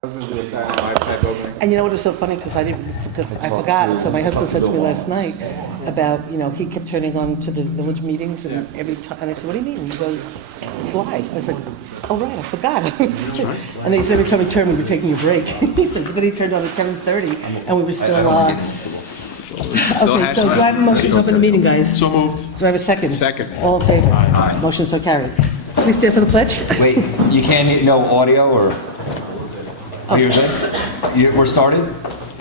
I was gonna do a Saturday Night Live type opening. And you know what is so funny, because I forgot. So my husband said to me last night about, he kept turning on to the village meetings and every time, and I said, what do you mean? He goes, it's live. I was like, oh right, I forgot. And he said every time we turned, we were taking a break. He said, but he turned on at 10:30 and we were still, okay, so do I have a motion to open the meeting, guys? So moved. Do I have a second? Second. All in favor? Aye. Motion so carried. Please stand for the pledge. Wait, you can't hear, no audio or? What you're saying? We're started?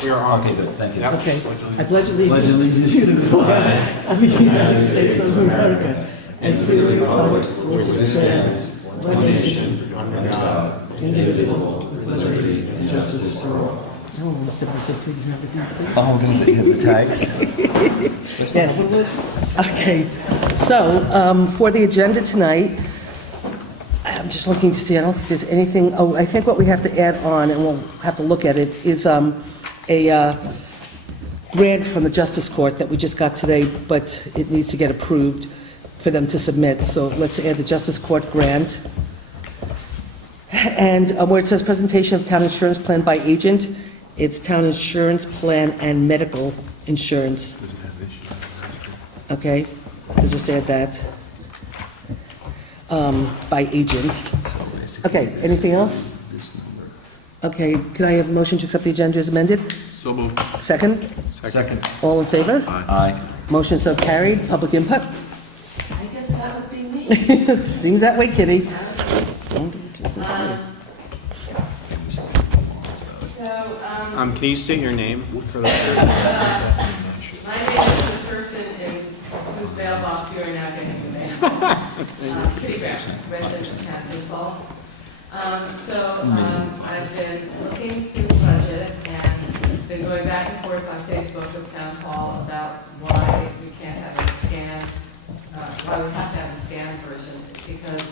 We are on. Okay, good, thank you. Okay. I pledge allegiance to the flag of the United States of America and to the republic for which it stands, one nation, under God, indivisible, with liberty and justice for all. No one wants to participate in these things. Oh, we're going to get the tags? Yes. Okay. So, for the agenda tonight, I'm just looking to see, I don't think there's anything, I think what we have to add on, and we'll have to look at it, is a grant from the Justice Court that we just got today, but it needs to get approved for them to submit. So let's add the Justice Court grant. And where it says presentation of town insurance plan by agent, it's town insurance plan and medical insurance. Okay, we'll just add that. By agents. Okay, anything else? Okay, can I have a motion to accept the agenda as amended? So moved. Second? Second. All in favor? Aye. Motion so carried. Public input? I guess that would be me. Seems that way, Kitty. Can you state your name for the record? My name is the person in whose mailbox you are now getting the mail. Kitty Brown, resident of Captain Paltz. I've been looking through the budget and been going back and forth on Facebook with Town Hall about why we can't have a scan, why we have to have a scanned version. Because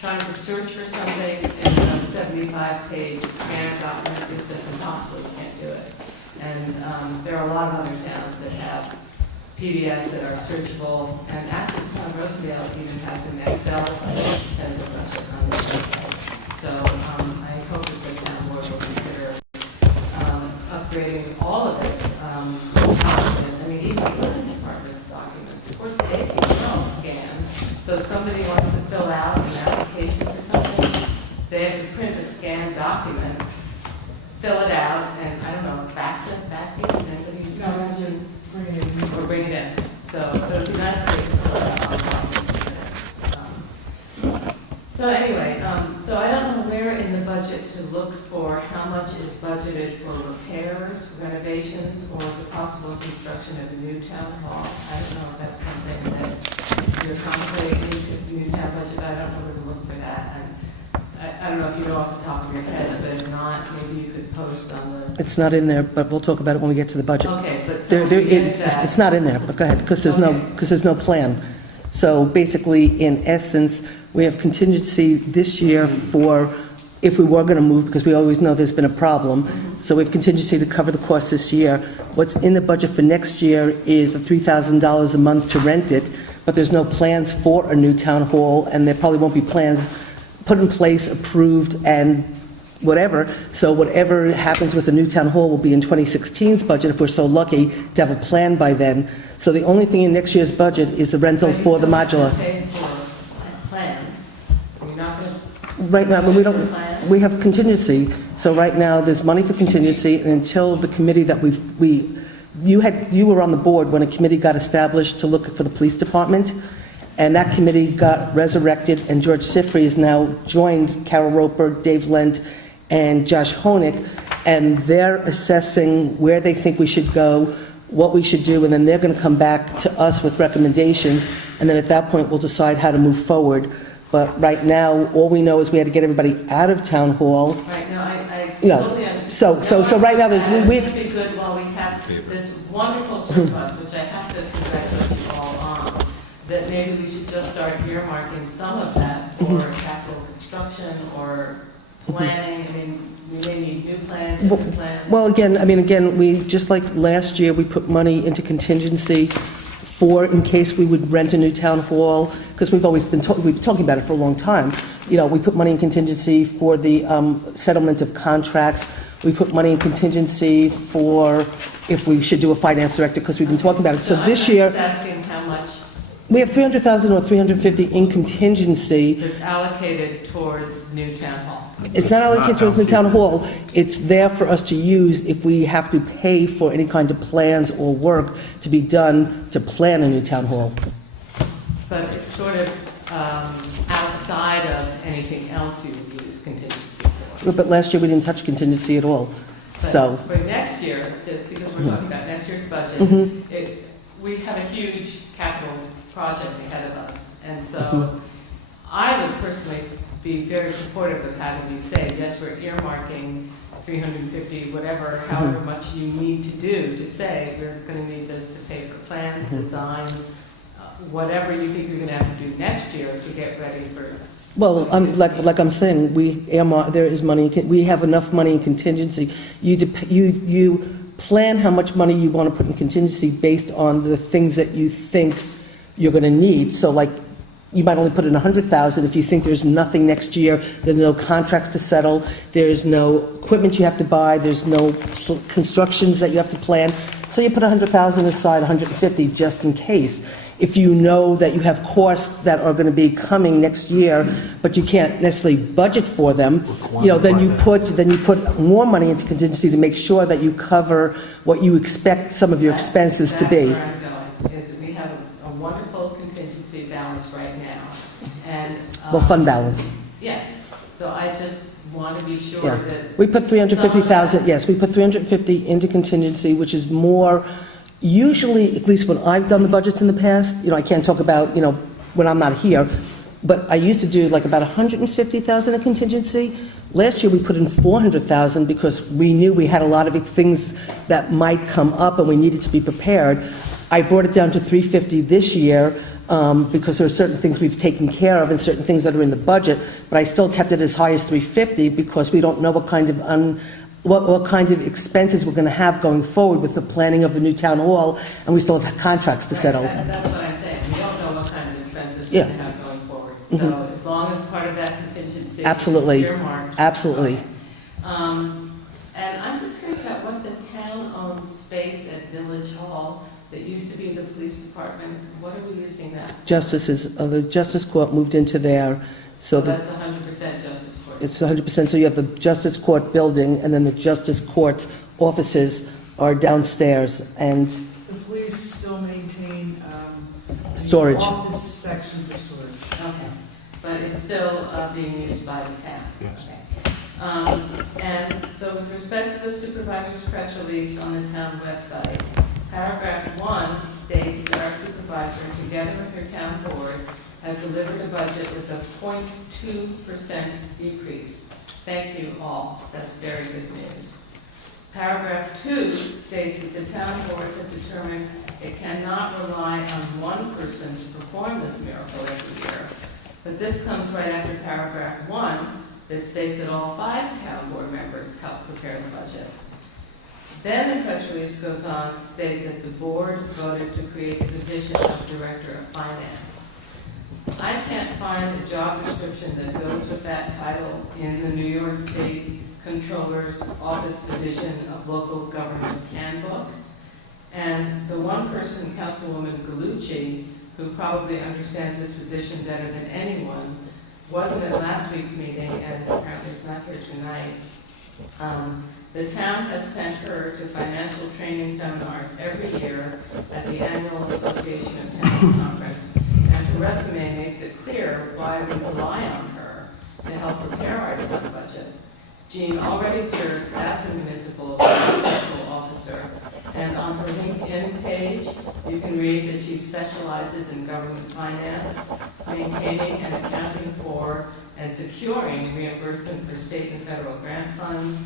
trying to search for something in a 75-page scanned document is just impossible. You can't do it. And there are a lot of other towns that have PDFs that are searchable, and actually, Town Rosendale even has an Excel technical budget on the website. So I hope that the town board will consider upgrading all of its documents. I mean, even the building department's documents. Of course, Stacy, they're all scanned. So if somebody wants to fill out an application for something, they have to print a scanned document, fill it out, and I don't know, fax it back to you. Does anybody use questions? Or bring it in. So it would be nice if they could fill it out on top. So anyway, so I don't know where in the budget to look for how much is budgeted for repairs, renovations, or the possible construction of a new town hall. I don't know if that's something that you're contemplating in the new town budget. I don't know where to look for that. And I don't know if you know off the top of your heads, but if not, maybe you could post on the... It's not in there, but we'll talk about it when we get to the budget. Okay, but It's not in there, but go ahead, because there's no plan. So basically, in essence, we have contingency this year for if we were going to move, because we always know there's been a problem. So we have contingency to cover the cost this year. What's in the budget for next year is $3,000 a month to rent it, but there's no plans for a new town hall, and there probably won't be plans put in place, approved, and whatever. So whatever happens with the new town hall will be in 2016's budget, if we're so lucky to have a plan by then. So the only thing in next year's budget is the rental for the modular. Pay for plans. You're not going to... Right now, we have contingency. So right now, there's money for contingency, and until the committee that you were on the board when a committee got established to look for the police department, and that committee got resurrected, and George Sifry has now joined Carol Roper, Dave Lent, and Josh Honig, and they're assessing where they think we should go, what we should do, and then they're going to come back to us with recommendations, and then at that point we'll decide how to move forward. But right now, all we know is we had to get everybody out of town hall. Right, no, I Yeah. totally understand. So right now there's It would be good while we have this wonderful surplus, which I have to congratulate you all on, that maybe we should just start earmarking some of that for capital construction or planning. I mean, we may need new plans, different plans. Well, again, we, just like last year, we put money into contingency for in case we would rent a new town hall, because we've always been talking about it for a long time. we put money in contingency for the settlement of contracts. We put money in contingency for if we should do a finance director, because we've been talking about it. So this I'm year, just asking how much we have 300,000 or 350 in contingency. that's allocated towards new town hall. It's not allocated towards the town hall. It's there for us to use if we have to pay for any kind of plans or work to be done to plan a new town hall. But it's sort of outside of anything else you would use contingency for. But last year, we didn't touch contingency at all. But So, for next year, just because we're talking about next year's budget, Mhm. we have a huge capital project ahead of us. And so Mhm. I would personally be very supportive of having you say, yes, we're earmarking 350, whatever, however much you need to do to say, we're going to need this to pay for plans, designs, whatever you think you're going to have to do next year to get ready for. well, like I'm saying, there is money, we have enough money in contingency. You plan how much money you want to put in contingency based on the things that you think you're going to need. So like, you might only put in 100,000 if you think there's nothing next year, there's no contracts to settle, there's no equipment you have to buy, there's no constructions that you have to plan. So you put 100,000 aside, 150 just in case. If you know that you have costs that are going to be coming next year, but you can't necessarily budget for them, then you put more money into contingency to make sure that you cover what you expect some of your expenses to be. That's where I'm going, is we have a wonderful contingency balance right now. And Well, fund balance. yes, so I just want to be sure Yeah. that. We put 350,000, yes, we put 350 into contingency, which is more, usually, at least when I've done the budgets in the past, I can't talk about, when I'm not here, but I used to do like about 150,000 in contingency. Last year, we put in 400,000 because we knew we had a lot of things that might come up and we needed to be prepared. I brought it down to 350 this year, because there are certain things we've taken care of and certain things that are in the budget, but I still kept it as high as 350 because we don't know what kind of expenses we're going to have going forward with the planning of the new town hall, and we still have contracts to settle. That's what I'm saying, we don't know what kind of expenses we're Yeah. going to have going forward. So as long as part of that contingency is Absolutely. earmarked. Absolutely. And I'm just curious about what the town-owned space at Village Hall that used to be the police department, what are we using that? The Justice Court moved into there, so that That's 100% Justice Court. it's 100%, so you have the Justice Court building, and then the Justice Court's offices are downstairs, and The police still maintain the Storage. office section for storage. Okay, but it's still being used by the town? Yes. Okay. And so with respect to the supervisor's press release on the town website, paragraph 1 states that our supervisor, together with her town board, has delivered a budget with a 0.2% decrease. Thank you all, that's very good news. Paragraph 2 states that the town board has determined it cannot rely on one person to perform this miracle every year. But this comes right after paragraph 1 that states that all 5 town board members helped prepare the budget. Then the press release goes on to state that the board voted to create the position of Director of Finance. I can't find a job description that goes with that title in the New York State Controller's Office Division of Local Government Handbook. And the one person, Councilwoman Gallucci, who probably understands this position better than anyone, wasn't at last week's meeting and apparently is not here tonight. The town has sent her to financial training seminars every year at the annual Association of Towns Conference, and her resume makes it clear why we rely on her to help prepare our town budget. Jean already serves as a municipal fiscal officer, and on her LinkedIn page, you can read that she specializes in government finance, maintaining and accounting for and securing reimbursement for state and federal grant funds,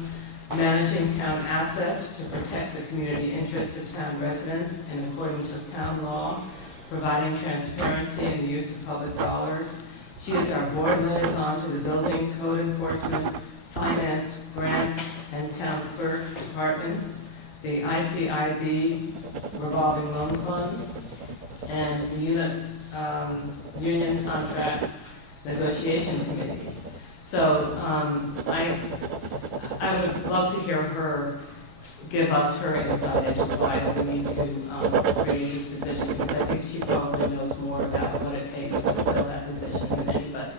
managing town assets to protect the community interests of town residents in accordance with town law, providing transparency in the use of public dollars. She is our board liaison to the building, code enforcement, finance, grants, and town clerk departments, the ICIB revolving loan fund, and the union contract negotiation committees. So I would love to hear her give us her insight into why we need to create this position, because I think she probably knows more about what it takes to fill that position than anybody.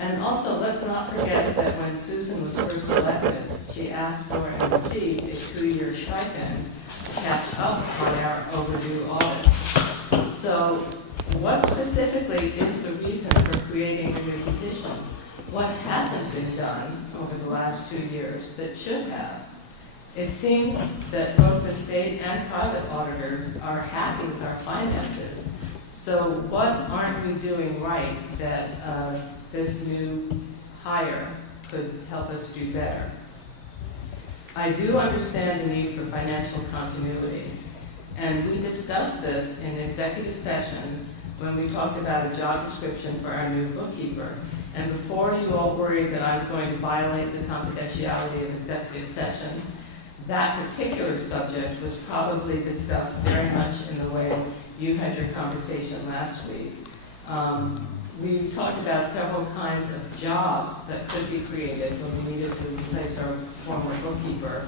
And also, let's not forget that when Susan was first elected, she asked for and received a 2-year stipend capped up by our overdue audits. So what specifically is the reason for creating a new position? What hasn't been done over the last 2 years that should have? It seems that both the state and private auditors are happy with our finances. So what aren't we doing right that this new hire could help us do better? I do understand the need for financial continuity, and we discussed this in executive session when we talked about a job description for our new bookkeeper. And before you all worry that I'm going to violate the confidentiality of executive session, that particular subject was probably discussed very much in the way you had your conversation last week. We talked about several kinds of jobs that could be created when we needed to replace our former bookkeeper.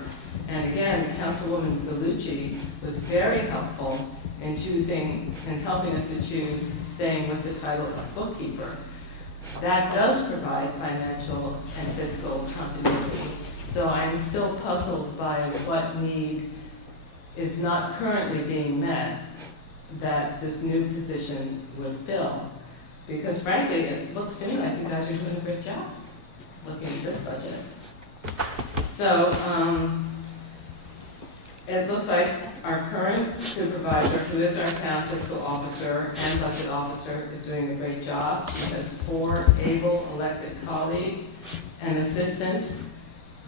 And again, Councilwoman Bellucci was very helpful in choosing and helping us to choose staying with the title of bookkeeper. That does provide financial and fiscal continuity. So I'm still puzzled by what need is not currently being met that this new position would fill. Because frankly, it looks to me like you guys are doing a good job looking at this budget. So it looks like our current supervisor, who is our town fiscal officer and budget officer, is doing a great job. She has 4 able elected colleagues, an assistant,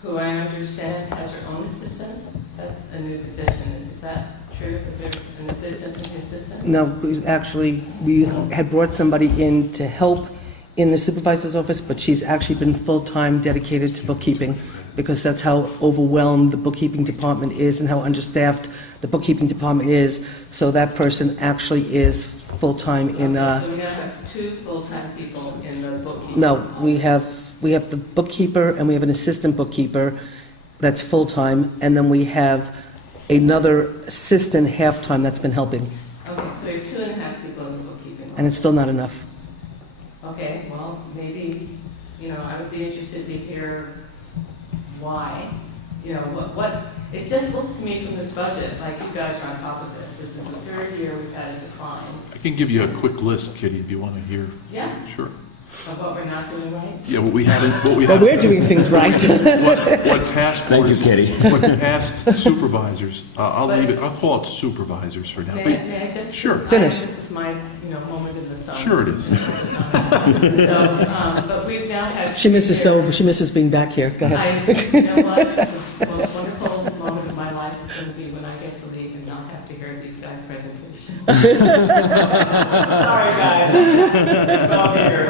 who I understand has her own assistant. That's a new position. Is that true, that there's an assistant and an assistant? No, we had brought somebody in to help in the supervisor's office, but she's actually been full-time dedicated to bookkeeping, because that's how overwhelmed the bookkeeping department is and how understaffed the bookkeeping department is. So that person actually is full-time in... So we now have 2 full-time people in the bookkeeping No, office. we have the bookkeeper and we have an assistant bookkeeper that's full-time, and then we have another assistant half-time that's been helping, Okay, so you have 2.5 people in the bookkeeping office. and it's still not enough. Okay, well, maybe, I would be interested to hear why. What, it just looks to me from this budget like you guys are on top of this. This is the 3rd year we've had a decline. I can give you a quick list, Kitty, if you want to hear. Yeah, Sure. of what we're not doing right. Yeah, what we haven't, But we're doing things right. what past Thank you, boards, Kitty. what past supervisors, I'll leave it, I'll call it supervisors for now. May I just? Sure. Finish. This is my, moment in the sun. Sure it is. So, but we've now had. She misses being back here. Go ahead. You know what? The most wonderful moment of my life is going to be when I get to leave and not have to hear these guys' presentation. Sorry, guys. Well, here,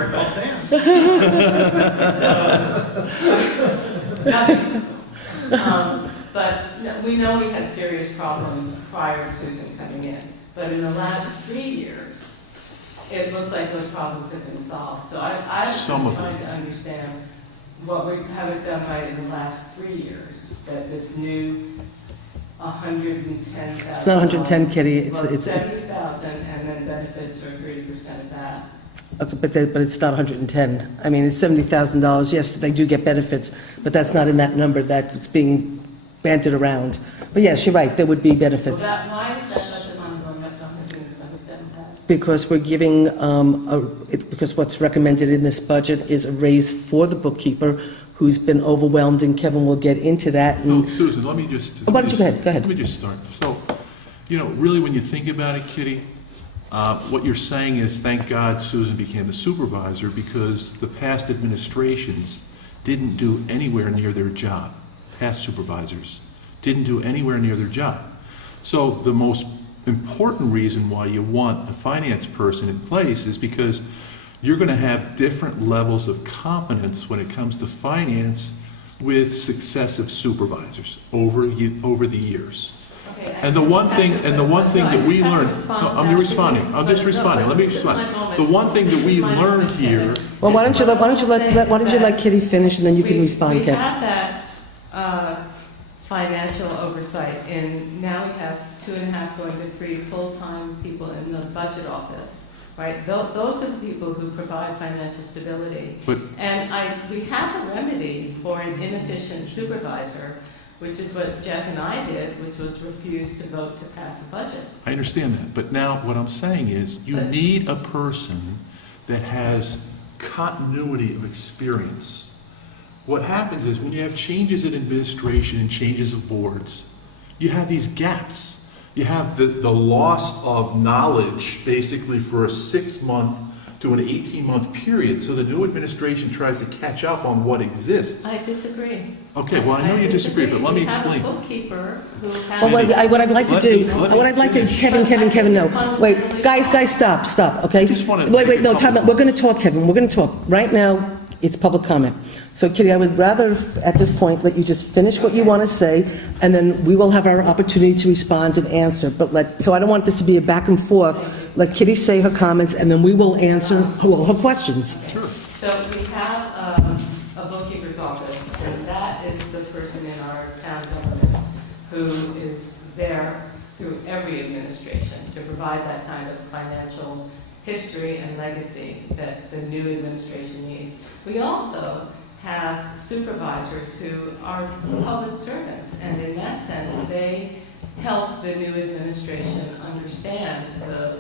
but we know we had serious problems prior to Susan coming in. But in the last 3 years, it looks like those problems have been solved. So I'm Some of trying to understand what we haven't done right in the last 3 years, that this new $110,000. It's not 110, Kitty. Well, It's 70,000, and then benefits are 30% of that. okay, but it's not 110. I mean, it's $70,000. Yes, they do get benefits, but that's not in that number that's being banted around. But yes, you're right. There would be Well, benefits. why is that such a amount going up to 127,000? Because we're giving, because what's recommended in this budget is a raise for the bookkeeper, who's been overwhelmed, and Kevin will get into that. So, And Susan, let me just. Why don't you go ahead? Go ahead. Let me just start. So, really when you think about it, Kitty, what you're saying is, thank God Susan became a supervisor, because the past administrations didn't do anywhere near their job. Past supervisors didn't do anywhere near their job. So the most important reason why you want a finance person in place is because you're going to have different levels of competence when it comes to finance with successive supervisors over the years. Okay, And the one thing that we learned, no, I'm responding. I'm just responding. Let me This is my respond. moment. the one thing that we Mind learned if I here, finish? Well, why don't you let Kitty finish, and then you can respond, We Kevin. have that financial oversight, and now we have 2.5 going to 3 full-time people in the budget office, right? Those are the people who provide financial stability. But- And we have a remedy for an inefficient supervisor, which is what Jeff and I did, which was refuse to vote to pass a budget. I understand that, but now what I'm saying is, you But- need a person that has continuity of experience. What happens is, when you have changes in administration and changes of boards, you have these gaps. You have the loss of knowledge, basically, for a 6-month to an 18-month period, so the new administration tries to catch up on what exists. I disagree. Okay, well, I know you disagree, but let me explain. We have a bookkeeper who has. Well, what I'd like to Let do, me- let me what I'd like to, finish. Kevin, no. Wait, guys, stop, okay? I just wanna Wait, make a no, couple time out. We're gonna talk, Kevin, we're gonna talk. Right now, it's public comment. So Kitty, I would rather, at this point, let you just finish what you want to say, and then we will have our opportunity to respond and answer. So I don't want this to be a back and forth. Let Kitty say her comments, and then we will answer all her questions. Sure. So we have a bookkeeper's office, and that is the person in our town government who is there through every administration to provide that kind of financial history and legacy that the new administration needs. We also have supervisors who are public servants, and in that sense, they help the new administration understand the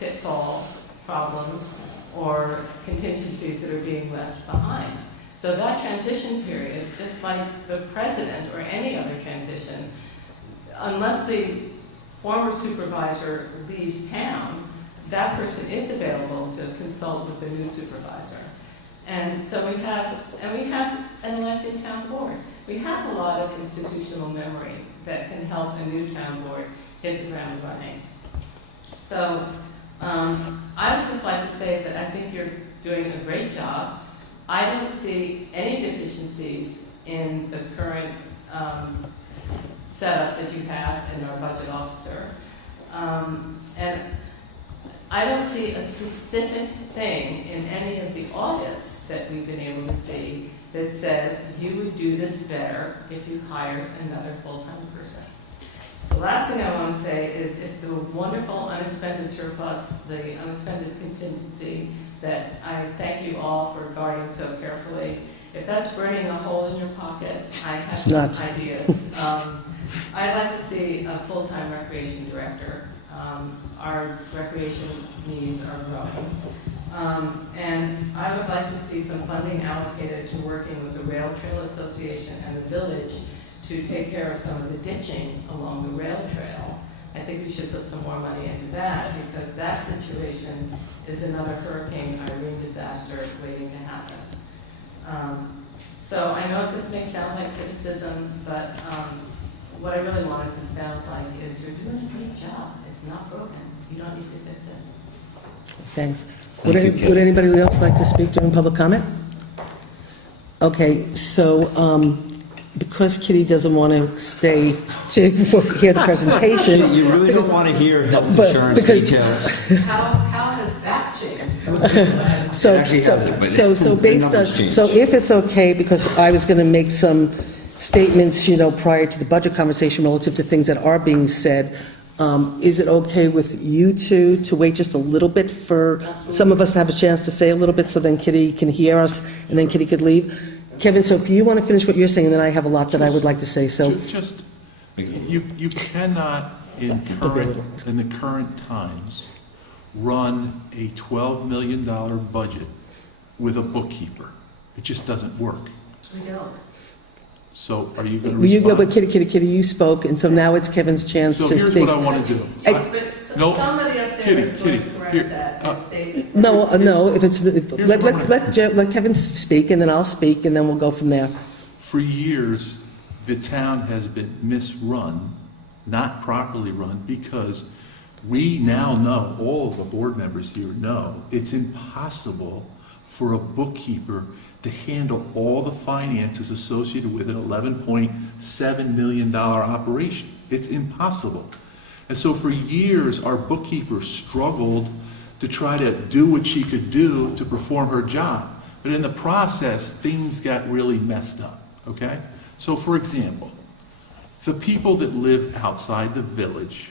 pitfalls, problems, or contingencies that are being left behind. So that transition period, just like the president or any other transition, unless the former supervisor leaves town, that person is available to consult with the new supervisor. And so we have an elected town board. We have a lot of institutional memory that can help a new town board hit the ground running. So I would just like to say that I think you're doing a great job. I didn't see any deficiencies in the current setup that you have in our budget officer. And I don't see a specific thing in any of the audits that we've been able to see that says you would do this better if you hired another full-time person. The last thing I want to say is, if the wonderful unexpended surplus, the unexpended contingency that I thank you all for guarding so carefully, if that's burning a hole in your pocket, I have some ideas. I'd like to see a full-time recreation director. Our recreation needs are growing. And I would like to see some funding allocated to working with the Rail Trail Association and the village to take care of some of the ditching along the rail trail. I think we should put some more money into that, because that situation is another Hurricane Irene disaster waiting to happen. So I know this may sound like criticism, but what I really want it to sound like is, you're doing a great job. It's not broken. You don't need to fix it. Thanks. Thank you, Kitty. Would anybody else like to speak during public comment? Okay, so because Kitty doesn't want to stay to hear the presentation, You really don't want to hear health But insurance because- details. How has that changed? so, Actually hasn't, but so the based on, numbers changed. so if it's okay, because I was going to make some statements, prior to the budget conversation relative to things that are being said, is it okay with you two to wait just a little bit for some of us to have a chance to say a little bit, so then Kitty can hear us, and then Kitty could leave? Kevin, so if you want to finish what you're saying, and then I have a lot that I would like to say, so. Just, you cannot, in the current times, run a $12 million budget with a bookkeeper. It just doesn't work. We don't. So are you going to You go, but respond? Kitty, you spoke, and so now it's Kevin's chance to So speak. here's what I want to do. But No, somebody up there Kitty, is going Kitty, to correct here, that statement. No, if it's, what I'm let Kevin speak, and then I'll speak, and then we'll go from there. For years, the town has been misrun, not properly run, because we now know, all of the board members here know, it's impossible for a bookkeeper to handle all the finances associated with an $11.7 million operation. It's impossible. And so for years, our bookkeeper struggled to try to do what she could do to perform her job. But in the process, things got really messed up, okay? So for example, the people that live outside the village,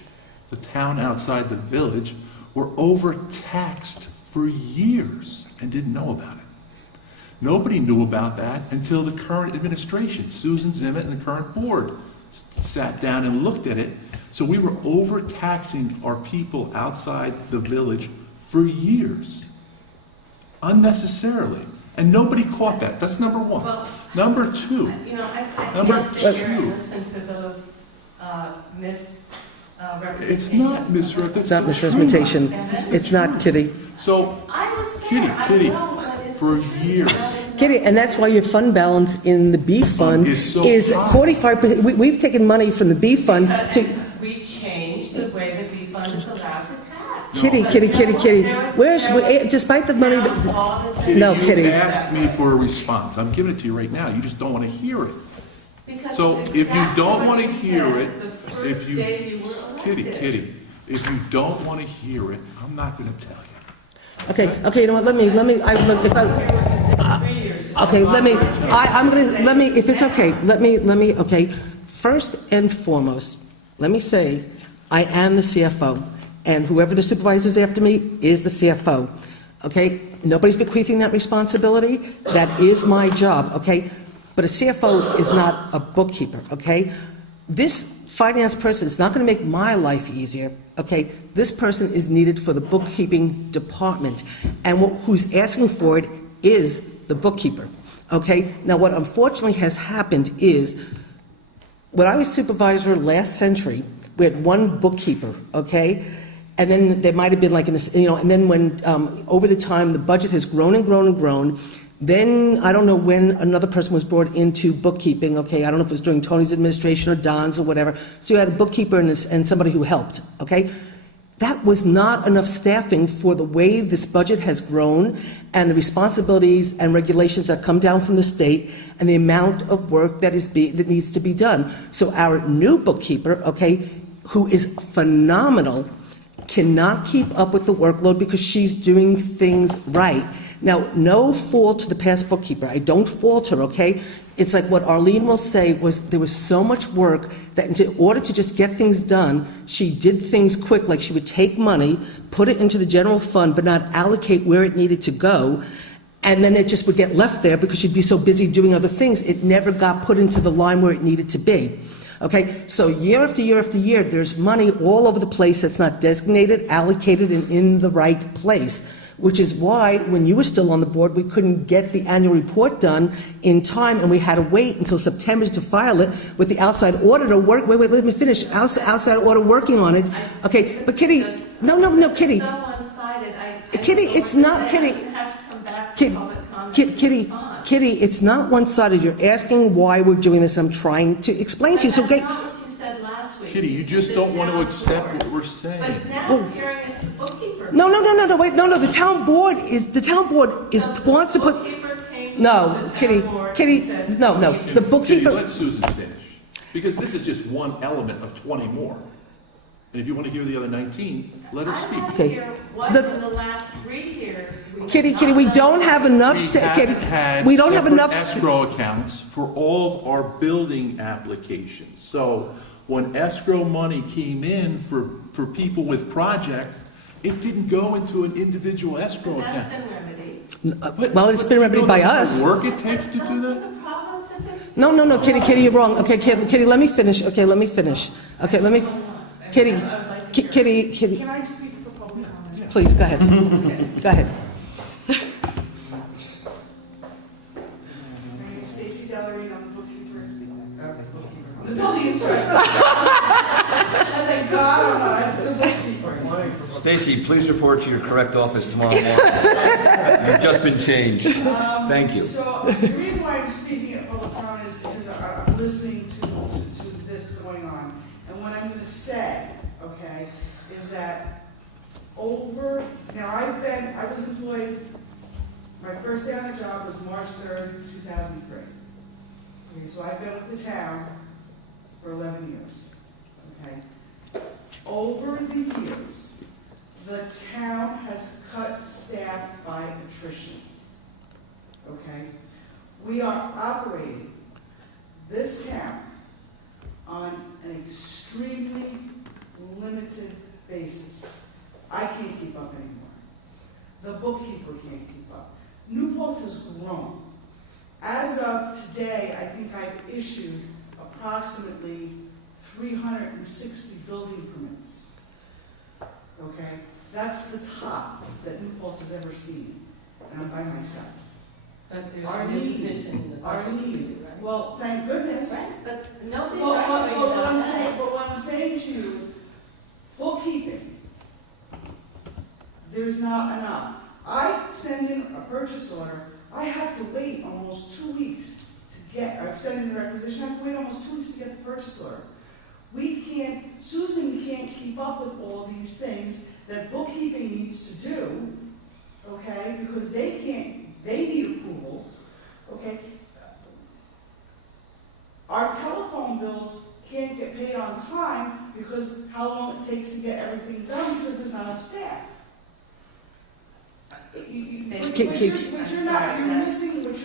the town outside the village, were overtaxed for years and didn't know about it. Nobody knew about that until the current administration, Susan Zimmett and the current board, sat down and looked at it. So we were overtaxing our people outside the village for years, unnecessarily. And nobody caught that. That's number one. Well, Number two, You know, I Number can't sit here and two. listen to those misrepresentations. it's not misrepresentation. It's not misrepresentation. It's not, Kitty. So, I was Kitty, there. Kitty, I know what is for the truth years. about it. Kitty, and that's why your fund balance in the B fund Is so is high. 45%. We've taken money from the B fund to, We changed the way the B fund is allowed to tax. Kitty, where's, despite the money that, Kitty, No, you Kitty. asked me for a response. I'm giving it to you right now. You just don't want to hear it. Because So it's if you exactly don't what want to you hear said it, the if first you, day you were Kitty, elected. if you don't want to hear it, I'm not going to tell you. okay, you know what, let me, if I, 3 years ago. okay, let me, if it's okay, let me, okay. First and foremost, let me say, I am the CFO, and whoever the supervisor is after me is the CFO, okay? Nobody's bequeathing that responsibility. That is my job, okay? But a CFO is not a bookkeeper, okay? This finance person is not going to make my life easier, okay? This person is needed for the bookkeeping department, and who's asking for it is the bookkeeper, okay? Now, what unfortunately has happened is, when I was supervisor last century, we had one bookkeeper, okay? And then there might have been like, and then when, over the time, the budget has grown and grown and grown, then I don't know when another person was brought into bookkeeping, okay? I don't know if it was during Tony's administration or Don's or whatever. So you had a bookkeeper and somebody who helped, okay? That was not enough staffing for the way this budget has grown and the responsibilities and regulations that come down from the state and the amount of work that needs to be done. So our new bookkeeper, okay, who is phenomenal, cannot keep up with the workload because she's doing things right. Now, no fault to the past bookkeeper. I don't fault her, okay? It's like what Arlene will say was there was so much work that in order to just get things done, she did things quick, like she would take money, put it into the general fund, but not allocate where it needed to go, and then it just would get left there because she'd be so busy doing other things, it never got put into the line where it needed to be. Okay, so year after year after year, there's money all over the place that's not designated, allocated, and in the right place, which is why, when you were still on the board, we couldn't get the annual report done in time, and we had to wait until September to file it with the outside auditor wait, let me finish, outside auditor working on it. Okay, but Kitty, no, Kitty. It's so one-sided. Kitty, it's not, Kitty. It doesn't have to come back Kitty, to public comment and respond. Kitty, it's not one-sided. You're asking why we're doing this. I'm trying to explain to you. So, But that's not what you said last week. Kitty, you just said don't the want to town accept board. what we're saying. But now I'm hearing it's the bookkeeper. no, wait, no. The town board is wants to put. Bookkeeper came to No, the town Kitty, board and Kitty, said, no. bookkeeper. The Kitty, bookkeeper. let Susan finish. Because this is just one element of 20 more. And if you want to hear the other 19, let her I speak. want to Okay. hear what The- in the last 3 years. Kitty, we don't have enough. We Kitty, have had we don't have separate enough. escrow accounts for all of our building applications. So when escrow money came in for people with projects, it didn't go into an individual escrow But that's account. been remedied. Well, it's been remedied by us. The work it takes to do that? The problems have been. No, Kitty, you're wrong. Okay, Kitty, let me finish. Okay, let me finish. Okay, let me. Kitty, Kitty, Can I speak for public comment? please go ahead. Go ahead. Stacy Dellarine, I'm the bookkeeper. I'm the building inspector. Thank God I'm the bookkeeper. Stacy, please report to your correct office tomorrow morning. You've just been changed. Thank you. So the reason why I'm speaking at public comment is because I'm listening to this going on. And what I'm going to say, okay, is that I was employed, my first day on the job was March 3rd, 2003. Okay, so I've been with the town for 11 years, okay? Over the years, the town has cut staff by attrition. Okay? We are operating this town on an extremely limited basis. I can't keep up anymore. The bookkeeper can't keep up. New Paltz has grown. As of today, I think I've issued approximately 360 building permits. Okay? That's the top that New Paltz has ever seen, and I'm by myself. But there's Our no need- position in the Our budget for need, you, right? well, thank goodness. Right, but nobody's Well, arguing what about I'm that. saying, but what I'm saying to you is, bookkeeping, there's not enough. I send in a purchase order, I have to wait almost 2 weeks to get, I've sent in the requisition, I have to wait almost 2 weeks to get the purchase order. Susan can't keep up with all these things that bookkeeping needs to do, okay, because they need approvals, okay? Our telephone bills can't get paid on time because how long it takes to get everything done because there's not enough staff. What you're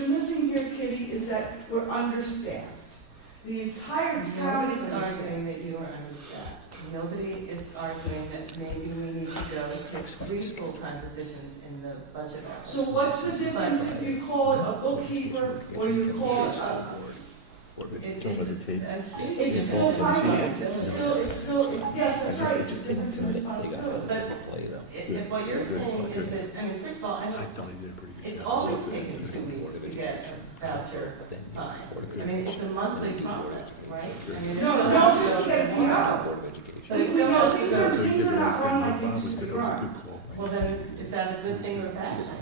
missing here, Kitty, is that we're understaffed. The entire town is Nobody's understaffed. arguing that you are understaffed. Nobody is arguing that maybe we need to go and pick 3 full-time positions in the budget office. So what's the difference if you call it a bookkeeper or you call it a... It's a huge. It's still finance, yes, that's right, it's a difference in responsibility. But if what you're saying is that, I mean, first of all, I I know thought he did a pretty good it's job. always taken 2 weeks to get a voucher signed. I mean, it's a monthly process, right? I mean, No, just to get a PO. But it's No, so things are not run like they used to be run. well, then, is that a good thing or a bad thing?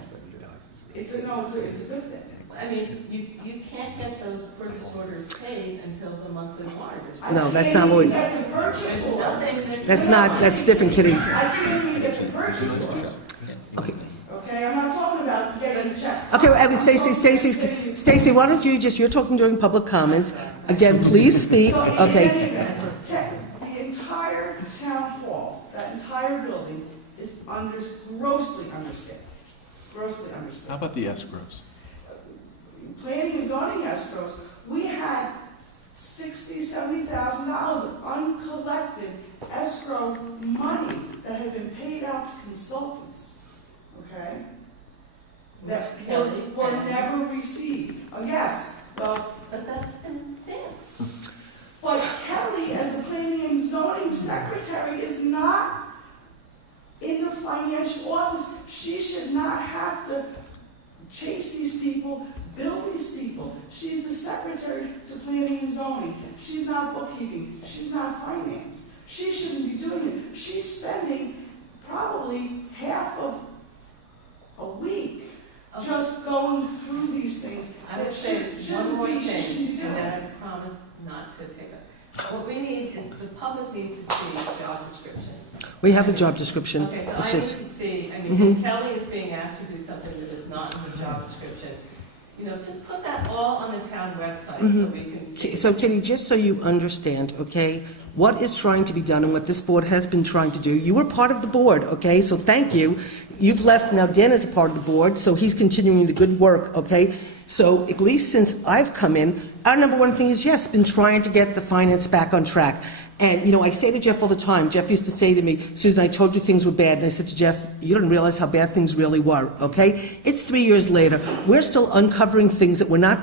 It's a good thing. I mean, you can't get those purchase orders paid until the monthly warrant is. No, that's not what we- I can't even get the purchase There's order. nothing that. That's different, Kitty. I can't even get the purchase order. Okay. Okay, I'm not talking about getting a check. Okay, well, Stacy, why don't you you're talking during public comment. Again, please speak. So in Okay. any event, the entire town hall, that entire building is grossly understaffed. Grossly How understaffed. about the escrows? Planning and zoning escrows, we had $60,000-$70,000 of uncollected escrow money that had been paid out to consultants, okay? That were never received. Yes, well, But that's been fixed. but Kelly, as the planning and zoning secretary, is not in the financial office. She should not have to chase these people, bill these people. She's the secretary to planning and zoning. She's not bookkeeping. She's not finance. She shouldn't be doing it. She's spending probably half of a week Okay. just going through these things. I would that say shouldn't one more be- she thing, shouldn't be and doing. then I promise not to take up. What we need is, the public needs to see job descriptions. We have the job description. Okay, so It's I need just, to see, I mean, if Kelly is being asked to do something that is not in the job description, you know, just put that all on the town website so we can see. so Kitty, just so you understand, okay, what is trying to be done and what this board has been trying to do, you were part of the board, okay, so thank you. You've left, now Dan is a part of the board, so he's continuing the good work, okay? So at least since I've come in, our number one thing is, yes, been trying to get the finance back on track. And, you know, I say to Jeff all the time, Jeff used to say to me, Susan, I told you things were bad. And I said to Jeff, you don't realize how bad things really were, okay? It's 3 years later. We're still uncovering things that were not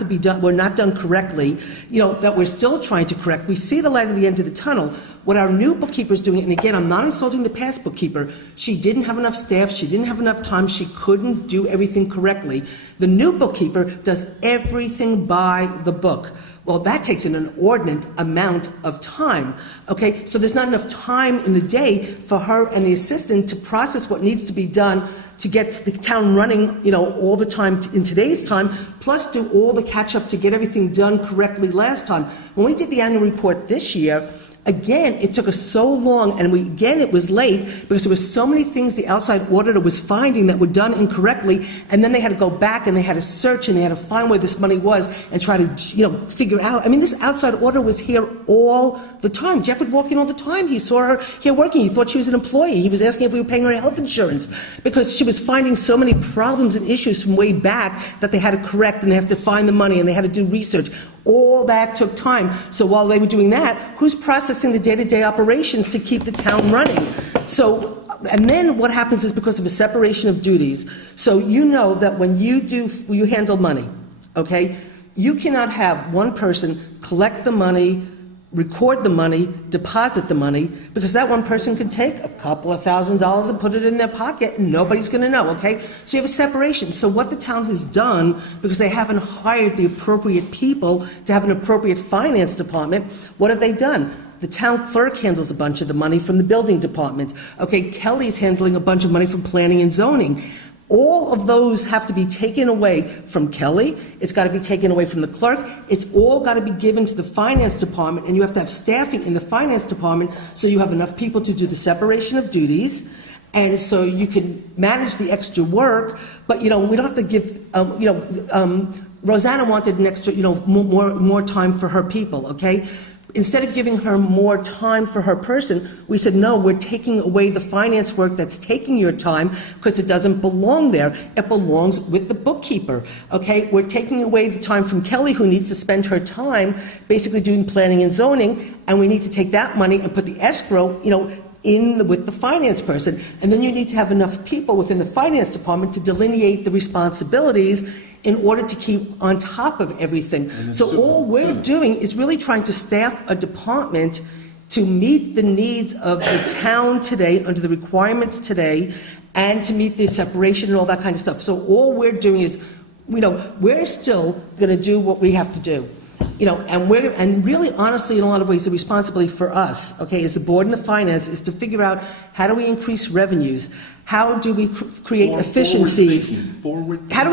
done correctly, you know, that we're still trying to correct. We see the light at the end of the tunnel. What our new bookkeeper's doing, and again, I'm not insulting the past bookkeeper. She didn't have enough staff. She didn't have enough time. She couldn't do everything correctly. The new bookkeeper does everything by the book. Well, that takes an inordinate amount of time, okay? So there's not enough time in the day for her and the assistant to process what needs to be done to get the town running, you know, all the time in today's time, plus do all the catch-up to get everything done correctly last time. When we did the annual report this year, Again, it took us so long, and it was late because there were so many things the outside auditor was finding that were done incorrectly, and then they had to go back and they had to search and they had to find where this money was and try to, figure out. I mean, this outside auditor was here all the time. Jeff would walk in all the time. He saw her here working. He thought she was an employee. He was asking if we were paying her health insurance because she was finding so many problems and issues from way back that they had to correct, and they have to find the money and they had to do research. All that took time. So while they were doing that, who's processing the day-to-day operations to keep the town running? So, and then what happens is because of a separation of duties. So you know that when you handle money, okay, you cannot have one person collect the money, record the money, deposit the money, because that one person could take a couple of $1,000s and put it in their pocket and nobody's going to know, okay? So you have a separation. So what the town has done, because they haven't hired the appropriate people to have an appropriate finance department, what have they done? The town clerk handles a bunch of the money from the building department. Okay, Kelly's handling a bunch of money from planning and zoning. All of those have to be taken away from Kelly. It's got to be taken away from the clerk. It's all got to be given to the finance department, and you have to have staffing in the finance department so you have enough people to do the separation of duties, and so you can manage the extra work. But we don't have to give. Rosanna wanted an extra, more time for her people. Okay. Instead of giving her more time for her person, we said, no, we're taking away the finance work that's taking your time because it doesn't belong there. It belongs with the bookkeeper, okay? We're taking away the time from Kelly, who needs to spend her time basically doing planning and zoning, and we need to take that money and put the escrow, with the finance person. And then you need to have enough people within the finance department to delineate the responsibilities in order to keep on top of everything. So all we're doing is really trying to staff a department to meet the needs of the town today, under the requirements today, and to meet the separation and all that kind of stuff. So all we're doing is, we're still going to do what we have to do. And really, honestly, in a lot of ways, the responsibility for us, okay, as the board and the finance, is to figure out how do we increase revenues, how do we create efficiencies, how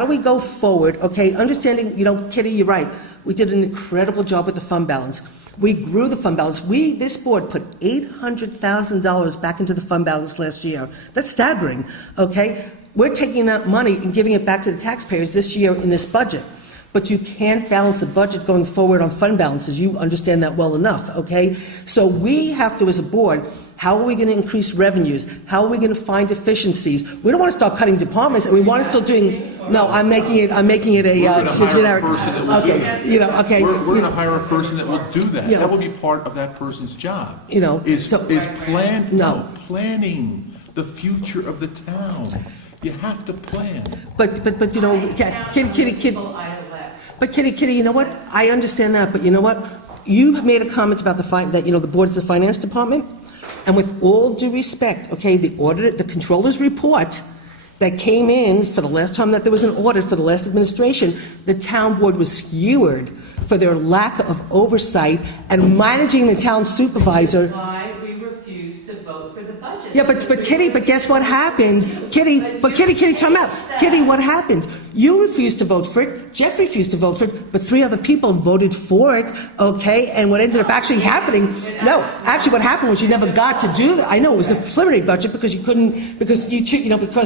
do we go forward, okay, understanding, Kitty, you're right, we did an incredible job with the fund balance. We grew the fund balance. This board put $800,000 back into the fund balance last year. That's staggering, okay? We're taking that money and giving it back to the taxpayers this year in this budget. But you can't balance a budget going forward on fund balances. You understand that well enough, okay? So we have to, as a board, how are we going to increase revenues? How are we going to find efficiencies? We don't want to start cutting departments, and we want to still doing. No, I'm making it a generic. Okay. We're going to hire a person that will do that. That will be part of that person's job. Planning the future of the town. You have to plan. But Kitty. But Kitty, you know what? I understand that, but you know what? You made a comment about that the board is the finance department, and with all due respect, okay, the controller's report that came in for the last time that there was an audit for the last administration, the town board was skewered for their lack of oversight and managing the town supervisor. Why we refused to vote for the budget. Yeah, but Kitty, but guess what happened? Kitty, time out. Kitty, what happened? You refused to vote for it, Jeff refused to vote for it, but 3 other people voted for it, okay? And what ended up actually happening, what happened was you never got to do that. I know it was a preliminary budget because you couldn't, because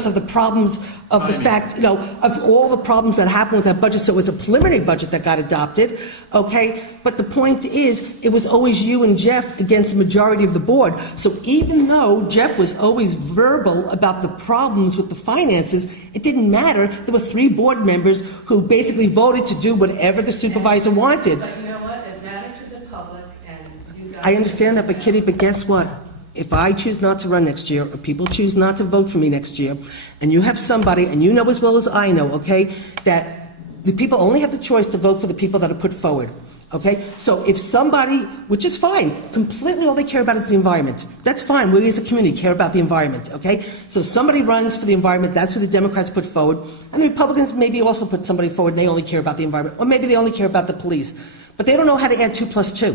of the problems of the fact, of all the problems that happened with that budget, so it was a preliminary budget that got adopted, okay? But the point is, it was always you and Jeff against the majority of the board. So even though Jeff was always verbal about the problems with the finances, it didn't matter. There were 3 board members who basically voted to do whatever the supervisor wanted. But you know what? It mattered to the public, and you guys. I understand that, but Kitty, but guess what? If I choose not to run next year, or people choose not to vote for me next year, and you have somebody, and you know as well as I know, okay, that the people only have the choice to vote for the people that are put forward. Okay, so if somebody, which is fine, completely all they care about is the environment. That's fine. We as a community care about the environment. Okay, so somebody runs for the environment. That's who the Democrats put forward, and the Republicans maybe also put somebody forward. And they only care about the environment, or maybe they only care about the police, but they don't know how to add 2 + 2.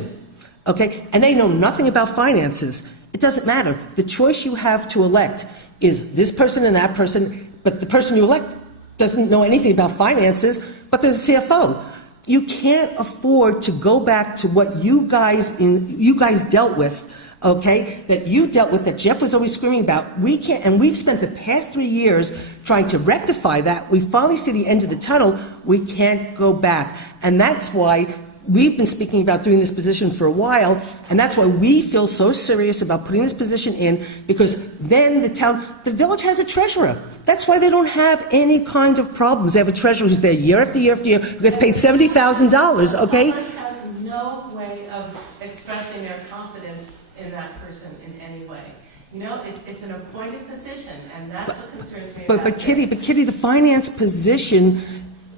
Okay, and they know nothing about finances. It doesn't matter. The choice you have to elect is this person and that person, but the person you elect doesn't know anything about finances, but they're the CFO. You can't afford to go back to what you guys dealt with, okay? That you dealt with, that Jeff was always screaming about. We can't, and we've spent the past 3 years trying to rectify that. We finally see the end of the tunnel. We can't go back. And that's why we've been speaking about doing this position for a while, and that's why we feel so serious about putting this position in, because then the village has a treasurer. That's why they don't have any kind of problems. They have a treasurer who's there year after year after year, who gets paid $70,000, okay? The public has no way of expressing their confidence in that person in any way. You know, it's an appointed position, and that's what concerns me about But this. Kitty, the finance position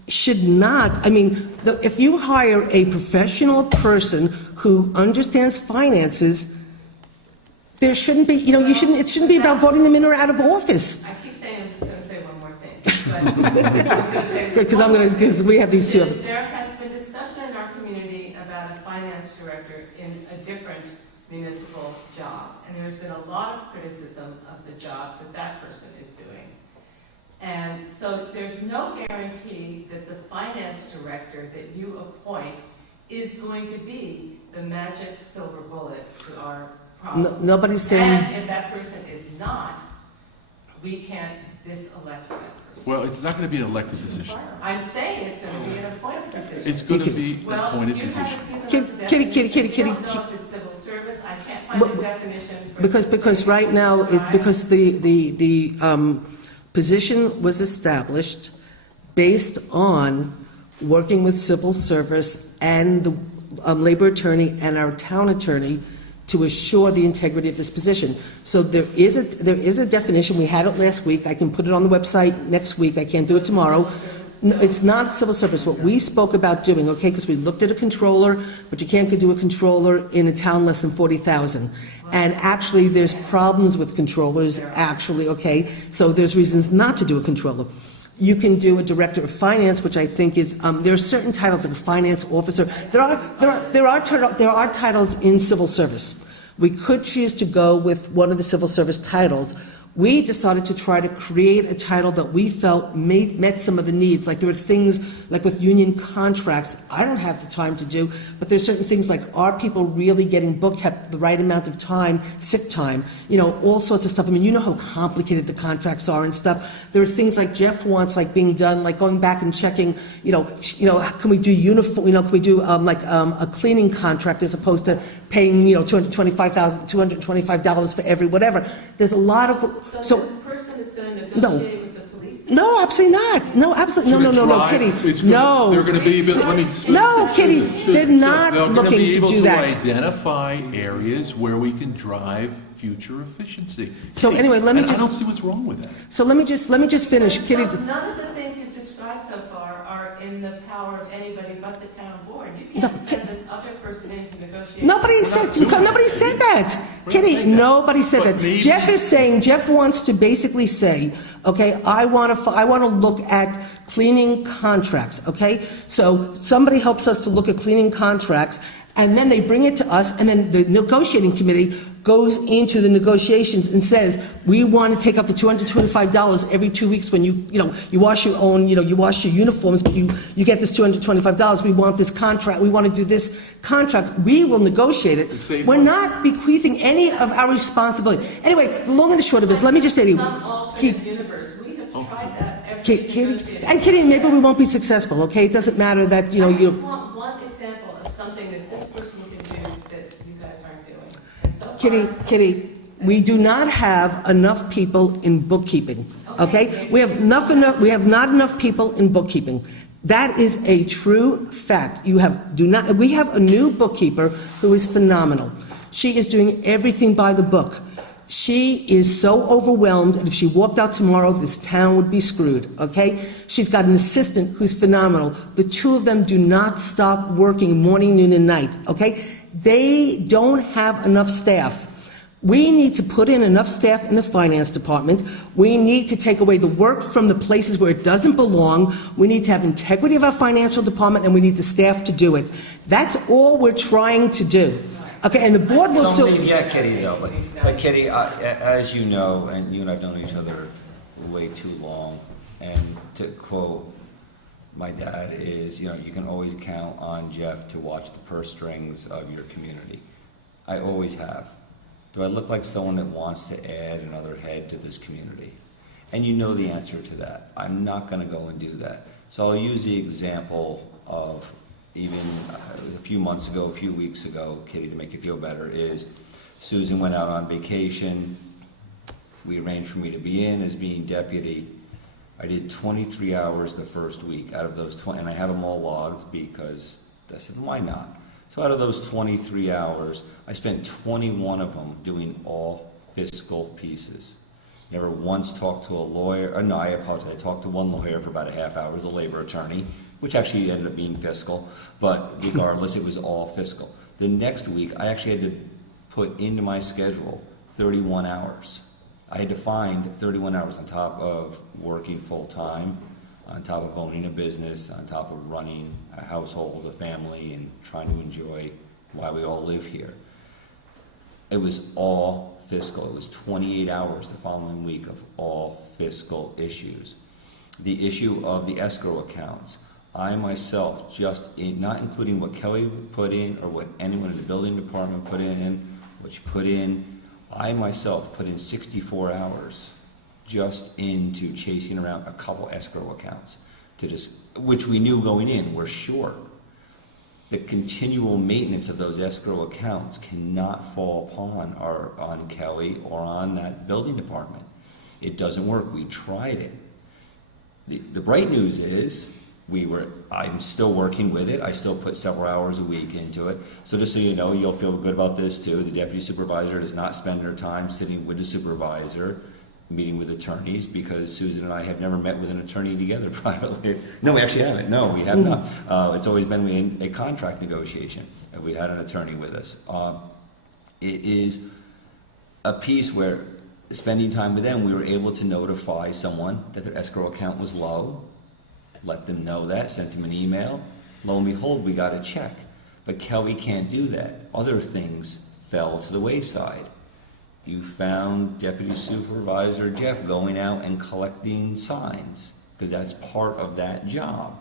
should not, I mean, if you hire a professional person who understands finances, there shouldn't be, it shouldn't be about voting them in or out of office. I keep saying I'm just going to say one more thing. But Good, because we have these two. There has been discussion in our community about a finance director in a different municipal job. And there's been a lot of criticism of the job that that person is doing. And so there's no guarantee that the finance director that you appoint is going to be the magic silver bullet to our problem. Nobody's saying. And if that person is not, we can't diselect that person. Well, it's not going to be an elected position. I'm saying it's going to be an appointed position. It's going to be an Well, appointed you position. haven't given us a Kitty, definition. Kitty, We don't know if it's civil service. I can't find a definition. For Because right now, because the position was established based on working with civil service and the labor attorney and our town attorney to assure the integrity of this position. So there is a definition. We had it last week. I can put it on the website next week. I can't do it tomorrow. No, it's not civil service. What we spoke about doing, okay, because we looked at a controller, but you can't do a controller in a town less than 40,000. And actually, there's problems with controllers, actually, okay? So there's reasons not to do a controller. You can do a director of finance, which I think is, there are certain titles like a finance officer. There are titles in civil service. We could choose to go with one of the civil service titles. We decided to try to create a title that we felt met some of the needs. Like there were things like with union contracts, I don't have the time to do, but there's certain things like, are people really getting book kept the right amount of time, sick time, all sorts of stuff. I mean, you know how complicated the contracts are and stuff. There are things like Jeff wants, like being done, like going back and checking, can we do uniform, can we do a cleaning contract as opposed to paying, $225 for every whatever. There's a lot of, So this person is going to negotiate with the police? No, absolutely not. No, absolutely. No, Kitty. No. They're going to be, let me. No, Kitty, they're not looking to do that. They're going to be able to identify areas where we can drive future efficiency. So anyway, let me And just- I don't see what's wrong with that. So let me just finish, Kitty. None of the things you've described so far are in the power of anybody but the town board. You No, can't send this other person in to negotiate. Nobody said that. Kitty, nobody said But that. maybe- Jeff wants to basically say, okay, I want to look at cleaning contracts, okay? So somebody helps us to look at cleaning contracts, and then they bring it to us, and then the negotiating committee goes into the negotiations and says, we want to take up the $225 every 2 weeks when you wash your own, you wash your uniforms, but you get this $225. We want this contract. We want to do this contract. We will negotiate it. We're not bequeathing any of our responsibility. Anyway, the long and the short of it is, let me just say to you, Some alternate universe. We have tried that every Kitty, maybe we won't be successful, okay? It doesn't matter that, I you. just want one example of something that this person can do that you guys aren't doing. And so far, Kitty, we do not have enough people in bookkeeping, okay? We have not enough people in bookkeeping. That is a true fact. We have a new bookkeeper who is phenomenal. She is doing everything by the book. She is so overwhelmed, and if she walked out tomorrow, this town would be screwed, okay? She's got an assistant who's phenomenal. The two of them do not stop working morning, noon, and night, okay? They don't have enough staff. We need to put in enough staff in the finance department. We need to take away the work from the places where it doesn't belong. We need to have integrity of our financial department, and we need the staff to do it. That's all we're trying to do. Okay, and the board will still... Don't leave yet, Kitty, though. But Kitty, as you know, and you and I have known each other way too long, and to quote my dad is, you can always count on Jeff to watch the purse strings of your community. I always have. Do I look like someone that wants to add another head to this community? And you know the answer to that. I'm not going to go and do that. So I'll use the example of even a few months ago, a few weeks ago, Kitty, to make you feel better, is Susan went out on vacation. We arranged for me to be in as being deputy. I did 23 hours the first week out of those 20, and I had them all logged because I said, why not? So out of those 23 hours, I spent 21 of them doing all fiscal pieces. Never once talked to a lawyer, or no, I apologize, I talked to one lawyer for about a half hour, as a labor attorney, which actually ended up being fiscal, but regardless, it was all fiscal. The next week, I actually had to put into my schedule 31 hours. I had to find 31 hours on top of working full-time, on top of owning a business, on top of running a household, a family, and trying to enjoy why we all live here. It was all fiscal. It was 28 hours the following week of all fiscal issues. The issue of the escrow accounts, I myself, not including what Kelly put in or what anyone in the building department put in, what you put in, I myself put in 64 hours just into chasing around a couple escrow accounts, which we knew going in were short. The continual maintenance of those escrow accounts cannot fall upon on Kelly or on that building department. It doesn't work. We tried it. The bright news is I'm still working with it. I still put several hours a week into it. So just so you know, you'll feel good about this too. The deputy supervisor does not spend her time sitting with the supervisor, meeting with attorneys, because Susan and I have never met with an attorney together privately. No, we actually haven't. No, we have not. It's always been in a contract negotiation if we had an attorney with us. It is a piece where spending time with them, we were able to notify someone that their escrow account was low, let them know that, sent them an email. Lo and behold, we got a check. But Kelly can't do that. Other things fell to the wayside. You found Deputy Supervisor Jeff going out and collecting signs, because that's part of that job.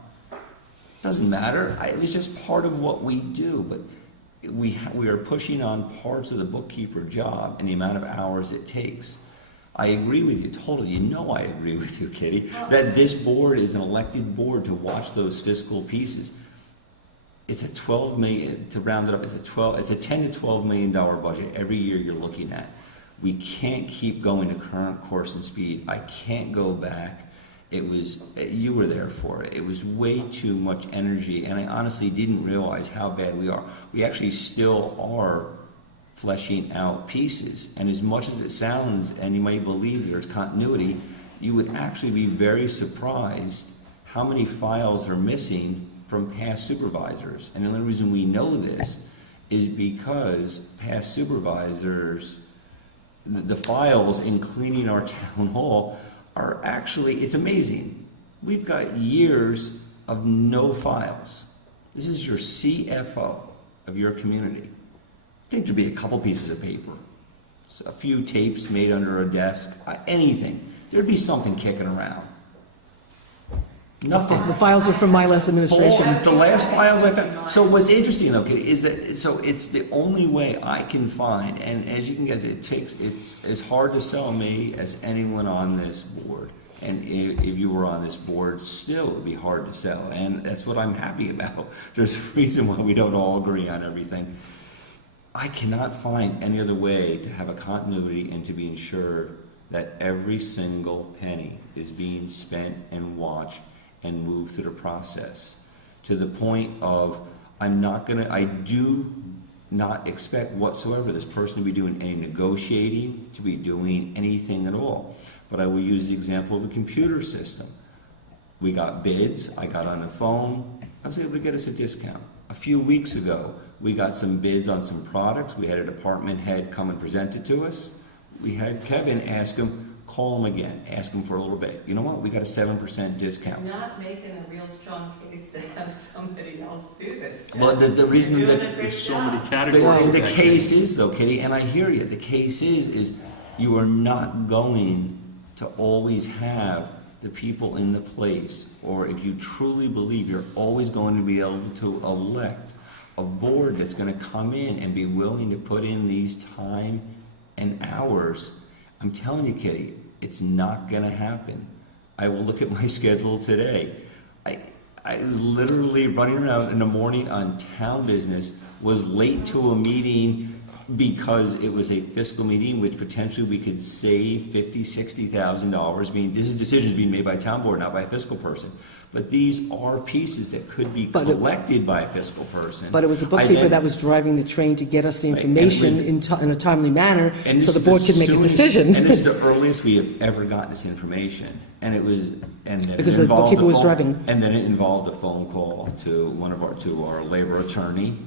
Doesn't matter. It was just part of what we do. But we are pushing on parts of the bookkeeper job and the amount of hours it takes. I agree with you totally. You know I agree with you, Kitty, that this board is an elected board to watch those fiscal pieces. It's a 12 million, to round it up, it's a 10 to 12 million dollar budget every year you're looking at. We can't keep going to current course and speed. I can't go back. You were there for it. It was way too much energy, and I honestly didn't realize how bad we are. We actually still are fleshing out pieces, and as much as it sounds, and you may believe there's continuity, you would actually be very surprised how many files are missing from past supervisors. And the only reason we know this is because past supervisors, the files in cleaning our town hall are actually, it's amazing. We've got years of no files. This is your CFO of your community. I think there'd be a couple pieces of paper, a few tapes made under a desk, anything. There'd be something kicking around. Nothing. The files are from my last administration. The last files I found. So what's interesting though, Kitty, is that so it's the only way I can find, and as you can get, it's as hard to sell me as anyone on this board. And if you were on this board, still it would be hard to sell, and that's what I'm happy about. There's a reason why we don't all agree on everything. I cannot find any other way to have a continuity and to be ensured that every single penny is being spent and watched and moved through the process to the point of I do not expect whatsoever this person to be doing any negotiating, to be doing anything at all. But I will use the example of a computer system. We got bids, I got on the phone, I was able to get us a discount. A few weeks ago, we got some bids on some products. We had a department head come and present it to us. We had Kevin ask him, call him again, ask him for a little bit. You know what? We got a 7% discount. Not making a real strong case to have somebody else do this. Jeff. Well, the reason You're doing that a great There's so job. many categories. the case is, though, Kitty, and I hear you, the case is you are not going to always have the people in the place, or if you truly believe you're always going to be able to elect a board that's going to come in and be willing to put in these time and hours, I'm telling you, Kitty, it's not going to happen. I will look at my schedule today. I was literally running around in the morning on town business, was late to a meeting because it was a fiscal meeting, which potentially we could save $50,000-$60,000. I mean, this is decisions being made by a town board, not by a fiscal person. But these are pieces that could be collected by a fiscal person. But it was the bookkeeper that was driving the train to get us the information in a timely manner, so the board could make a decision. And this is the earliest we have ever gotten this information. And it was, and then Because it the involved bookkeeper was driving. And then it involved a phone call to our labor attorney.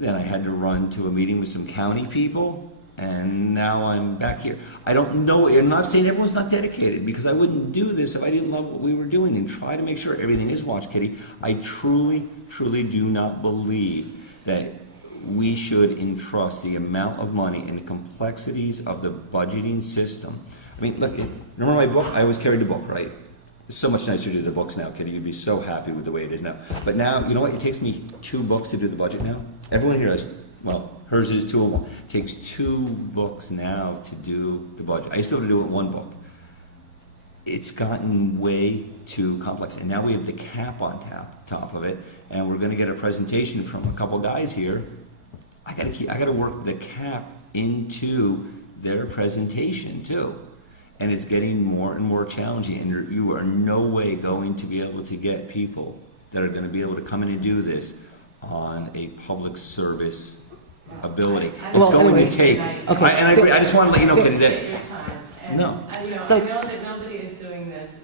Then I had to run to a meeting with some county people, and now I'm back here. I don't know, I'm not saying everyone's not dedicated, because I wouldn't do this if I didn't love what we were doing and try to make sure everything is watched, Kitty. I truly, truly do not believe that we should entrust the amount of money and the complexities of the budgeting system. I mean, look, remember my book? I always carried the book, right? It's so much nicer to do the books now, Kitty. You'd be so happy with the way it is now. But now, you know what? It takes me 2 books to do the budget now. Everyone here has, well, hers is 2 of them. It takes 2 books now to do the budget. I used to be able to do it in 1 book. It's gotten way too complex. And now we have the cap on top of it. And we're going to get a presentation from a couple guys here. I got to work the cap into their presentation too. And it's getting more and more challenging, and you are no way going to be able to get people that are going to be able to come in and do this on a public service ability. It's going to take. Okay. And I agree. I just want to let you know, Kitty, that Your time. And, No. I know that nobody is doing this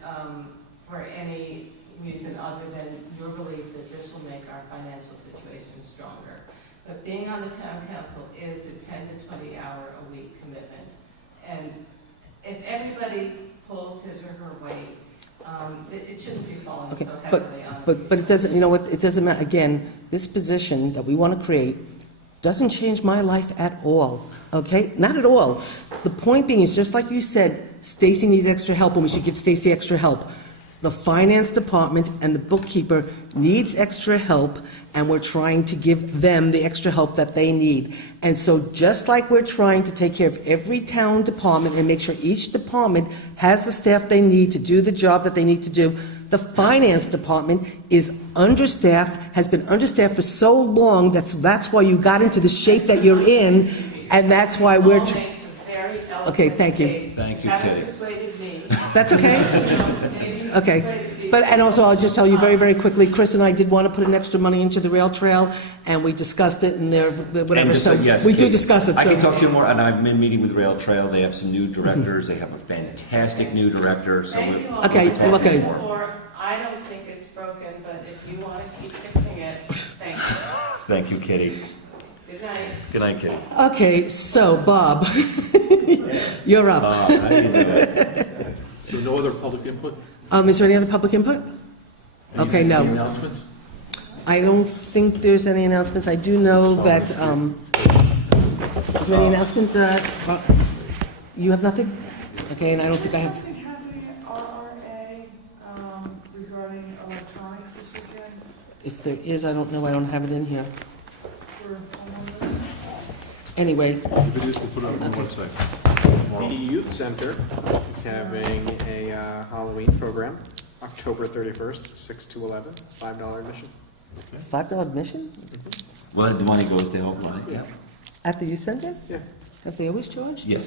for any reason other than your belief that this will make our financial situation stronger. But being on the town council is a 10 to 20 hour a week commitment. And if everybody pulls his or her weight, it shouldn't be falling Okay, so heavily on. but it doesn't, you know what, it doesn't matter, again, this position that we want to create doesn't change my life at all, okay? Not at all. The point being is, just like you said, Stacy needs extra help, and we should give Stacy extra help. The finance department and the bookkeeper needs extra help, and we're trying to give them the extra help that they need. And so just like we're trying to take care of every town department and make sure each department has the staff they need to do the job that they need to do, the finance department is understaffed, has been understaffed for so long, that's why you got into the shape that you're in, and that's why we're... Okay, thank you. Thank you, Haven't Kitty. persuaded me. That's okay. Okay. But, and also, I'll just tell you very, very quickly, Chris and I did want to put an extra money into the rail trail, and we discussed it, and there, whatever, And just so, yes, we do Kitty, discuss it, I can so. talk to you more, and I've been meeting with Rail Trail. They have some new directors. They have a fantastic new director. So Thank you all. Okay, we'll talk okay. more. Or, I don't think it's broken, but if you want to keep fixing it, thank you. Thank you, Kitty. Good night. Good night, Kitty. Okay, so, Bob, you're up. How do you do that? So no other public input? Is there any other public input? Okay, Any no. announcements? I don't think there's any announcements. I do know that, is there any announcement that, you have nothing? Okay, and I don't think I Is have. something happening at RRA regarding electronics this weekend If there is, I don't know. I don't have it in here. for homeowners? Anyway, If it is, we'll put it on the website. The Tomorrow. youth center is having a Halloween program, October 31st, 6 to 11, $5 admission. $5 admission Well, the money goes to help money. Yeah. at the youth center? Yeah. Have they always charged? Yeah,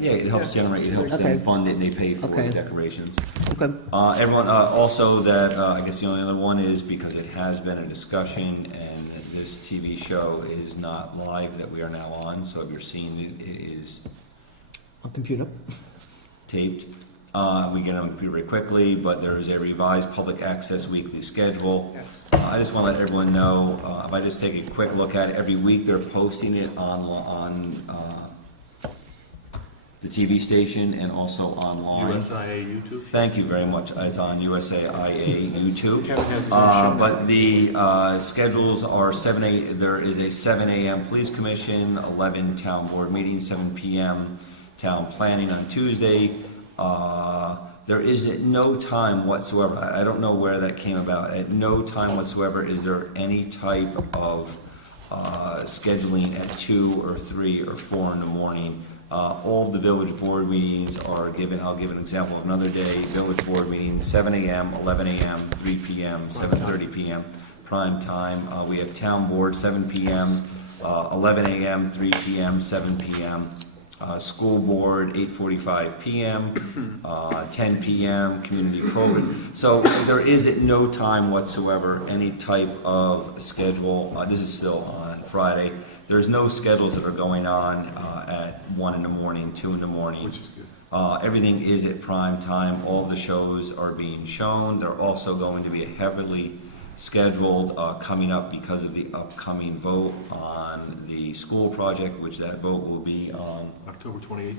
it helps generate, it helps Okay. them fund it, and they pay for Okay. the decorations. Okay. Everyone, also that, I guess the only other one is, because it has been a discussion, and this TV show is not live that we are now on, so if you're seeing it, it is On computer. taped. We get it on the computer very quickly, but there is a revised public access weekly schedule. Yes. I just want to let everyone know, if I just take a quick look at it, every week they're posting it on the TV station and also online. USIA YouTube? Thank you very much. It's on USAIA YouTube. Kevin has his own show. But the schedules are there is a 7 a.m. Police Commission, 11 Town Board meeting, 7 p.m. Town Planning on Tuesday, There is at no time whatsoever, I don't know where that came about, at no time whatsoever is there any type of scheduling at 2 or 3 or 4 in the morning. All the village board meetings are given, I'll give an example of another day, village board meetings, 7 a.m., 11 a.m., 3 p.m., 7:30 p.m., prime time. We have town board, 7 p.m., 11 a.m., 3 p.m., 7 p.m., school board, 8:45 p.m., 10 p.m., community program. So there is at no time whatsoever any type of schedule. This is still on Friday. There's no schedules that are going on at 1 in the morning, 2 in the morning. Which is good. Everything is at prime time. All the shows are being shown. They're also going to be heavily scheduled coming up because of the upcoming vote on the school project, which that vote will be on October 28th,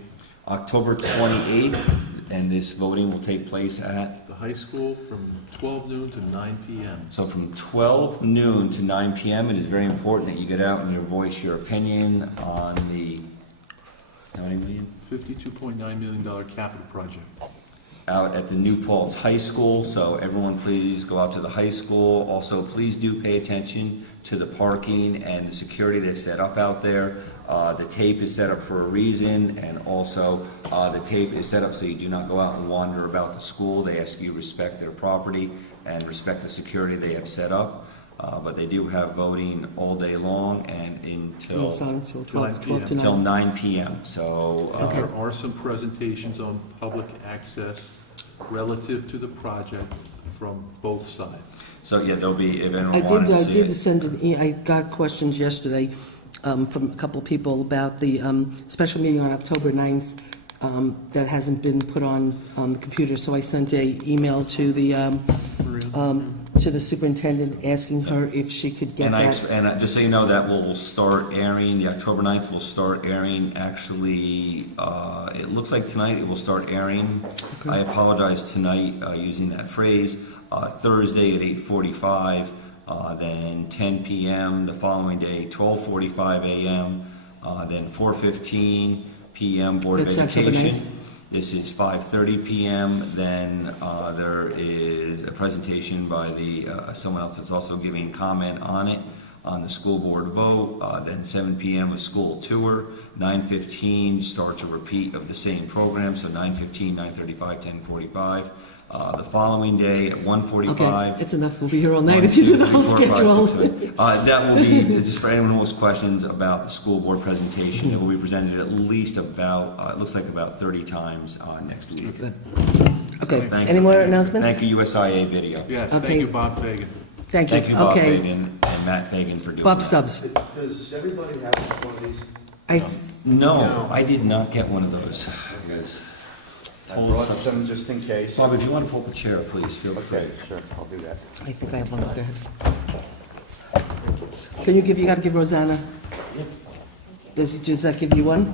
October 28th, and this voting will take place at, the high school from 12 noon to 9 p.m. so from 12 noon to 9 p.m. It is very important that you get out and you voice your opinion on the, how many million? $52.9 million capital project. Out at the new Paltz High School, so everyone please go out to the high school. Also, please do pay attention to the parking and the security they've set up out there. The tape is set up for a reason, and also the tape is set up so you do not go out and wander about the school. They ask you to respect their property and respect the security they have set up. But they do have voting all day long and until It's on until 12 to 9. 9 p.m. So Okay. There are some presentations on public access relative to the project from both sides. So yeah, there'll be, if anyone I wanted to see did it. send I got questions yesterday from a couple of people about the special meeting on October 9th that hasn't been put on the computer, so I sent a email to the superintendent asking her if she could get that. And just so you know, that will start airing, the October 9th will start airing, actually, it looks like tonight it will start airing. Okay. I apologize tonight using that phrase. Thursday at 8:45, then 10 p.m. the following day, 12:45 a.m., then 4:15 p.m. Board of That's October 9th? Education. This is 5:30 p.m. Then there is a presentation by someone else that's also giving comment on it, on the school board vote. Then 7 p.m. a school tour. 9:15 starts a repeat of the same program. So 9:15, 9:35, 10:45. The following day at 1:45. Okay, it's enough. We'll be here all night if you do the whole schedule. That will be, just for anyone who has questions about the school board presentation, it will be presented at least about, it looks like about 30 times next week. Good. Okay, Thank any you. more announcements? Thank you, USIA Video. Yes, Okay. thank you, Bob Fagan. Thank you. Thank you, Bob Okay, Fagan and Matt Fagan for doing Bob that. Stubbs. Does everybody have one of these? No, I did not get one of those. I brought them just in case. Bob, if you want to pull up a chair, please, feel free. Okay, sure, I'll do that. I think I have one. Go ahead. You got to give Rosanna. Does that give you one?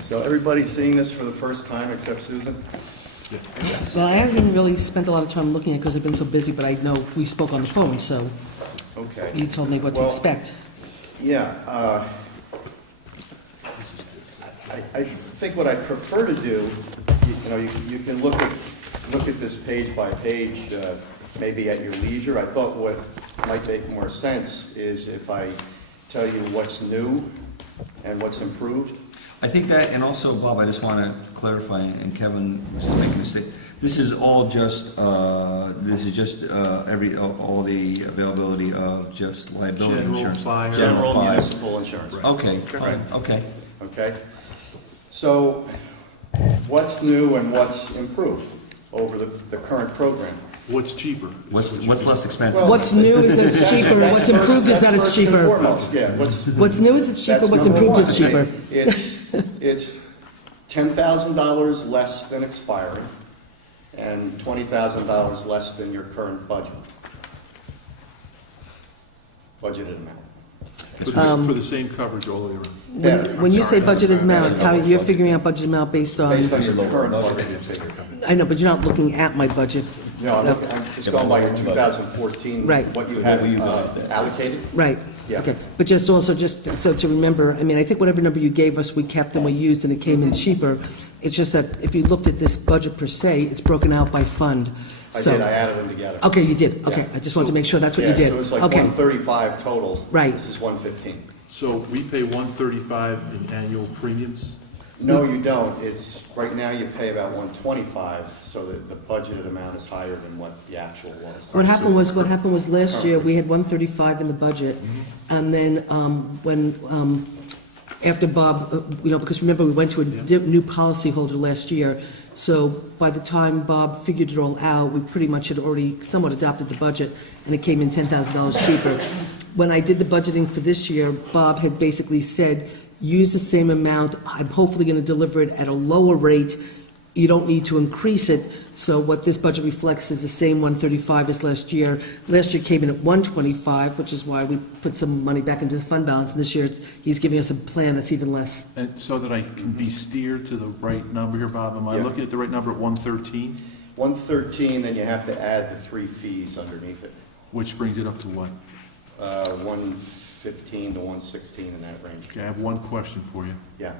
So everybody's seeing this for the first time except Susan? Yes. Well, I haven't really spent a lot of time looking at it because I've been so busy, but I know we spoke on the phone, so Okay. you told me what to Well, expect. Yeah, I think what I prefer to do, you can look at this page by page, maybe at your leisure. I thought what might make more sense is if I tell you what's new and what's improved. I think that, and also, Bob, I just want to clarify, and Kevin was just making a statement. This is all just, all the availability of just liability General insurance. fire. General fire. municipal insurance. Okay, fine, okay. Okay? So what's new and what's improved over the current program? What's cheaper? What's less expensive? Well, What's new is that it's cheaper, what's improved is that it's First and cheaper. foremost, yeah. What's new is it's cheaper, That's what's number improved one. is cheaper. It's $10,000 less than expiring and $20,000 less than your current budgeted amount. For the same coverage all the way around. Yeah, When you say I'm sorry, budgeted amount, how you're budgeted. figuring out budget amount based on, Based on your current budget. I know, but you're not looking at my budget No, I'm just going by your 2014, Right. what you have What you got. allocated. Right. Yeah. Okay, but just also, just so to remember, I mean, I think whatever number you gave us, we kept and we used, and it came in cheaper. It's just that if you looked at this budget per se, it's broken out by fund. I So- did, I added them together. Okay, you did, okay, Yeah. I just wanted to make sure that's what you Yeah, did. so it's like Okay, 135 total. Right. This is 115. So we pay 135 in annual premiums? No, you don't. It's, right now you pay about 125, so that the budgeted amount is higher than what the actual was. what happened was last year, we had 135 in the budget, and then after Bob, because remember, we went to a new policyholder last year, so by the time Bob figured it all out, we pretty much had already somewhat adopted the budget, and it came in $10,000 cheaper. When I did the budgeting for this year, Bob had basically said, use the same amount, I'm hopefully going to deliver it at a lower rate, you don't need to increase it, so what this budget reflects is the same 135 as last year. Last year came in at 125, which is why we put some money back into the fund balance, and this year he's giving us a plan that's even less. And so that I can be steered to the right number here, Bob, am I Yeah. looking at the right number at 113? 113, then you have to add the 3 fees underneath it. Which brings it up to what? 115 to 116 in that range. Okay, I have one question for you. Yeah.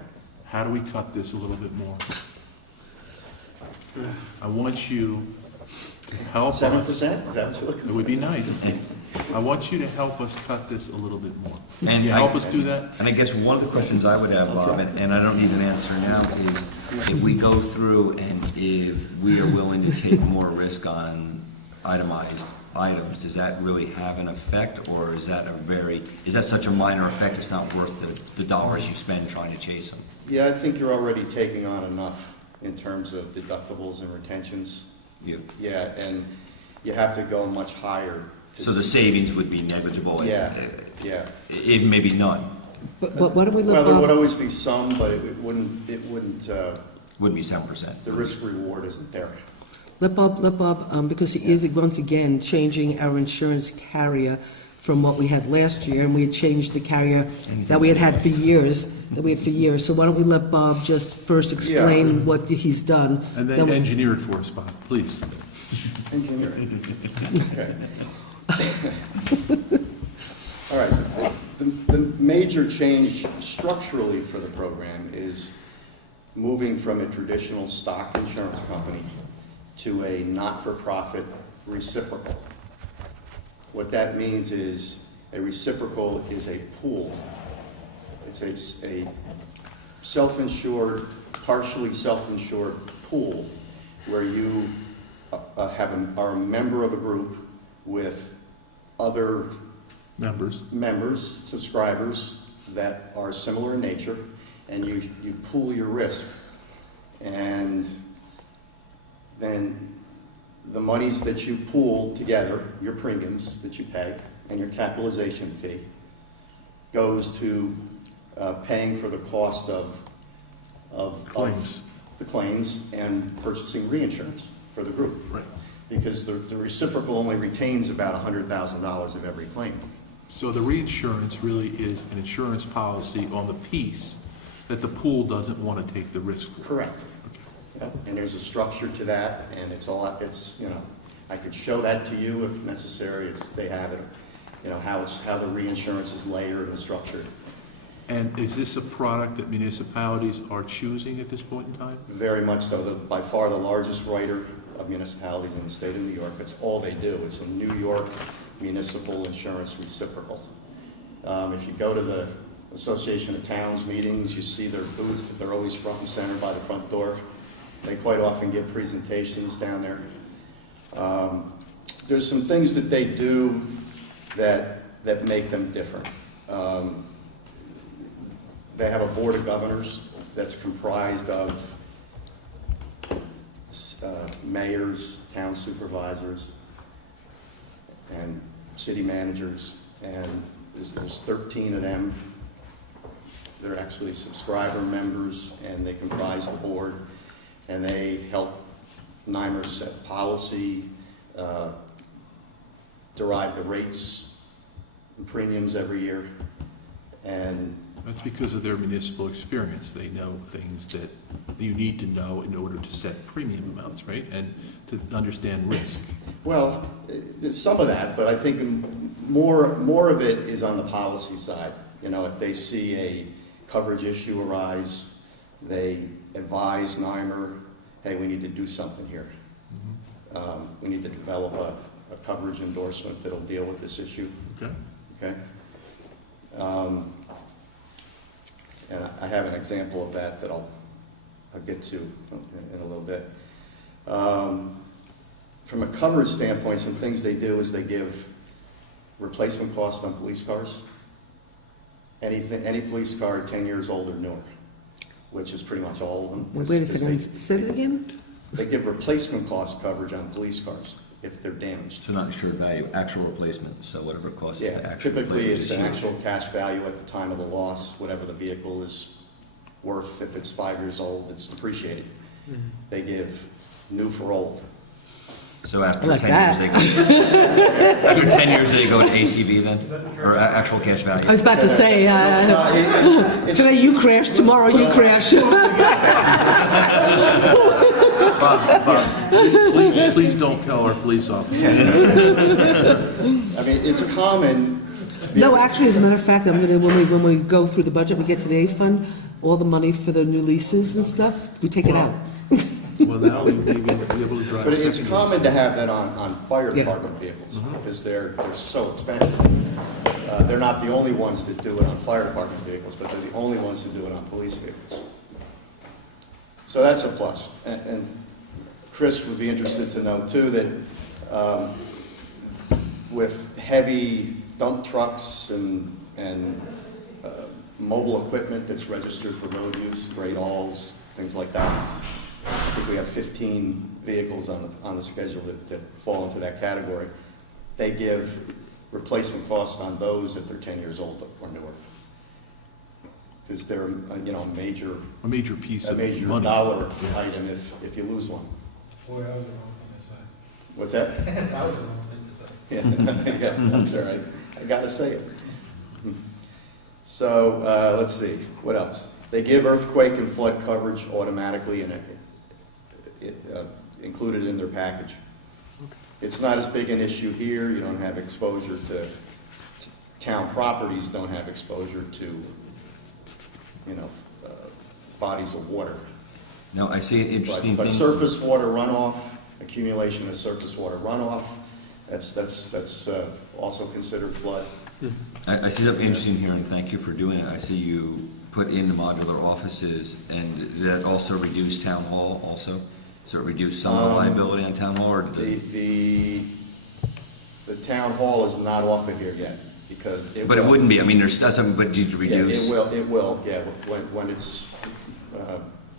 How do we cut this a little bit more? I want you to help us. 7%? Is that what you're looking It would be nice. I want you to help us cut this a little bit more. And Can you help us do that? And I guess one of the questions I would have, Bob, and I don't need an answer now, is if we go through and if we are willing to take more risk on itemized items, does that really have an effect, or is that such a minor effect it's not worth the dollars you spend trying to chase them? Yeah, I think you're already taking on enough in terms of deductibles and retentions. You, Yeah, and you have to go much higher. so the savings would be negligible? Yeah, yeah. It may be none, But why don't we let Well, there would Bob, always be some, but it wouldn't, would be 7%. the risk reward isn't there. let Bob, because he is once again changing our insurance carrier from what we had last year, and we had changed the carrier that we had for years, So why don't we let Bob just first explain what he's done? And then we- engineer it for us, Bob, please. Engineering. Okay. All right, the major change structurally for the program is moving from a traditional stock insurance company to a not-for-profit reciprocal. What that means is a reciprocal is a pool. It's a self-insured, partially self-insured pool where you are a member of a group with other Members. subscribers that are similar in nature, and you pool your risk. And then the monies that you pool together, your premiums that you pay, and your capitalization fee, goes to paying for the cost of Claims. the claims and purchasing reinsurance for the group. Right. Because the reciprocal only retains about $100,000 of every claim. So the reinsurance really is an insurance policy on the piece that the pool doesn't want to take the risk for. Correct. Yep. And there's a structure to that, and I could show that to you if necessary. They have it, how the reinsurance is layered and structured. And is this a product that municipalities are choosing at this point in time? Very much so. By far the largest writer of municipalities in the state of New York. That's all they do. It's a New York Municipal Insurance Reciprocal. If you go to the Association of Towns meetings, you see their booth. They're always front and center by the front door. They quite often give presentations down there. There's some things that they do that make them different. They have a board of governors that's comprised of mayors, town supervisors, and city managers, and there's 13 of them. They're actually subscriber members, and they comprise the board, and they help NYMER set policy, derive the rates and premiums every year, and That's because of their municipal experience. They know things that you need to know in order to set premium amounts, right? And to understand risk. Well, there's some of that, but I think more of it is on the policy side. You know, if they see a coverage issue arise, they advise NYMER, hey, we need to do something here. We need to develop a coverage endorsement that'll deal with this issue. Okay. Okay? And I have an example of that that I'll get to in a little bit. From a coverage standpoint, some things they do is they give replacement costs on police cars. Any police car 10 years old or newer, which is pretty much all of them. Wait a second, say that again? They give replacement cost coverage on police cars if they're damaged. So not insured value, actual replacement, so whatever it costs Yeah, to actually typically replace it's it. an actual cash value at the time of the loss, whatever the vehicle is worth. If it's 5 years old, it's depreciated. They give new for old. So after Like 10 that. years, after 10 years, they go to ACV then? Or actual cash value? I was about to say, today you crash, tomorrow you crash. Bob, please don't tell our police officers. I mean, it's common. No, actually, as a matter of fact, when we go through the budget, we get to the A fund, all the money for the new leases and stuff, we take it out. Well, now we may be able to drive. But it's second common to have that on fire Yeah. department vehicles because they're so expensive. They're not the only ones that do it on fire department vehicles, but they're the only ones that do it on police vehicles. So that's a plus. And Chris would be interested to know too that with heavy dump trucks and mobile equipment that's registered for road use, great alls, things like that. I think we have 15 vehicles on the schedule that fall into that category. They give replacement costs on those if they're 10 years old or newer. Because they're, a major piece of money. dollar Yeah. item if you lose one. Boy, I was the wrong thing to say. What's that? I was the wrong thing to say. Yeah, that's all right. I gotta say it. So, let's see, what else? They give earthquake and flood coverage automatically and included in their package. It's not as big an issue here. You don't have exposure to town properties, don't have exposure to, bodies of water. No, I see an interesting But thing. surface water runoff, accumulation of surface water runoff, that's also considered flood. I see something interesting here, and thank you for doing it. I see you put in the modular offices, and that also reduce town hall also? So it reduce some of the liability on town hall, or does it? The town hall is not off of here yet, because But it wouldn't be, I mean, there's something, but did you Yeah, reduce? it will, yeah, when it's,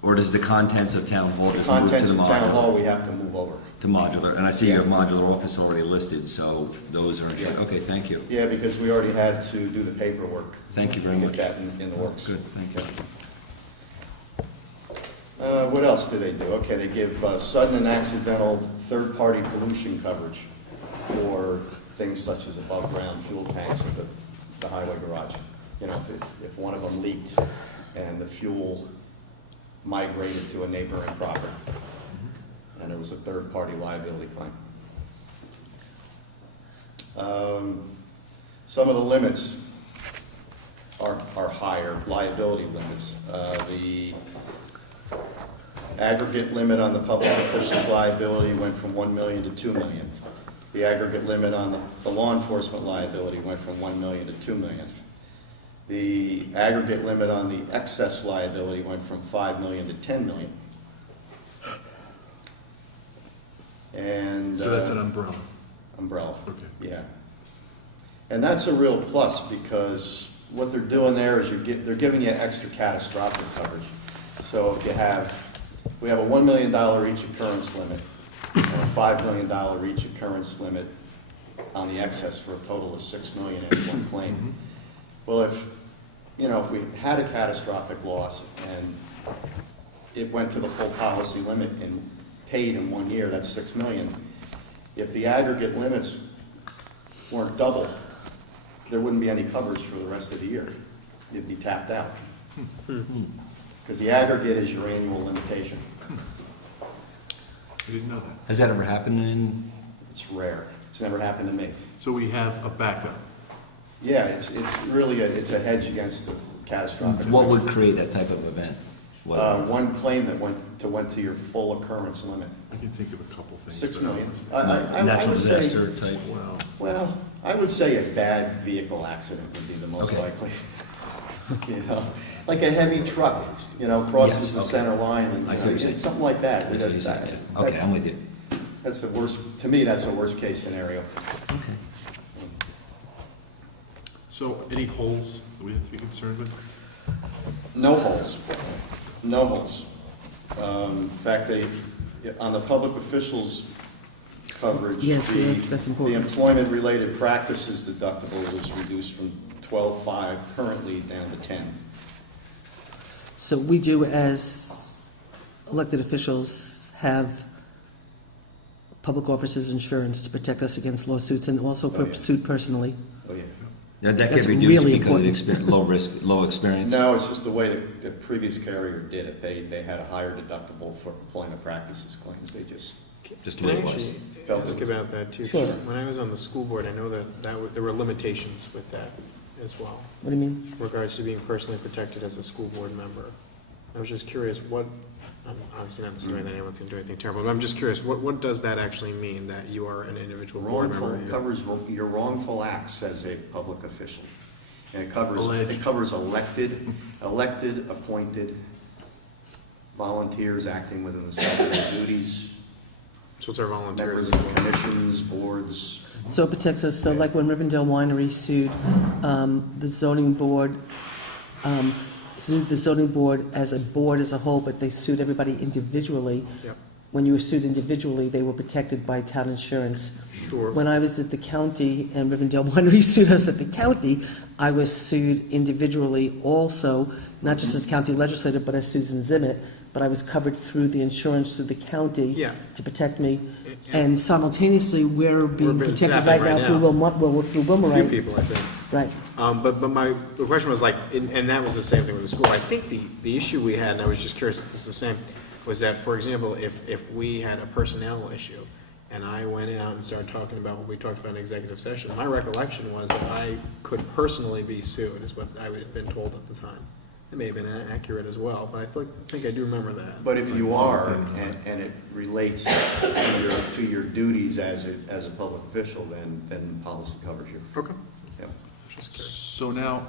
Or does the contents of town hall the just move to contents the of town hall, modular? we have to move over. To modular, and I see you have modular office already listed, so those are, Yeah. okay, thank you. Yeah, because we already had to do the paperwork. Thank you very to much. get that in the works. Good, thank you. What else do they do? Okay, they give sudden and accidental third-party pollution coverage for things such as above-ground fuel tanks at the highway garage. If one of them leaked and the fuel migrated to a neighboring property, and it was a third-party liability claim. Some of the limits are higher, liability limits. The aggregate limit on the public official's liability went from $1 million to $2 million. The aggregate limit on the law enforcement liability went from $1 million to $2 million. The aggregate limit on the excess liability went from $5 million to $10 million. And So that's an umbrella. umbrella. Okay. Yeah. And that's a real plus because what they're doing there is they're giving you extra catastrophic coverage. So if we have a $1 million each occurrence limit and a $5 million each occurrence limit on the excess for a total of $6 million in one claim. Well, if we had a catastrophic loss and it went to the full policy limit and paid in 1 year, that's $6 million. If the aggregate limits weren't double, there wouldn't be any coverage for the rest of the year. you'd be tapped out. Because the aggregate is your annual limitation. I didn't know that. Has that ever happened in? It's rare. It's never happened to me. So we have a backup. Yeah, it's really it's a hedge against the catastrophic. What would create that type of event? What? One claim that went to your full occurrence limit. I can think of a couple things. 6 but- million. I Natural would say, disaster type? Wow. well, I would say a bad vehicle accident would be the most Okay. likely. You know, like a heavy truck, crosses Yes, the okay. center line and I see what you're saying. something like that. That's what you're saying, yeah. Okay, I'm with you. That's the worst, to me, that's a worst case scenario. Okay. So any holes that we have to be concerned with? No holes. No holes. In fact, on the public officials coverage, Yes, yeah, that's the important. employment-related practices deductible was reduced from 12.5 currently down to 10. So we do, as elected officials, have public officers insurance to protect us against lawsuits and also Oh, for yeah. suit personally. Oh, yeah. That get That's reduced really because of important. low risk, low experience? No, it's just the way the previous carrier did it. They had a higher deductible for employment practices claims. They just, Just the Can way I it was? actually Felt ask it was- about that too? Sure. 'Cause when I was on the school board, I know that there were limitations with that as well, What do you mean? in regards to being personally protected as a school board member. I was just curious, I'm obviously not saying that anyone's going to do anything terrible, but I'm just curious, what does that actually mean, that you are an individual board wrongful, member? covers your wrongful acts as a public official. And it covers Alleged. elected, appointed volunteers acting within the scope of their duties, So it's our volunteers members as of well. commissions, boards. So it protects us, so like when Rivendell Winery sued the zoning board, as a board as a whole, but they sued everybody individually. Yep. When you were sued individually, they were protected by town insurance. Sure. When I was at the county and Rivendell Winery sued us at the county, I was sued individually also, not just as county legislator, but as Susan Zimmett, but I was covered through the insurance through the county Yeah. to protect me. And And simultaneously, we're being being protected happening right now through a few Wilmerite. people, I think. Right. But the question was like, and that was the same thing with the school. I think the issue we had, and I was just curious if this is the same, was that, for example, if we had a personnel issue, and I went out and started talking about what we talked about in executive session, my recollection was that I could personally be sued, is what I had been told at the time. It may have been accurate as well, but I think I do remember that. But if you are, and it relates to your duties as a public official, then the policy covers you. Okay. Yep. Just curious. So now,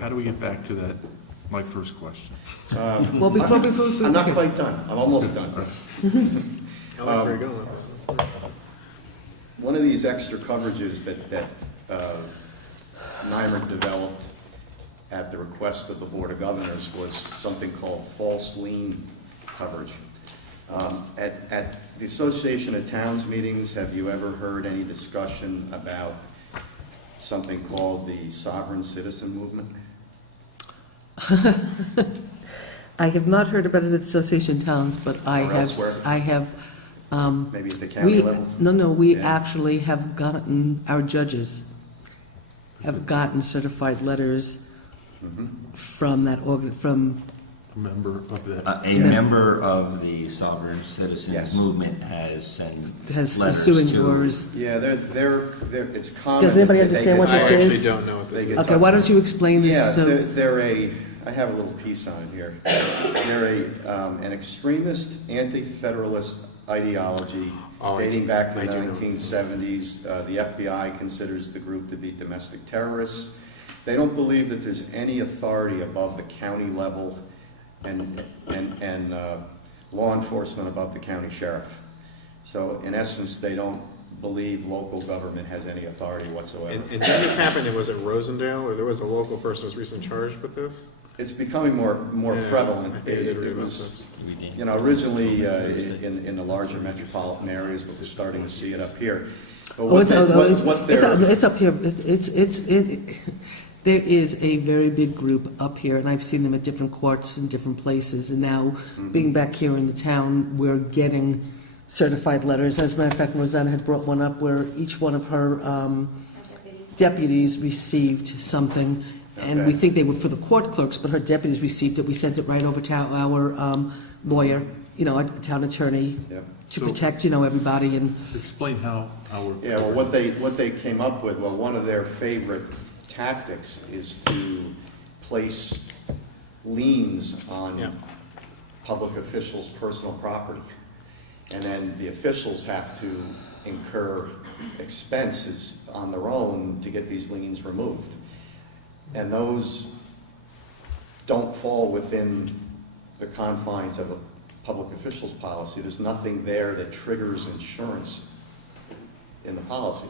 how do we get back to that, my first question? Well, before I'm not quite done. I'm almost done. I like where you're going with that. That's- One of these extra coverages that NYMER developed at the request of the Board of Governors was something called false lien coverage. At the Association of Towns meetings, have you ever heard any discussion about something called the sovereign citizen movement? I have not heard about it at Association Towns, but Or elsewhere? I have, Maybe at the county level? we Yeah. actually have gotten, our judges have gotten certified letters from that from, Member of that? A member of the sovereign citizens Yes. movement has sent has letters suing to. or is, Yeah, it's common. Does anybody that they understand what get- I this is? actually don't know what They this get is. okay, why don't you explain Yeah, this? So, I have a little piece on it here. They're an extremist, anti-federalist ideology Oh, I dating do- back to I the do know what this is. 1970s. The FBI considers the group to be domestic terrorists. They don't believe that there's any authority above the county level and law enforcement above the county sheriff. So in essence, they don't believe local government has any authority whatsoever. And did this happen, was it Rosendale, or there was a local person who was recently charged with this? It's becoming more Yeah, prevalent. I think I did read It about was, this. originally in the larger metropolitan areas, but we're starting to see it up here. But oh, it's they're- it's up here, there is a very big group up here, and I've seen them at different courts in different places, and now, being back here in the town, we're getting certified letters. As a matter of fact, Rosanna had brought one up where each one of her deputies received something, And we Okay. think they were for the court clerks, but her deputies received it. We sent it right over to our lawyer, our town attorney, Yep. to So- protect, everybody, and Explain how we're. Yeah, well, what they came up with, well, one of their favorite tactics is to place liens Yeah. on public officials' personal property. And then the officials have to incur expenses on their own to get these liens removed. And those don't fall within the confines of a public officials policy. There's nothing there that triggers insurance in the policy.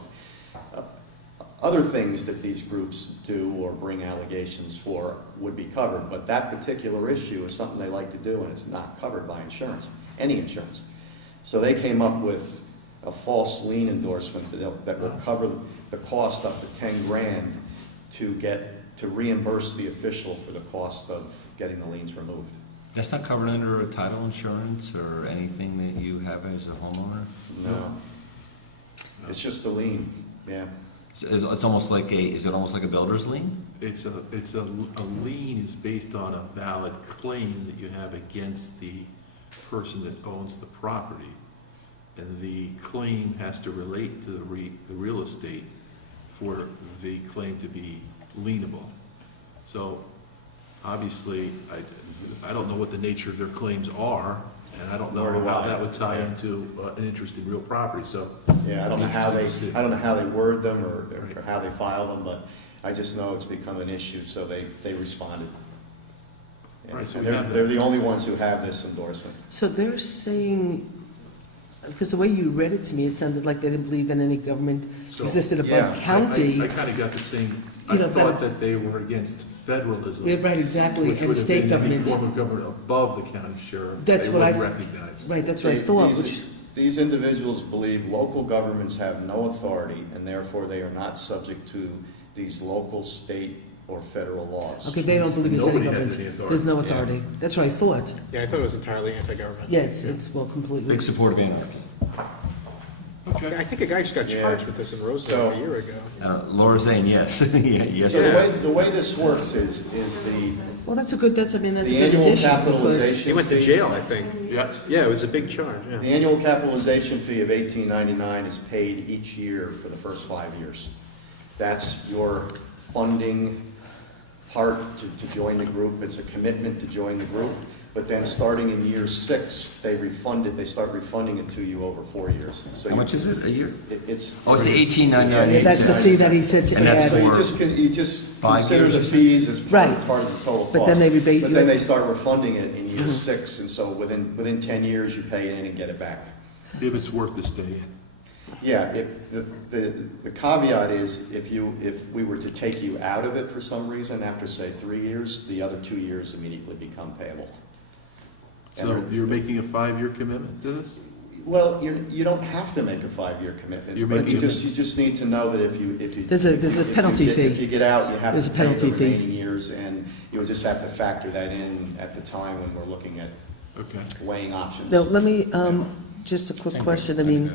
Other things that these groups do or bring allegations for would be covered, but that particular issue is something they like to do, and it's not covered by insurance, any insurance. So they came up with a false lien endorsement that will cover the cost up to 10 grand to reimburse the official for the cost of getting the liens removed. That's not covered under a title insurance or anything that you have as a homeowner? No. It's just a lien, yeah. It's almost like is it almost like a builder's lien? It's a lien is based on a valid claim that you have against the person that owns the property. And the claim has to relate to the real estate for the claim to be lienable. So obviously, I don't know what the nature of their claims are, and I don't know Nor do how I. that would tie Yeah. into an interest in real property, so. Yeah, I don't know how Interesting to see. I don't know how they word them or Right. how they file them, but I just know it's become an issue, so they responded. And Right, so and we they're, have that. they're the only ones who have this endorsement. so they're saying, because the way you read it to me, it sounded like they didn't believe in any government So, existed yeah, above county. I kind of got the same, I You know, thought that- that they were against federalism. Yeah, right, exactly, Which and would have state been any government. form of government above the county sheriff. That's they what I would th- recognize. Right, that's what I These- thought, these- which, These individuals believe local governments have no authority, and therefore they are not subject to these local, state, or federal laws. okay, they don't believe there's any Nobody has government. any authority. There's no Yeah. authority. That's what I thought. Yeah, I thought it was entirely anti-government. Yes, it's, well, completely. Big support of anarchy. Okay. I think a guy just got Yeah. charged with this in Roseville So- a year ago. Laura's saying yes. Yes. So Yeah. the way this works is Well, that's a good, that's a the good annual addition, because, capitalization. He went to fee- jail, I think. Yeah. Yeah, it was a big charge, yeah. The annual capitalization fee of $18.99 is paid each year for the first 5 years. That's your funding part to join the group. It's a commitment to join the group. But then starting in year 6, they start refunding it to you over 4 years. So How you- much is it a year? It's. Oh, it's the 18.99. yeah, that's the fee that he said to And that's So add. you just 5 consider years the or fees as Right. part of the total cost. But then they rebate But you then at- they start refunding it in year 6, and so within 10 years, you pay it in and get it back. If it's worth to stay in. Yeah, the caveat is, if we were to take you out of it for some reason, after, say, 3 years, the other 2 years immediately become payable. So And you're making a 5-year commitment to this? Well, you don't have to make a 5-year commitment, You're but making you a- just need to know that if you. There's a penalty fee. If you get out, you have There's to a pay the penalty fee. remaining years, and you would just have to factor that in at the time when we're looking at Okay. weighing options. Now, let me, just a quick question, I mean,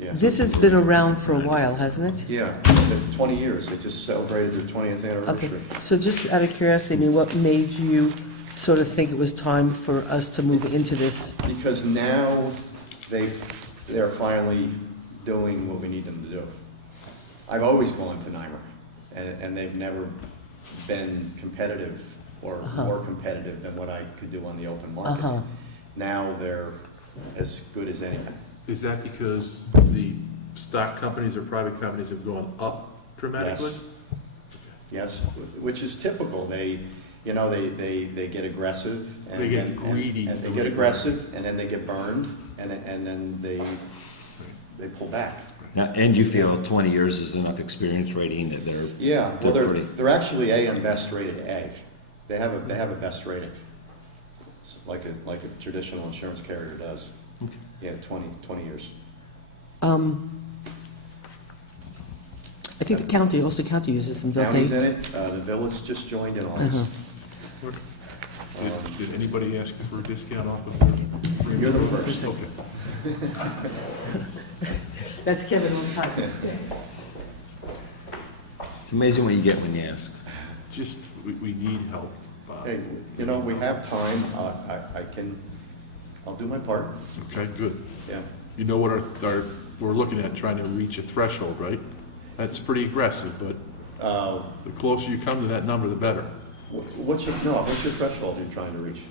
Yeah. this has been around for a while, hasn't it? Yeah, 20 years, they just celebrated their 20th Okay, anniversary. so just out of curiosity, I mean, what made you sort of think it was time for us to move into this? Because now they're finally doing what we need them to do. I've always gone to NYMER, and they've never been competitive or more competitive than what I could do on the open market. Uh-huh. Now they're as good as anything. Is that because the stock companies or private companies have gone up dramatically? Yes, which is typical. They get aggressive. And They get and- greedy. And they get aggressive, and then they get burned, and then they pull back. Now, and you feel 20 years is enough experience rating that they're. Yeah, well, They're pretty- they're actually AM best rated A. They have a best rating, It's like a traditional insurance carrier does. Okay. Yeah, 20 years. I think the county, Ulster County uses them, don't County's they? in it, the village just joined in on this. Did anybody ask you for a discount off of the? You're the first. Okay. That's Kevin on top. It's amazing what you get when you ask. just, we need help. Hey, you know, we have time, I'll do my part, Okay, good. yeah. You know what we're looking at, trying to reach a threshold, right? That's pretty aggressive, but the closer you come to that number, the better. What's your threshold you're trying to reach?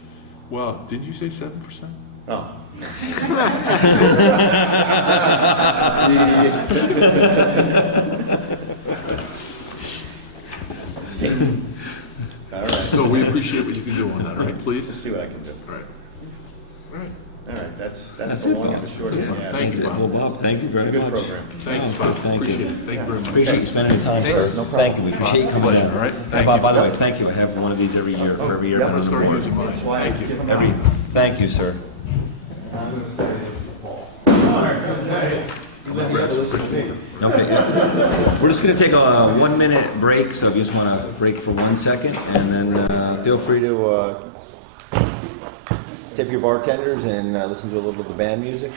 Well, didn't you say 7%? Oh. All right, So we appreciate what you can do on that, all right, let's please? see what I can do. All right. All right. All right, that's That's the it, long Bob. and the short of it. yeah. Thank you, Well, Bob. Bob, thank you It's a very good much. program. Thanks, Bob. Thank you. Appreciate it. Thank you very much. Appreciate you spending the time, Thanks. sir. Thank you, we appreciate you coming in. Pleasure, all right? And Thank Bob, you. by the way, thank you, I have one of these every year, for every year. yeah. I'm gonna start using mine. That's why I Thank you. give them Every, out. thank you, sir. Okay, we're just gonna take a 1-minute break, so if you just wanna break for 1 second, and then, feel free to, tip your bartenders and, listen to a little of the band music.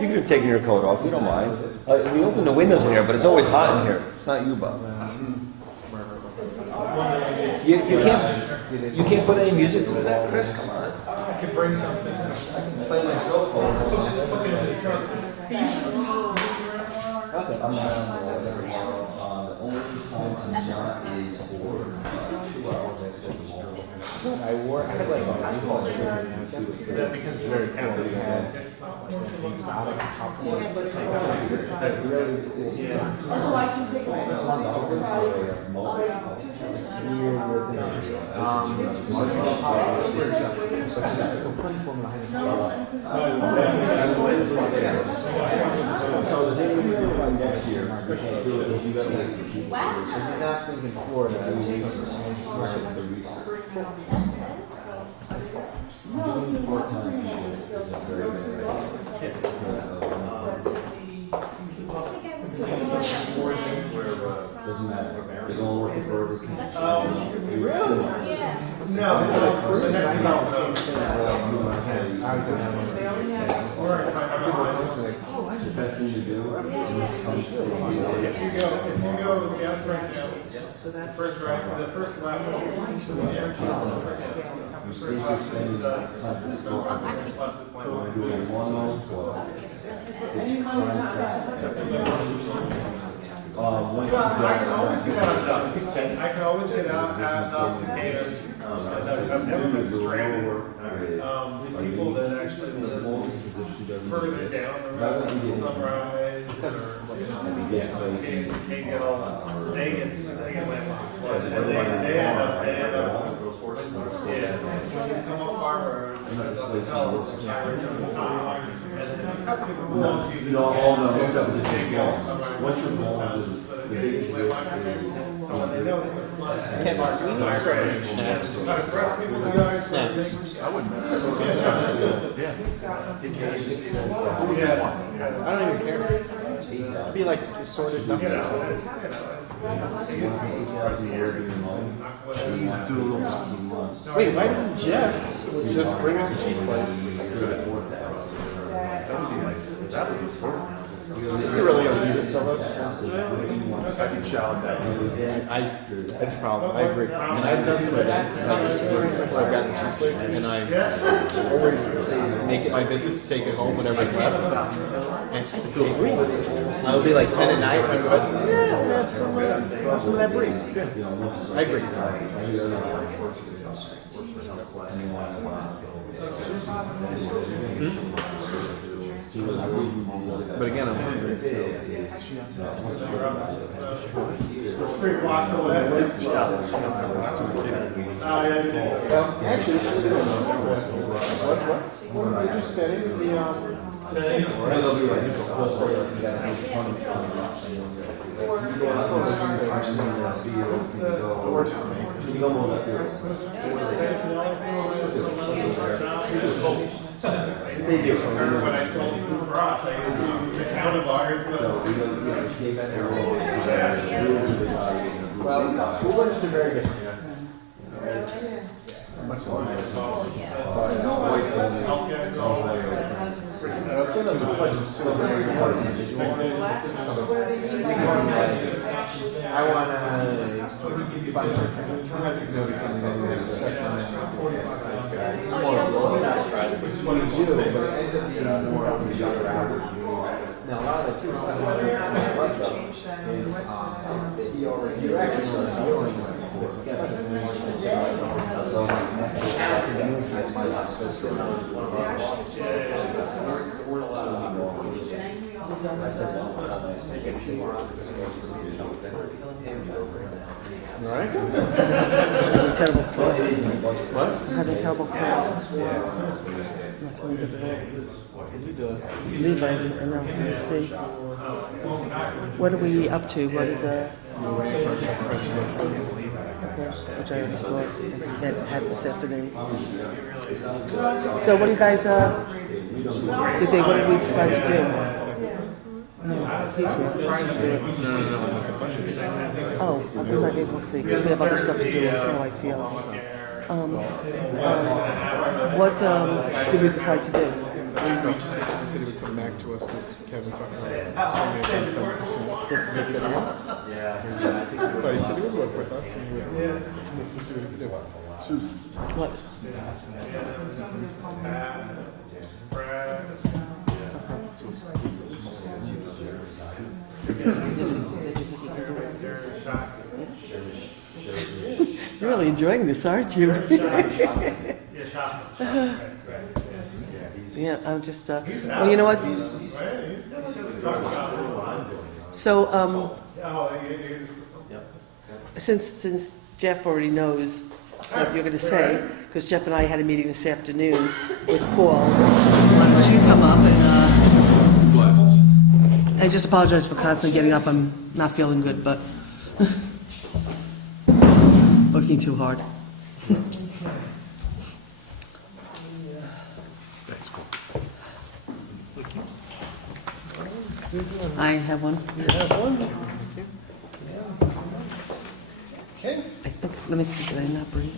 You could have taken your coat off, we don't mind. We open the windows in here, but it's always hot in here. It's not you, Bob. You can't put any music through that, Chris? Come on. I can bring something. I can play my cell phone. Okay, I'm not on the only time it's not is for 2 hours. I had like a recall shirt. That's because it's very cool. Exotic So I can take So the thing we do by next year, we can't do it if you gotta wait for people. If you're not thinking Florida, you need to start the research. Doing part-time is a very good idea. Doesn't matter. They don't work at Burger King. Really? No, the next about the best thing to do. If you go gas breakdown, the first left. I can always get out to Gators. I've never been stranded. These people that actually live further down the road, some roadways, or can't get all, they get landlocked. And they end up, yeah, come up Farmer, there's a hotel, it's a high rate of time. And then a couple people who always use it. All know except with the big walls. Once you're gone, The biggest so when they know it's gonna flood. Ken, Mark, we need to start doing snacks. I wouldn't. Yeah. I don't even care. It'd be like assorted dumpsters. Wait, why doesn't Jeff just bring us a cheese plate? That would be perfect. You're really gonna do this to us? I can challenge that. That's a problem, I agree. And I've done some of that, where I've gotten cheese plates, and I always make it my business to take it home whenever's left. And it feels great. It'll be like 10 at night, and I go, yeah, that's some of that brie. Good. I agree. But again, I'm hungry, so. 3 blocks away. Well, actually, it's just what are you setting the works for me. They do. When I sold food for us, I used to use the county bars. Well, school lunches are very different. I want to find out. I'm going to take notice on the discussion on that. What you do, but it ends up being more of the other hours. Now, a lot of the too, is you're actually dealing with we're allowed Right? Having terrible clothes. What? Having terrible clothes. Not feeling good at all. Levi, I know, let's see. What are we up to? What are the... Which I already saw, had this afternoon. So what do you guys, what did we decide to do? No, he's here. Oh, I'm not able to see, because we have other stuff to do, that's how I feel. What did we decide to do? The city would come back to us because Kevin talked about it. 7%. He said, yeah. But he said he would work with us and we'd see what he could do. What? You're really enjoying this, aren't you? Yeah, I'm just, well, you know what? So, since Jeff already knows what you're going to say, because Jeff and I had a meeting this afternoon with Paul, why don't you come up and, Glasses. and just apologize for constantly getting up. I'm not feeling good, but working too hard. That's cool. I have one. You have one? Okay. I think, let me see, did I not bring it?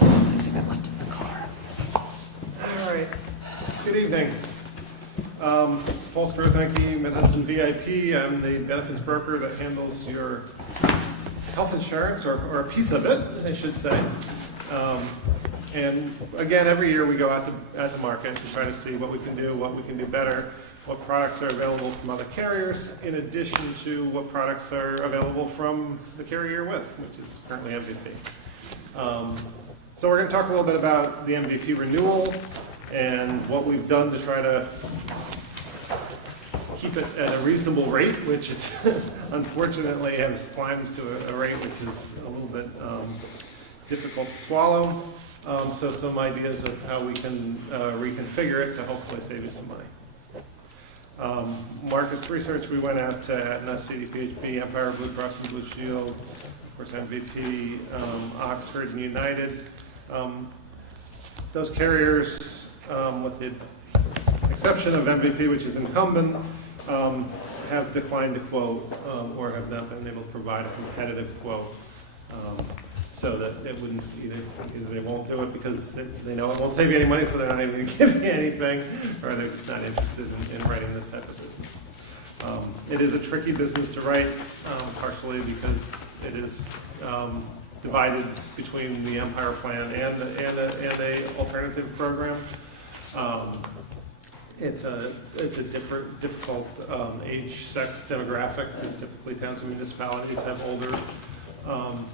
I think I left it in the car. All right. Good evening. Paul Strothanke, Mid-Hudson VIP. I'm the benefits broker that handles your health insurance, or a piece of it, I should say. And again, every year we go out to market to try to see what we can do better, what products are available from other carriers, in addition to what products are available from the carrier you're with, which is currently MVP. So we're going to talk a little bit about the MVP renewal and what we've done to try to keep it at a reasonable rate, which it's unfortunately has climbed to a rate which is a little bit difficult to swallow. So some ideas of how we can reconfigure it to hopefully save you some money. Markets research, we went out to Aetna, CDPHP, Empire, Blue Cross and Blue Shield, of course MVP, Oxford and United. Those carriers, with the exception of MVP, which is incumbent, have declined to quote or have not been able to provide a competitive quote, so that it wouldn't, either they won't do it because they know it won't save you any money, so they're not even going to give you anything, or they're just not interested in writing this type of business. It is a tricky business to write, partially because it is divided between the Empire plan and a alternative program. It's a difficult age, sex demographic, because typically towns and municipalities have older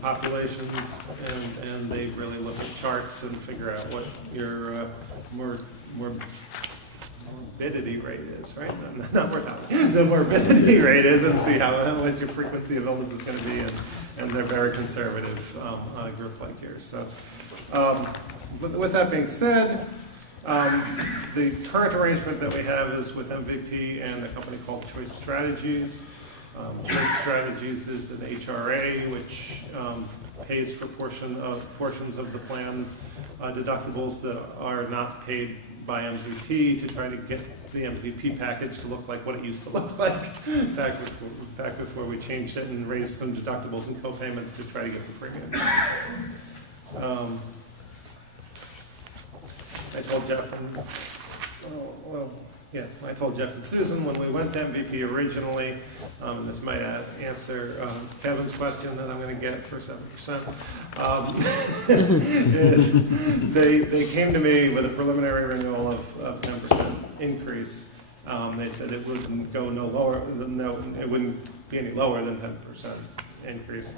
populations, and they really look at charts and figure out what your morbidity rate is, right? Not mortality. The morbidity rate is, and see how what your frequency of illness is going to be, and they're very conservative on a group like yours. So, with that being said, the current arrangement that we have is with MVP and a company called Choice Strategies. Choice Strategies is an HRA, which pays for portions of the plan deductibles that are not paid by MVP, to try to get the MVP package to look like what it used to look like back before we changed it and raised some deductibles and co-payments to try to get the premium. I told Jeff and, I told Jeff and Susan when we went to MVP originally, this might answer Kevin's question that I'm going to get for 7%, is they came to me with a preliminary renewal of 10% increase. They said it wouldn't go no lower, it wouldn't be any lower than 10% increase.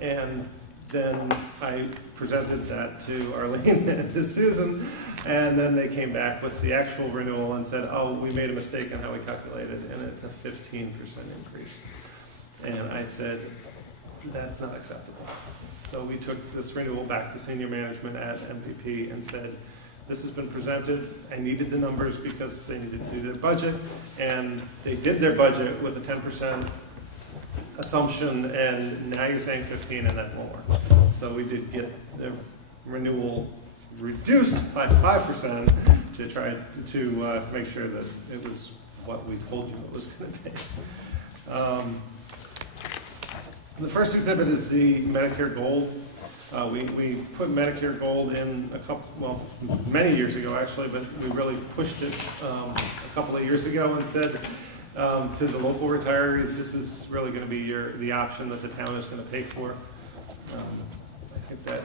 And then I presented that to Arlene and to Susan, and then they came back with the actual renewal and said, oh, we made a mistake in how we calculated, and it's a 15% increase. And I said, that's not acceptable. So we took this renewal back to senior management at MVP and said, this has been presented. I needed the numbers because they needed to do their budget, and they did their budget with a 10% assumption, and now you're saying 15, and that won't work. So we did get the renewal reduced by 5% to try to make sure that it was what we told you it was going to be. The first exhibit is the Medicare Gold. We put Medicare Gold in many years ago actually, but we really pushed it a couple of years ago and said to the local retirees, this is really going to be the option that the town is going to pay for. I think that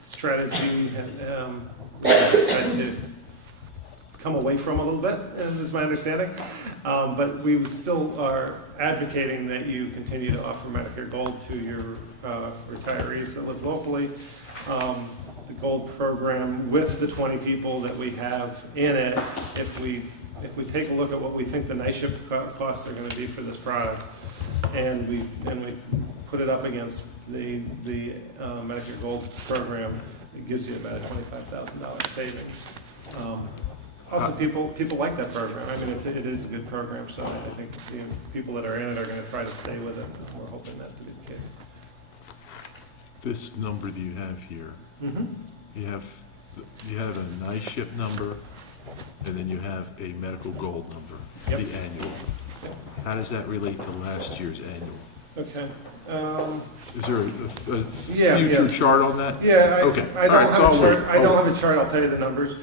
strategy had to come away from a little bit, and is my understanding. But we still are advocating that you continue to offer Medicare Gold to your retirees that live locally. The Gold program with the 20 people that we have in it, if we take a look at what we think the night shift costs are going to be for this product, and we put it up against the Medicare Gold program, it gives you about a $25,000 savings. Also, people like that program. I mean, it is a good program, so I think the people that are in it are going to try to stay with it. We're hoping that to be the case. This number that you have here, you have a night shift number, and then you have a medical gold number, Yep. the annual. How does that relate to last year's annual? Okay. Is there a Yeah, future yeah. chart on that? Yeah, Okay. I All right, don't so have a I'll chart. wait. I don't have a chart. I'll tell you the numbers.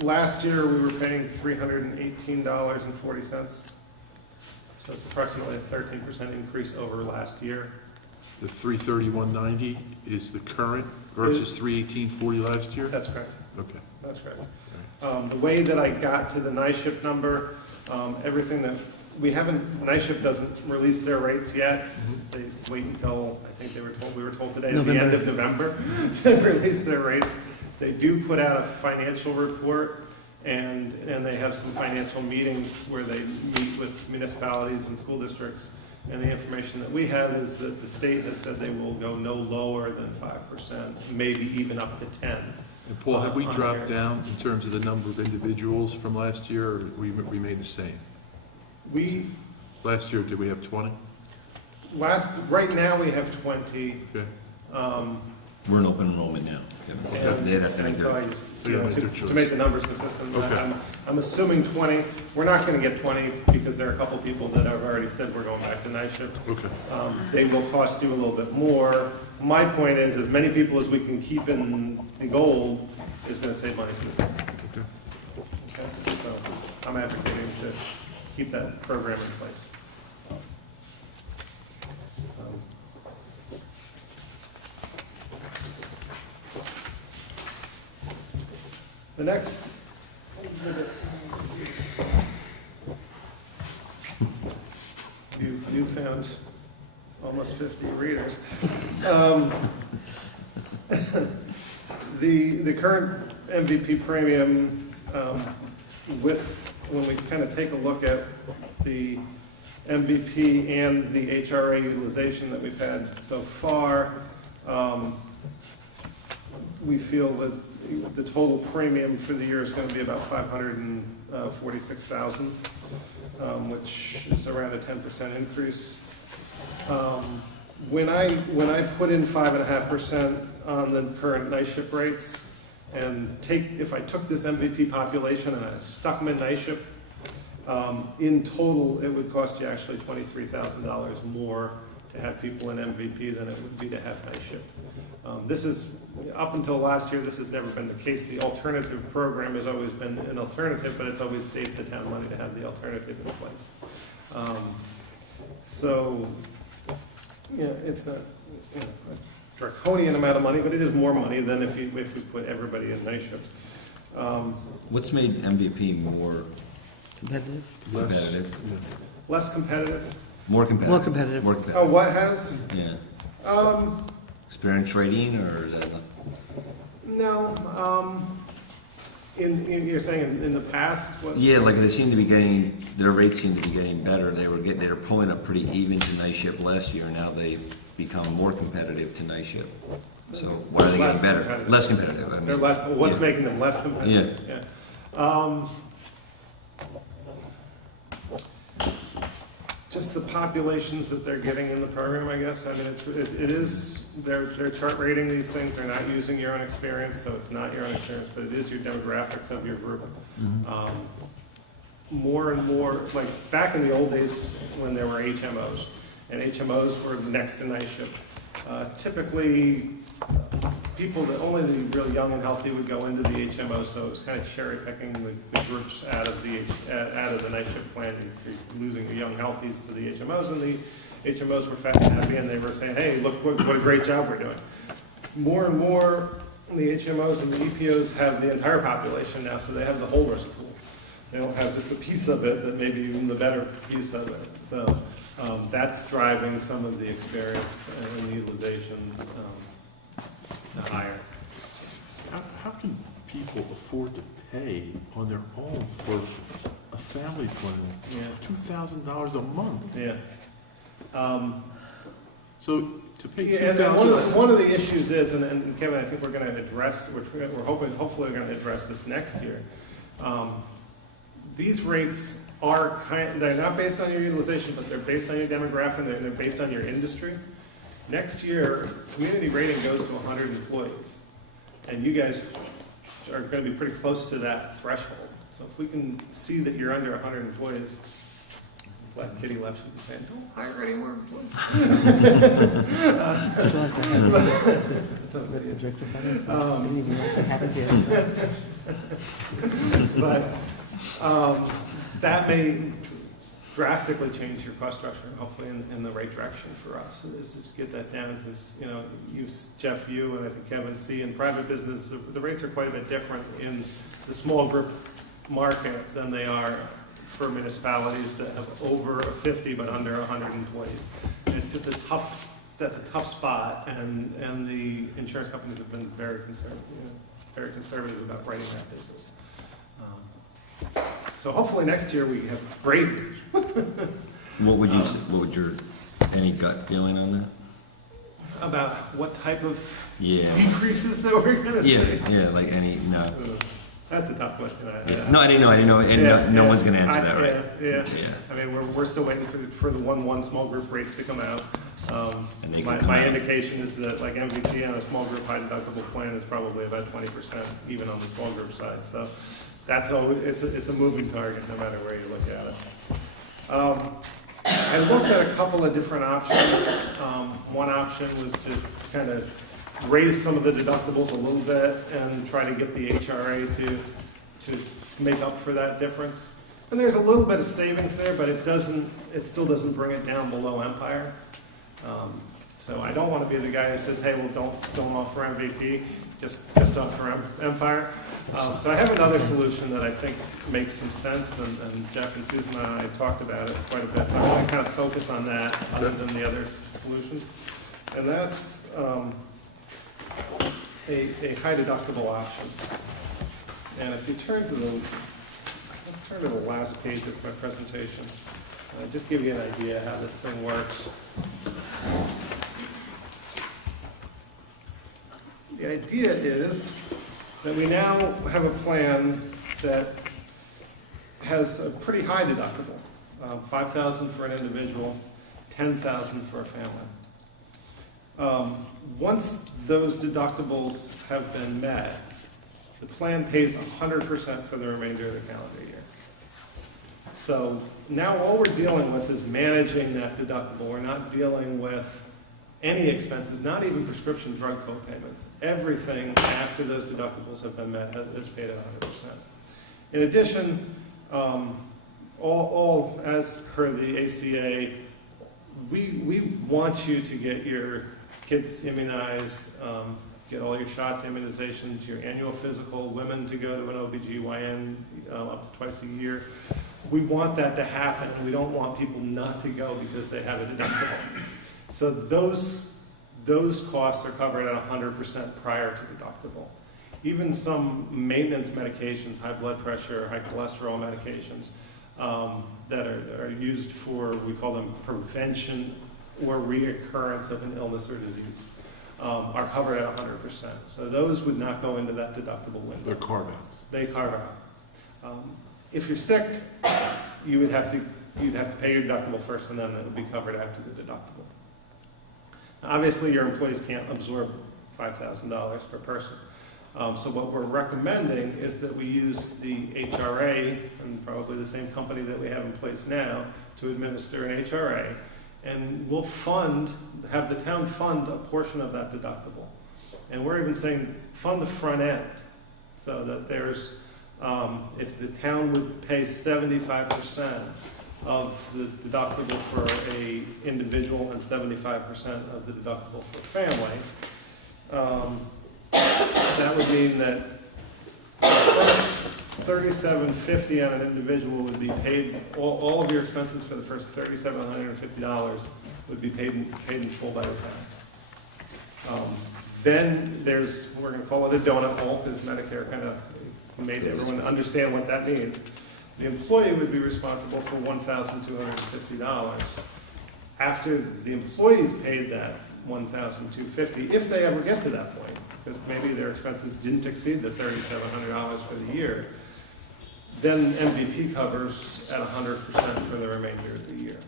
Last year, we were paying $318.40. So it's approximately a 13% increase over last year. The 331.90 is the current versus 318.40 last year? That's correct. Okay. That's correct. The way that I got to the night shift number, everything that we haven't, night shift doesn't release their rates yet. They wait until, I think we were told today, at the end of November to release their rates. They do put out a financial report, and they have some financial meetings where they meet with municipalities and school districts. And the information that we have is that the state has said they will go no lower than 5%, maybe even up to 10. And Paul, have we on dropped here. down in terms of the number of individuals from last year, or we remained the same? Last year, did we have 20? Right now we have 20. Okay. We're in open enrollment now. They'd have to And make so I their, just, So you make your to choice. make the numbers consistent, Okay. I'm assuming 20. We're not going to get 20 because there are a couple people that have already said we're going back to night shift. Okay. They will cost you a little bit more. My point is, as many people as we can keep in the gold is going to save money for the town. Okay. Okay? So I'm advocating to keep that program in place. The next exhibit. You found almost 50 readers. The current MVP premium, when we kind of take a look at the MVP and the HRA utilization that we've had so far, we feel that the total premium for the year is going to be about $546,000, which is around a 10% increase. When I put in 5.5% on the current night shift rates, and if I took this MVP population and I stuck them in night shift, in total it would cost you actually $23,000 more to have people in MVP than it would be to have night shift. This is, up until last year, this has never been the case. The alternative program has always been an alternative, but it's always saved the town money to have the alternative in place. So, yeah, it's not, you know, a draconian amount of money, but it is more money than if we put everybody in night shift. What's made MVP more Competitive? competitive? Less competitive. More competitive? More competitive. More Oh, competitive. what has? Yeah. Experience rating, or is that not? No, you're saying in the past? What? Yeah, like they seem to be getting, their rates seem to be getting better. They were pulling up pretty even to night shift last year. Now they've become more competitive to night shift. So why are they getting Less better? competitive. Less competitive. I mean, They're less, what's yeah. making them less competitive? Yeah. Just the populations that they're getting in the program, I guess. I mean, it is, they're chart rating these things. They're not using your own experience, so it's not your own experience, but it is your demographics of your group. More and more, like back in the old days when there were HMOs, and HMOs were next to night shift. Typically, people that only the real young and healthy would go into the HMO, so it was kind of cherry picking the groups out of the night shift plan. You're losing the young healthies to the HMOs, and the HMOs were fat and happy, and they were saying, hey, look what a great job we're doing. More and more, the HMOs and the EPOs have the entire population now, so they have the whole risk pool. They don't have just a piece of it that may be even the better piece of it. So that's driving some of the experience and the utilization to higher. How can people afford to pay on their own for a family plan? Yeah. $2,000 a month. Yeah. So to pay Yeah, and $2,000. one of the issues is, and Kevin, I think we're going to address, which we're hopefully going to address this next year. These rates are they're not based on your utilization, but they're based on your demographic, and they're based on your industry. Next year, community rating goes to 100 employees, and you guys are going to be pretty close to that threshold. So if we can see that you're under 100 employees, like Kitty left, she'd be saying, don't hire any more employees. But that may drastically change your cost structure, and hopefully in the right direction for us, is to get that down, because, you know, Jeff, you, and I think Kevin see in private business, the rates are quite a bit different in the small group market than they are for municipalities that have over 50 but under 100 employees. And it's just that's a tough spot, and the insurance companies have been very conservative about writing that business. So hopefully next year we have great. What would your, any gut feeling on that? About what type of Yeah. decreases that we're going to see? Yeah, like any, no. That's a tough question. No, I didn't know, and no one's gonna answer that, right? Yeah. I mean, we're still waiting for the 1-1 small group rates to come out. And they can come My out. indication is that like MVP on a small group high deductible plan is probably about 20%, even on the small group side. So that's always, it's a moving target no matter where you look at it. I looked at a couple of different options. One option was to kind of raise some of the deductibles a little bit and try to get the HRA to make up for that difference. And there's a little bit of savings there, but it still doesn't bring it down below Empire. So I don't want to be the guy who says, hey, well, don't offer MVP, just offer Empire. So I have another solution that I think makes some sense, and Jeff and Susan and I talked about it quite a bit. So I'm going to kind of focus on that other than the other solutions. And that's a high deductible option. And if you turn to let's turn to the last page of my presentation. Just give you an idea how this thing works. The idea is that we now have a plan that has a pretty high deductible, $5,000 for an individual, $10,000 for a family. Once those deductibles have been met, the plan pays 100% for the remainder of the calendar year. So now all we're dealing with is managing that deductible. We're not dealing with any expenses, not even prescription drug co-payments. Everything after those deductibles have been met is paid at 100%. In addition, all as per the ACA, we want you to get your kids immunized, get all your shots, immunizations, your annual physical, women to go to an OBGYN up to twice a year. We want that to happen, and we don't want people not to go because they have a deductible. So those costs are covered at 100% prior to deductible. Even some maintenance medications, high blood pressure, high cholesterol medications, that are used for, we call them prevention or reoccurrence of an illness or disease, are covered at 100%. So those would not go into that deductible window. They're carve-outs. They carve out. If you're sick, you'd have to pay your deductible first, and then it would be covered after the deductible. Obviously, your employees can't absorb $5,000 per person. So what we're recommending is that we use the HRA, and probably the same company that we have in place now, to administer an HRA, and we'll have the town fund a portion of that deductible. And we're even saying fund the front end, so that there's, if the town would pay 75% of the deductible for a individual and 75% of the deductible for family, that would mean that the first $3,750 on an individual would be paid, all of your expenses for the first $3,750 would be paid in full by the town. Then we're going to call it a donut hole, because Medicare kind of made everyone understand what that means. The employee would be responsible for $1,250. After the employee's paid that $1,250, if they ever get to that point, because maybe their expenses didn't exceed the $3,700 for the year, then MVP covers at 100% for the remainder of the year.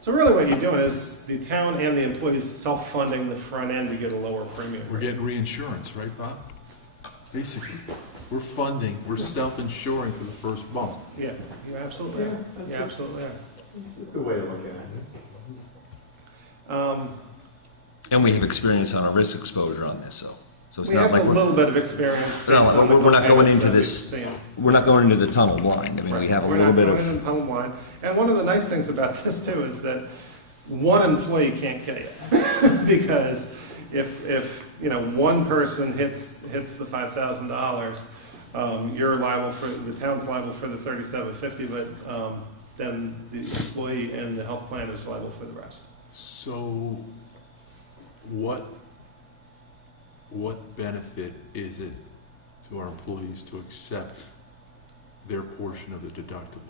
So really what you're doing is the town and the employees self-funding the front end to get a lower premium. We're getting reinsurance, right, Bob? Basically, we're self-insuring for the first bump. Yeah, you absolutely are. You absolutely are. It's a good way to look at it. And we have experience on our risk exposure on this, so it's We not have like a little bit of experience. No, we're not going into this. this, we're not going into the tunnel blind. I mean, we have a little bit We're not of. going into the tunnel blind. And one of the nice things about this too is that one employee can't kill you. Because if one person hits the $5,000, you're liable the town's liable for the $3,750, but then the employee and the health plan is liable for the rest. So what benefit is it to our employees to accept their portion of the deductible?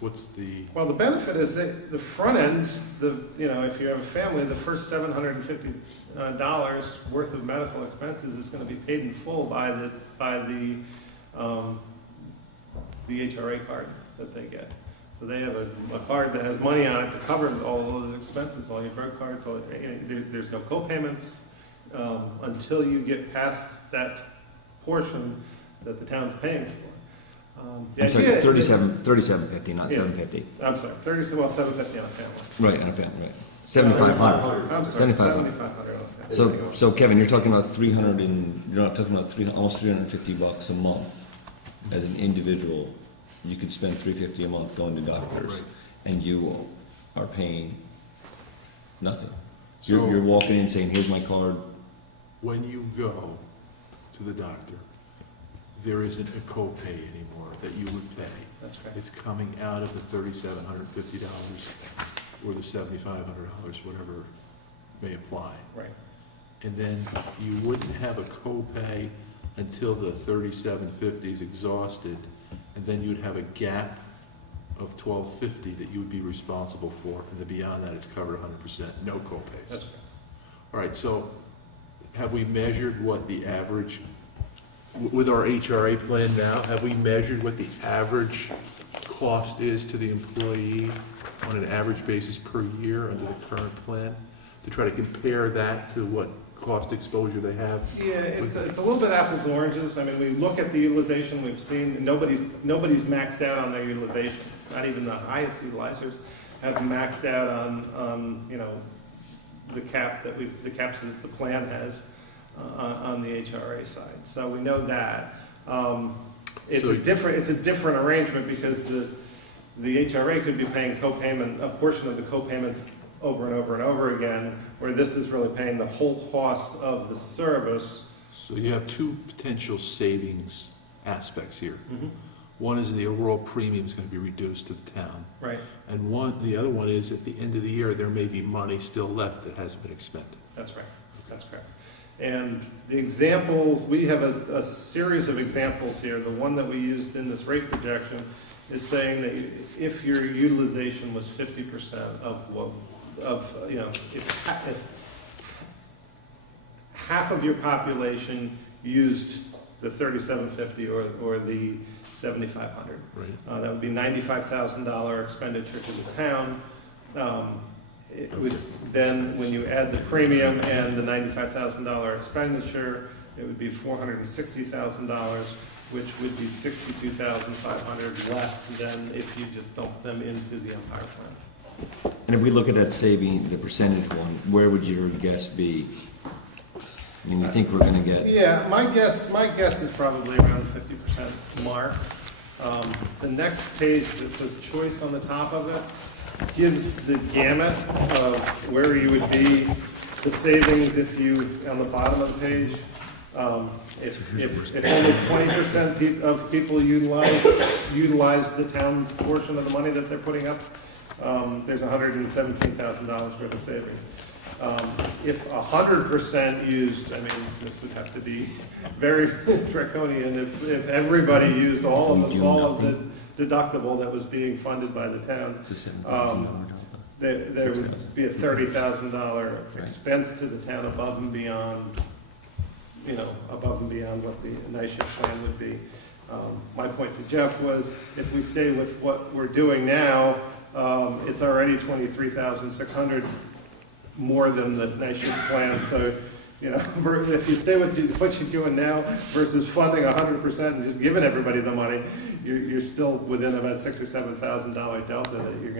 What's the... Well, the benefit is that the front end, if you have a family, the first $750 worth of medical expenses is going to be paid in full by the HRA card that they get. So they have a card that has money on it to cover all of those expenses, all your drug cards. There's no co-payments until you get past that portion that the town's paying for. I'm sorry, $3,750, not Yeah. $750. I'm sorry, $750 on a family. Right, on a family, right. $7,500. I'm sorry, $7,500 $7,500. on a family. So Kevin, you're talking about you're not talking about almost $350 a month as an individual. You could spend $350 a month going to doctors, Right. and you are paying nothing. So- You're walking in saying, "Here's my card." When you go to the doctor, there isn't a copay anymore that you would pay. That's right. It's coming out of the $3,750 or the $7,500, whatever may apply. Right. And then you wouldn't have a copay until the $3,750 is exhausted, and then you'd have a gap of $1,250 that you would be responsible for, and then beyond that, it's covered 100%, no copays. That's right. All right, so have we measured what the average, with our HRA plan now, have we measured what the average cost is to the employee on an average basis per year under the current plan? to try to compare that to what cost exposure they have? Yeah, it's a little bit apples and oranges. I mean, we look at the utilization, we've seen, nobody's maxed out on their utilization. Not even the highest utilizers have maxed out on, you know, the caps that the plan has on the HRA side. So we know that. It's a different arrangement because the HRA could be paying co-payment, a portion of the co-payments over and over and over again, where this is really paying the whole cost of the service. So you have two potential savings aspects here. Mm-hmm. One is the overall premium is going to be reduced to the town. Right. And the other one is at the end of the year, there may be money still left that hasn't been expended. That's right. That's correct. And the examples, we have a series of examples here. The one that we used in this rate projection is saying that if your utilization was 50% if half of your population used the 3,750 or the 7,500, Right. that would be $95,000 expenditure to the town. It would, then, when you add the premium and the $95,000 expenditure, it would be $460,000, which would be $62,500 less than if you just dump them into the Empire Plan. And if we look at that saving, the percentage one, where would your guess be? I mean, you think we're gonna get, Yeah, my guess is probably around the 50% mark. The next page that says choice on the top of it gives the gamut of where you would be, the savings if you, on the bottom of the page, if only 20% of people utilize the town's portion of the money that they're putting up, there's $117,000 worth of savings. If 100% used, I mean, this would have to be very draconian. If everybody used all of the deductible that was being funded by the town, it's a $7,000 there would be a $30,000 expense to the town above and beyond, what the night shift plan would be. My point to Jeff was, if we stay with what we're doing now, it's already $23,600 more than the night shift plan. So, if you stay with what you're doing now versus funding 100% and just giving everybody the money, you're still within about $6,000 or $7,000 delta that you're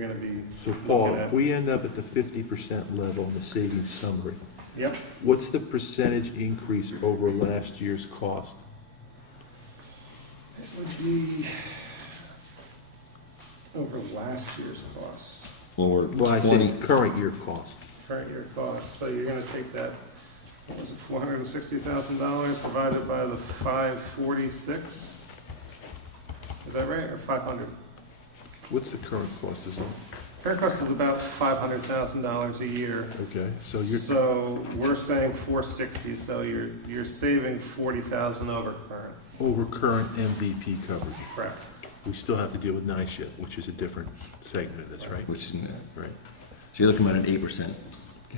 gonna be. So Paul, looking at. if we end up at the 50% level in the savings summary, Yep. what's the percentage increase over last year's cost? It would be over last year's cost, or Well, I 20, say current year cost. current year cost. So you're gonna take that, what was it, $460,000 divided by the 546? Is that right, or 500? What's the current cost is that? Current cost is about $500,000 a year. Okay, so So we're saying 460, so you're saving 40,000 over current, over current MVP coverage. correct? We still have to deal with night shift, which is a different segment of this, right? which, Right. so you're looking at an 8%,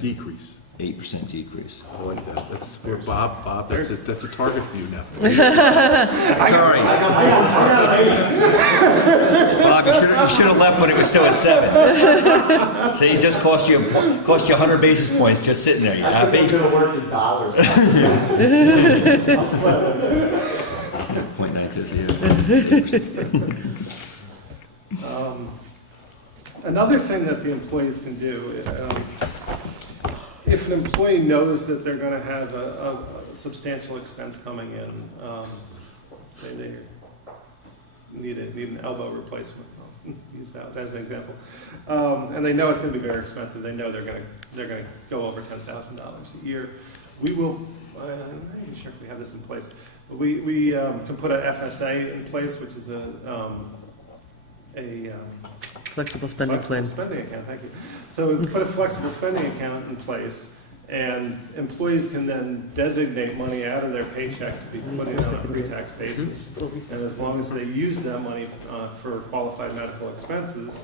Decrease. 8% decrease. I like that. That's where Bob, that's a target for you now. Sorry. Bob, you should have left when it was still at 7. So it just cost you 100 basis points just sitting there. You happy? It's gonna work in dollars. 0.9 Another thing that the employees can do, if an employee knows that they're going to have a substantial expense coming in, say they need an elbow replacement, I'll use that as an example, and they know it's going to be very expensive, they know they're going to go over $10,000 a year, we will, I'm not even sure if we have this in place, but we can put a FSA in place, which is a Flexible spending plan. flexible spending account, thank you. So we put a flexible spending account in place, and employees can then designate money out of their paycheck to be put in on a pre-tax basis. And as long as they use that money for qualified medical expenses,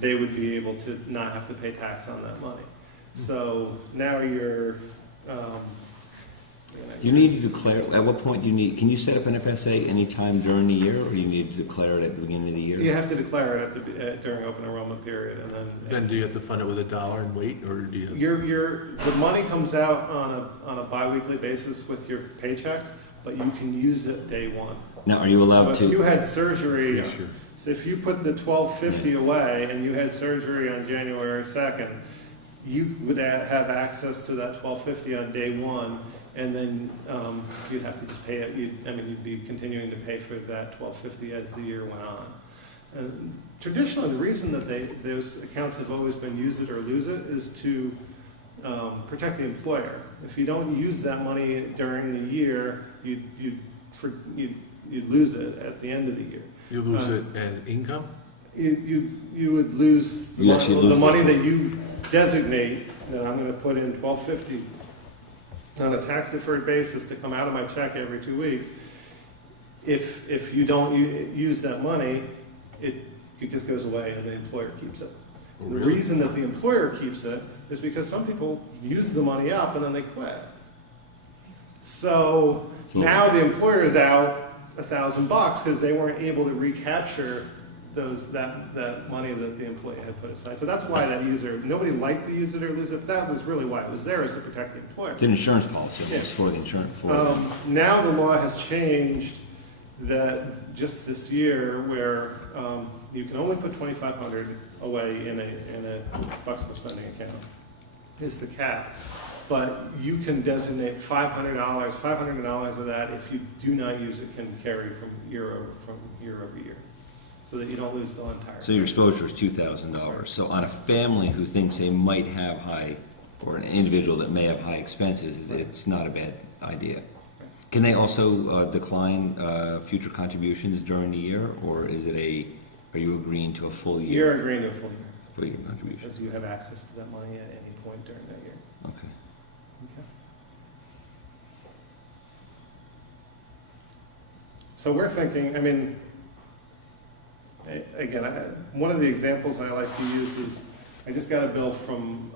they would be able to not have to pay tax on that money. So now Do you need to declare, at what point do you need, can you set up an FSA anytime during the year, or you need to declare it at the beginning of the year? You have to declare it during open enrollment period, and Then do you have to fund it with $1 and wait, or do you? the money comes out on a biweekly basis with your paychecks, but you can use it day one. Now, are you allowed So if you to, had surgery, Yeah, sure. so if you put the $1,250 away and you had surgery on January 2nd, you would have access to that $1,250 on day one, and then you'd have to just pay it. You'd be continuing to pay for that $1,250 as the year went on. And traditionally, the reason that those accounts have always been use it or lose it is to protect the employer. If you don't use that money during the year, you'd lose it at the end of the year. You lose it as income? You would lose You actually lose the money the- that you designate that I'm going to put in $1,250 on a tax deferred basis to come out of my check every 2 weeks. If you don't use that money, it just goes away and the employer keeps it. Oh, The really? reason that the employer keeps it is because some people use the money up and then they quit. So now the employer is out $1,000 because they weren't able to recapture that money that the employee had put aside. So that's why that nobody liked to use it or lose it, but that was really why it was there, is to protect the employer. it's an insurance policy, Yeah. it's for the insurance, Now the law has changed that just this year where you can only put $2,500 away in a flexible spending account is the cap. But you can designate $500 of that, if you do not use it, can carry from year over year, so that you don't lose the entire. So your exposure is $2,000. So on a family who thinks they might have high, or an individual that may have high expenses, it's not a bad idea. Can they also decline future contributions during the year, or are you agreeing to a full year? You're agreeing to a full year, Full year contribution. because you have access to that money at any point during that year. Okay. So we're thinking, again, one of the examples I like to use is, I just got a bill from,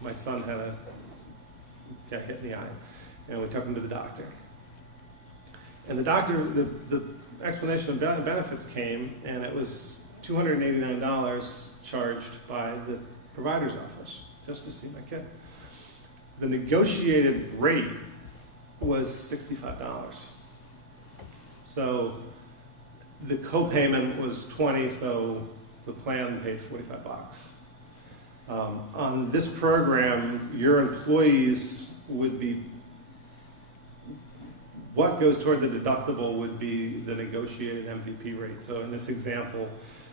my son got hit in the eye, and we took him to the doctor. And the doctor, the explanation of benefits came, and it was $289 charged by the provider's office, just to see my kid. The negotiated rate was $65. So the co-payment was $20, so the plan paid $45. On this program, your employees would be, what goes toward the deductible would be the negotiated MVP rate. So in this example,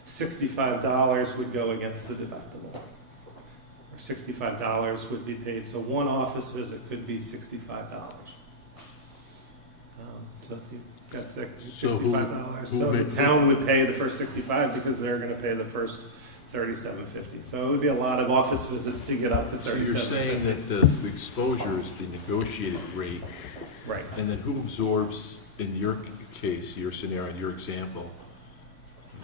$65 would go against the deductible. Or $65 would be paid. So one office visit could be $65. So if you got $65. So the town would pay the first $65 because they're going to pay the first $37.50. So it would be a lot of office visits to get up to $37.50. So you're saying that the exposure is the negotiated rate, Right. and then who absorbs, in your case, your scenario, your example,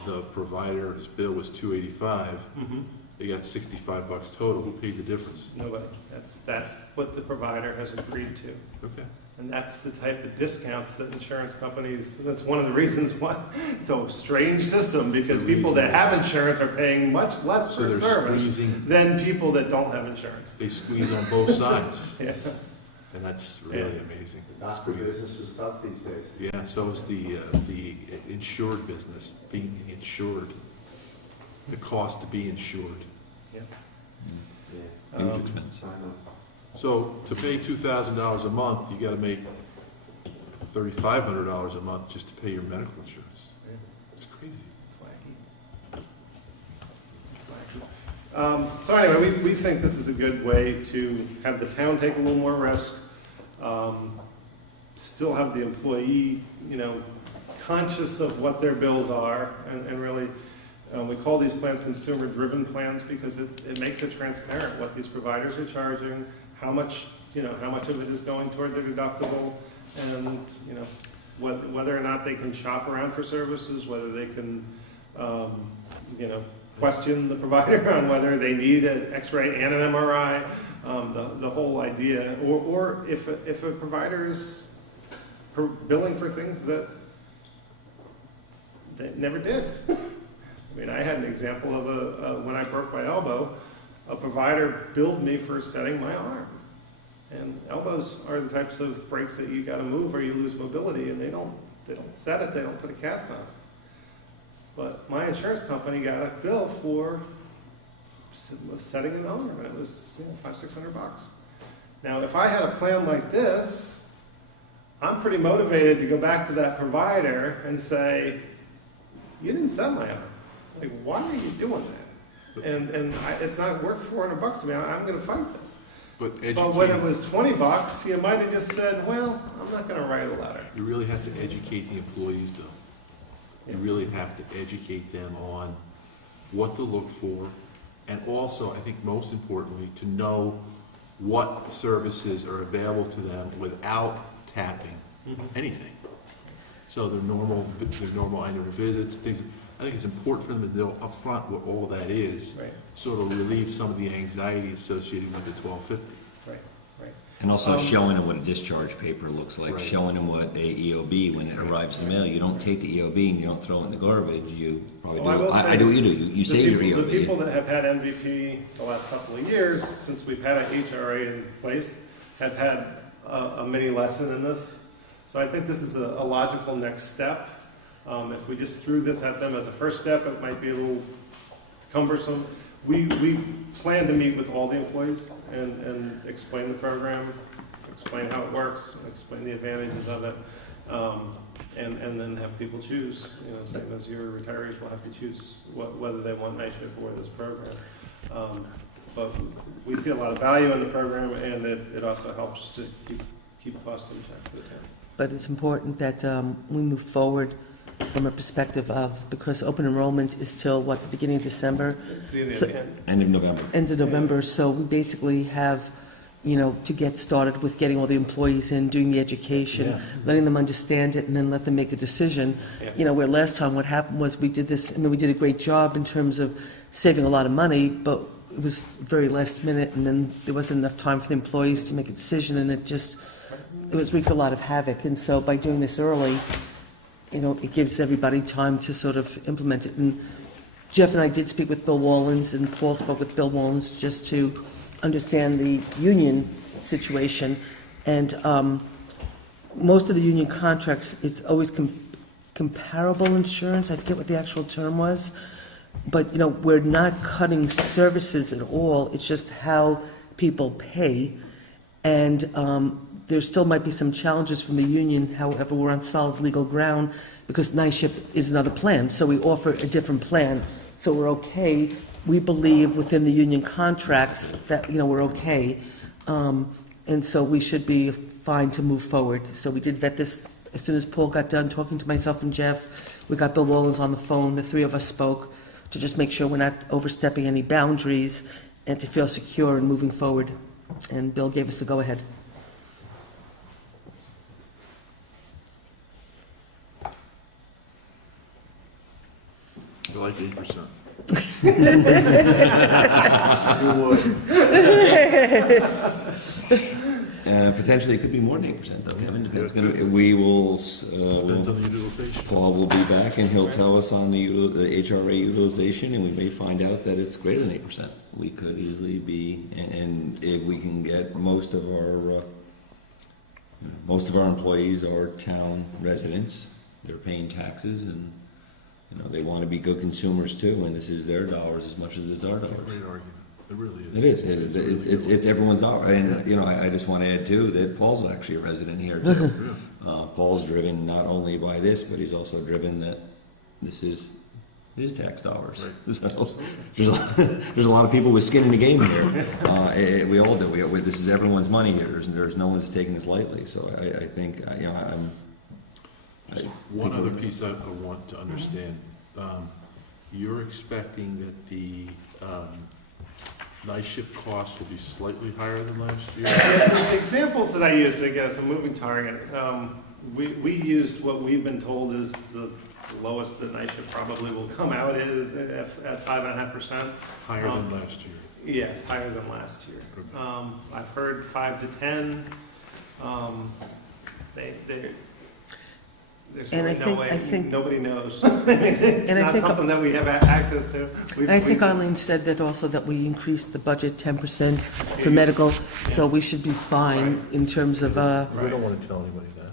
the provider's bill was $285, they got $65 total, who paid the difference? Nobody. That's what the provider has agreed to. Okay. And that's the type of discounts that insurance companies, that's one of the reasons why it's a strange system, because people that have insurance are paying much less So for they're service squeezing, than people that don't have insurance. they squeeze on both sides, Yeah. and that's really amazing. The doctor business is tough these days. Yeah, so is the insured business, being insured, the cost to be insured. Huge expense. So to pay $2,000 a month, you gotta make $3,500 a month just to pay your medical insurance. It's crazy. It's wacky. So anyway, we think this is a good way to have the town take a little more risk, still have the employee, conscious of what their bills are, and really, we call these plans consumer-driven plans because it makes it transparent what these providers are charging, how much of it is going toward their deductible, and, whether or not they can shop around for services, whether they can, question the provider on whether they need an X-ray and an MRI. The whole idea, or if a provider is billing for things that they never did. I mean, I had an example of when I broke my elbow, a provider billed me for setting my arm. And elbows are the types of breaks that you got to move or you lose mobility, and they don't set it, they don't put a cast on it. But my insurance company got a bill for setting an arm, and it was $500-600. Now, if I had a plan like this, I'm pretty motivated to go back to that provider and say, "You didn't set my arm. Like, why are you doing that?" And it's not worth $400 to me. I'm going to fight this. But But when it was $20, you might have just said, "Well, I'm not going to write a letter." you really have to educate the employees, though. You really have to educate them on what to look for, and also, I think most importantly, to know what services are available to them without tapping anything. So their normal annual visits, things. I think it's important for them to know upfront what all that is, Right, so it'll relieve some of the anxiety associated with the 1250. right, right. And also showing them what a discharge paper looks like, Right. showing them what a EOB, when it arrives in the mail, you don't take the EOB and you don't throw it in the garbage, you probably Well, I do. will I say do what you do, you save your The people EOB. that have had MVP the last couple of years, since we've had an HRA in place, have had a mini lesson in this. So I think this is a logical next step. If we just threw this at them as a first step, it might be a little cumbersome. We plan to meet with all the employees and explain the program, explain how it works, explain the advantages of it, and then have people choose. You know, same as your retirees will have to choose whether they want night shift or this program. But we see a lot of value in the program, and it also helps to keep costs in check for the town. But it's important that we move forward from a perspective of, because open enrollment is till, what, the beginning of December? It's the So- end. End of November. End of November, so we basically have, to get started with getting all the employees in, doing the education, letting them understand it, and then let them make a decision. Yeah. Where last time what happened was we did this, we did a great job in terms of saving a lot of money, but it was very last minute, and then there wasn't enough time for the employees to make a decision, and it wreaked a lot of havoc. And so by doing this early, it gives everybody time to sort of implement it. And Jeff and I did speak with Bill Wallens, and Paul spoke with Bill Wallens, just to understand the union situation. And most of the union contracts, it's always comparable insurance. I forget what the actual term was. But, we're not cutting services at all. It's just how people pay. And there still might be some challenges from the union. However, we're on solid legal ground because night shift is another plan. So we offer a different plan. So we're okay. We believe within the union contracts that, we're okay. And so we should be fine to move forward. So we did vet this as soon as Paul got done talking to myself and Jeff. We got Bill Wallens on the phone. The three of us spoke to just make sure we're not overstepping any boundaries and to feel secure in moving forward. And Bill gave us the go-ahead. I like 8%. Potentially, it could be more than 8%, though, Kevin. It's gonna, we will, Depends on the utilization. Paul will be back, and he'll tell us on the HRA utilization, and we may find out that it's greater than 8%. We could easily be, and if we can get most of our employees are town residents, they're paying taxes, and, they want to be good consumers too, and this is their dollars as much as it's our It's a dollars. great argument. It really It is. is. It's everyone's dollar. And, I just want to add too, that Paul's actually a resident here too. Paul's driven not only by this, but he's also driven that this is his tax dollars. Right. So, there's a lot of people with skin in the game here. We all do. This is everyone's money here. There's no one's taking this lightly. So I think, Just one other piece I want to understand. You're expecting that the night shift cost will be slightly higher than last year? The examples that I used, I guess, a moving target, we used what we've been told is the lowest the night shift probably will come out is at 5.5%. Higher than last year. Yes, higher than last year. I've heard 5 to 10. There's And really I think- nobody knows. It's And I not think- something that we have access to. And I think Arlene said that also that we increased the budget 10% for medical, so we should be fine in terms of, We don't want to tell anybody that.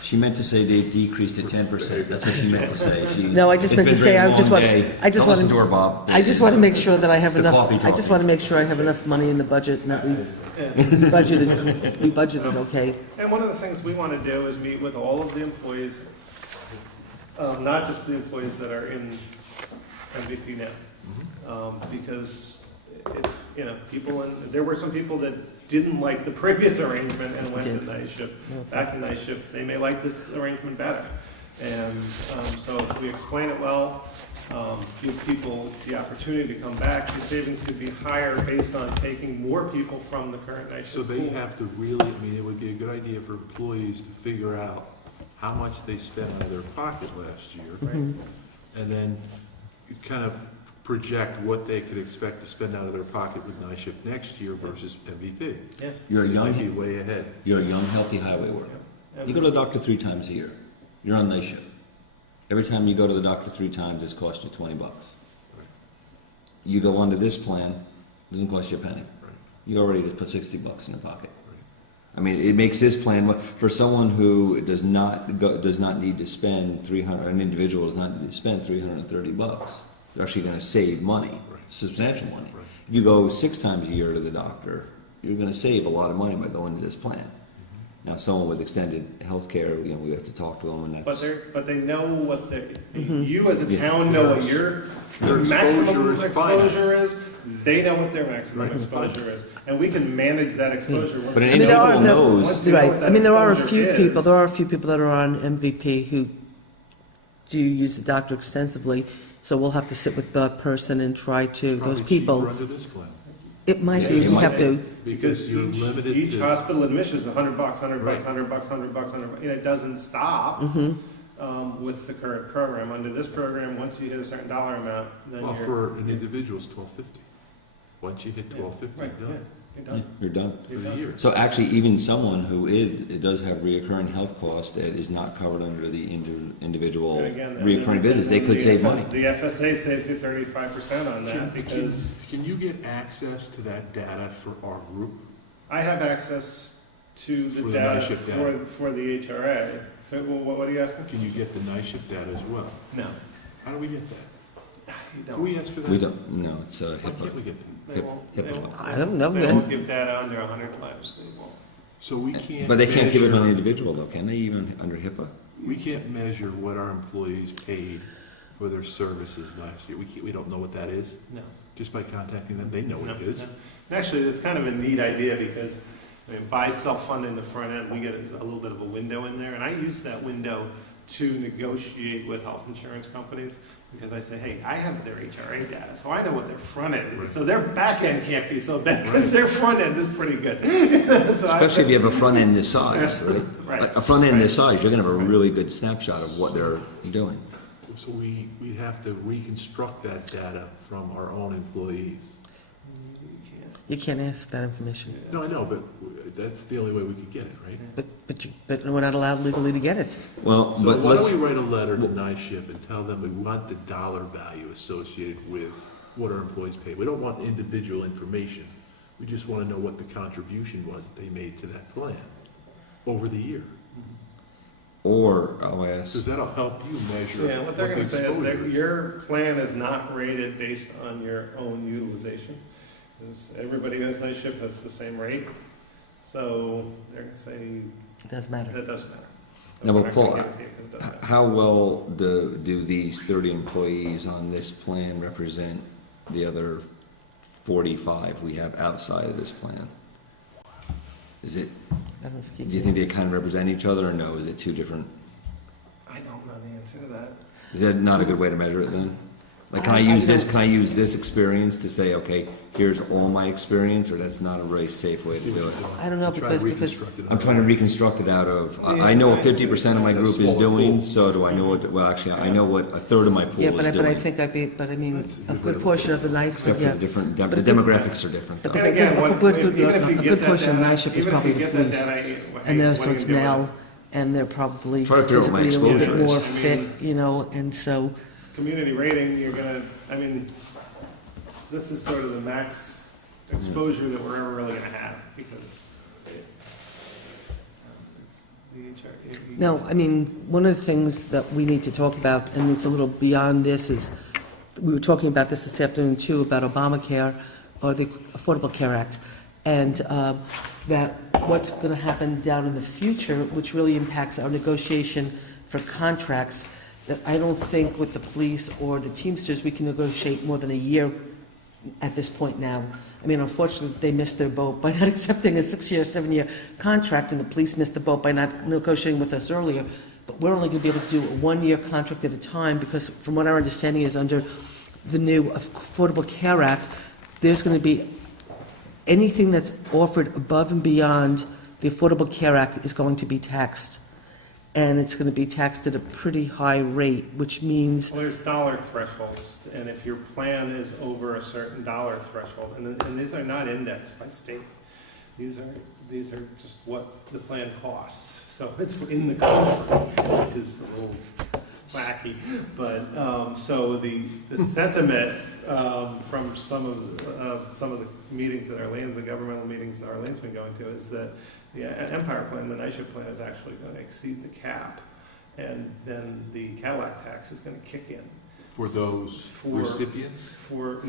She meant to say they decreased it 10%. That's what she meant to say. No, I just meant to say, I just want- I just Don't listen wanted- to her, Bob. I just want to make sure that I have It's the enough, coffee I just talking. want to make sure I have enough money in the budget and that we budgeted, okay? And one of the things we want to do is meet with all of the employees, not just the employees that are in MVP now. Because if, people, there were some people that didn't like the previous arrangement and went to Did. night shift, back to night shift. They may like this arrangement better. And so if we explain it well, give people the opportunity to come back, the savings could be higher based on taking more people from the current night shift So they pool. have to really, it would be a good idea for employees to figure out how much they spent out of their pocket last year, Mhm. and then kind of project what they could expect to spend out of their pocket with night shift next year versus MVP. Yeah. You're a They might be young, way ahead. you're a young, healthy highway worker. And- You go to the doctor 3 times a year. You're on night shift. Every time you go to the doctor 3 times, it's cost you $20. You go onto this plan, it doesn't cost you a penny. You already just put $60 in your pocket. I mean, it makes this plan, for someone who does not need to spend an individual does not need to spend $330. They're actually going to save money, substantial money. Right. If you go 6 times a year to the doctor, you're going to save a lot of money by going to this plan. Now, someone with extended health care, we have to talk to them, and that's... But they know what Mm-hmm. you as a Yeah. town know what your Their maximum exposure is exposure is. They know what their maximum Right. exposure is. And we can manage that exposure. But an I mean, there are- individual there- knows... Once you know Right, what I mean, there are a exposure few is. people, that are on MVP who do use the doctor extensively, so we'll have to sit with the person and try to, those Probably cheaper people, under this plan, it might Yeah, be, it we might have be. to, because you're limited Each to... hospital admission is $100, $100, Right. $100. It doesn't stop Mm-hmm. with the current program. Under this program, once you hit a certain dollar amount, then Well, you're... for an individual, it's $12.50. Once you hit $12.50, Right, you're yeah, done you're done. You're done. for the year. So actually, even someone who does have reoccurring health costs that is not covered under the individual And again, reoccurring business, they could save money. The FSA saves you 35% on that because Can you get access to that data for our group? I have access to For the the night data shift data. for the HRA. What are you asking? Can you get the night shift data as well? No, How do we get that? you Can don't. we ask for that? We don't, no, it's Why can't we HIPAA. get that? They won't. Hip- They won't. I don't know, They man. won't give data under 100 lives. They won't. So we can't. But they can't give it on measure- an individual though, can they, even under HIPAA? We can't measure what our employees paid for their services last year. We don't know what that is. No. Just by contacting them, they know what it No, is. no. And actually, it's kind of a neat idea because, by self-funding the front end, we get a little bit of a window in there. And I use that window to negotiate with health insurance companies because I say, hey, I have their HRA data, so I know what their front end Right. is. So their back end can't be so bad because Right. their front end is pretty good. So Especially if you have a front end this size, right? Right. Like a front end this Right. size, you're gonna have a really good snapshot of what they're doing. So we'd have to reconstruct that data from our own employees. you can't ask that information. No, I know, but that's the only way we could get it, right? But we're not allowed legally to get it. Well, So but why let's, don't we write a letter to night shift and tell them we want the dollar value associated with what our employees pay? We don't want individual information. We just want to know what the contribution was that they made to that plan over the year. or I'll ask, Because that'll help you measure Yeah, what they're the gonna say is exposure that is. your plan is not rated based on your own utilization. 'Cause everybody who has night shift has the same rate, so they're gonna say It doesn't matter. that doesn't matter. No, but We're not Paul, gonna guarantee it 'cause it doesn't matter. how well do these 30 employees on this plan represent the other 45 we have outside of this plan? Is it, I don't know if do you think they kind of represent each other, or no? Is it two different? I don't know the answer to that. Is that not a good way to measure it then? Like, can I use this experience to say, okay, here's all my experience, or that's not a very safe way to do it? I don't know, Try to because, reconstruct it. I'm trying to reconstruct it out of, I know what 50% of my group is doing, so do I know what, well, actually, I know what a third of my pool yeah, is but I doing. think but I mean, a good portion of the night, Except for yeah. the different, But the a good- demographics are different. But though. And again, a what- good even if you get that portion of data, night shift is even if probably you the get that police. data, And what so are you it's gonna do with male, it? and they're probably Try to figure out what my physically a little bit exposure more is. fit, you know, and so, Community rating, you're gonna, I mean, this is sort of the max exposure that we're ever really gonna have, because it's the HR. no, I mean, one of the things that we need to talk about, and it's a little beyond this, is, we were talking about this afternoon too, about Obamacare, or the Affordable Care Act, and that what's going to happen down in the future, which really impacts our negotiation for contracts, that I don't think with the police or the Teamsters, we can negotiate more than a year at this point now. I mean, unfortunately, they missed their boat by not accepting a 6-year, 7-year contract, and the police missed the boat by not negotiating with us earlier. But we're only going to be able to do a 1-year contract at a time, because from what our understanding is, under the new Affordable Care Act, there's going to be anything that's offered above and beyond the Affordable Care Act is going to be taxed. And it's going to be taxed at a pretty high rate, which means, Well, there's dollar thresholds, and if your plan is over a certain dollar threshold, and these are not indexed by state, these are just what the plan costs. So it's in the country, which is a little wacky, but so the sentiment from some of the meetings that Arlene, the governmental meetings that Arlene's been going to, is that the Empire Plan, the NYSHIP plan, is actually going to exceed the cap, and then the Cadillac tax is going to kick in. For those recipients? For the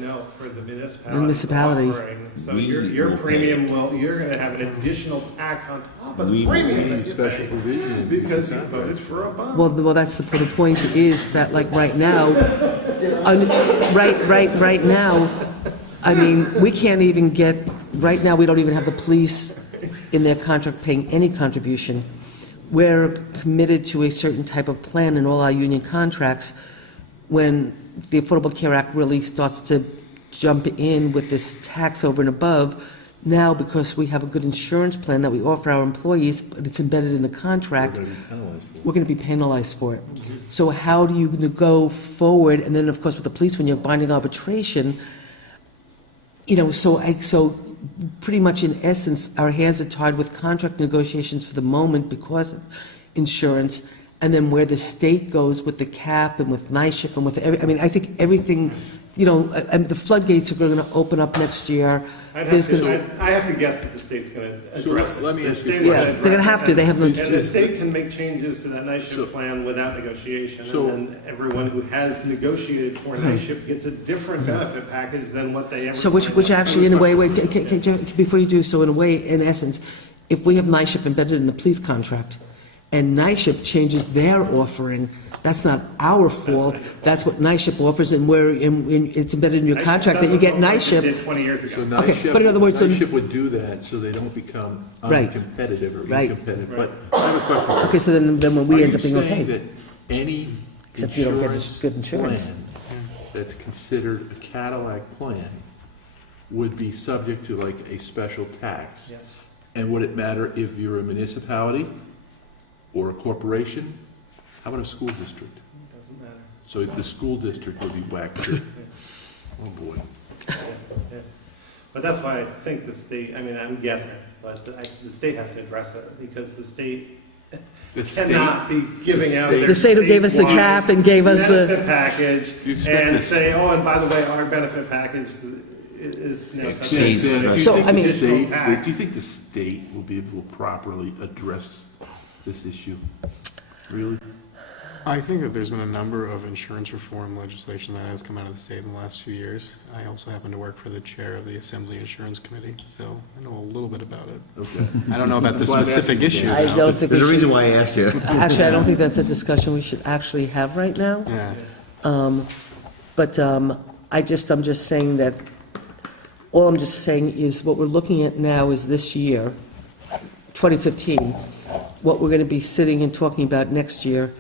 municipality. Municipality. Offering. So We your will premium you're going to have an additional tax on top of We the will premium that you special pay provision. because you voted for Obama. well, that's the point is that, like, right now, right now, I mean, we can't even get, right now, we don't even have the police in their contract paying any contribution. We're committed to a certain type of plan in all our union contracts. When the Affordable Care Act really starts to jump in with this tax over and above, now, because we have a good insurance plan that we offer our employees, but it's embedded in the contract, we're going to be penalized for it. So how do you go forward? And then, of course, with the police, when you have binding arbitration, you know, so pretty much in essence, our hands are tied with contract negotiations for the moment because of insurance, and then where the state goes with the cap and with NYSHIP and with I mean, I think everything, you know, the floodgates are going to open up next year. I There's have gonna- to guess that the state's going to So address it. let me The ask you a state is Yeah, gonna they're going to address have to. it. They have no. And the state can make changes to that So- NYSHIP plan without negotiation, So- and then everyone who has negotiated for NYSHIP gets a different benefit package than what they ever. So which signed up actually, for. in a way, before you do so, in a way, in essence, if we have NYSHIP embedded in the police contract, and NYSHIP changes their offering, that's not our fault. That's what NYSHIP offers, and it's embedded in your NYSHIP contract that you doesn't get look like it NYSHIP. did 20 years ago. So Okay, but in other words, so- NYSHIP would do that so they don't become Right. uncompetitive or Right. incompetitive. But I have a question. Okay, so then when we end up being Are you saying okay. that any Except you don't get insurance good insurance. plan that's considered a Cadillac plan would be subject to like a special tax? Yes. And would it matter if you're a municipality or a corporation? How about a school district? Doesn't matter. So the school district would be whacked too. Oh, boy. Yeah. But that's why I think the state, I mean, I'm guessing, but the state has to address it, because the state The state- cannot be giving out their The state who gave us the statewide cap and gave us the, benefit package You expect and this- say, oh, and by the way, our benefit package is now Exceeds subject to the Do you So, think I the mean- additional state- tax. Do you think the state will be able to properly address this issue? Really? I think that there's been a number of insurance reform legislation that has come out of the state in the last few years. I also happen to work for the chair of the Assembly Insurance Committee, so I know a little bit about it. Okay. I don't know about the That's why I'm specific asking issue. you. I though. don't think we There's a reason should, why I asked you. actually, I don't think that's a discussion we should actually have right now. Yeah. But I'm just saying that, all I'm just saying is what we're looking at now is this year, 2015. What we're going to be sitting and talking about next year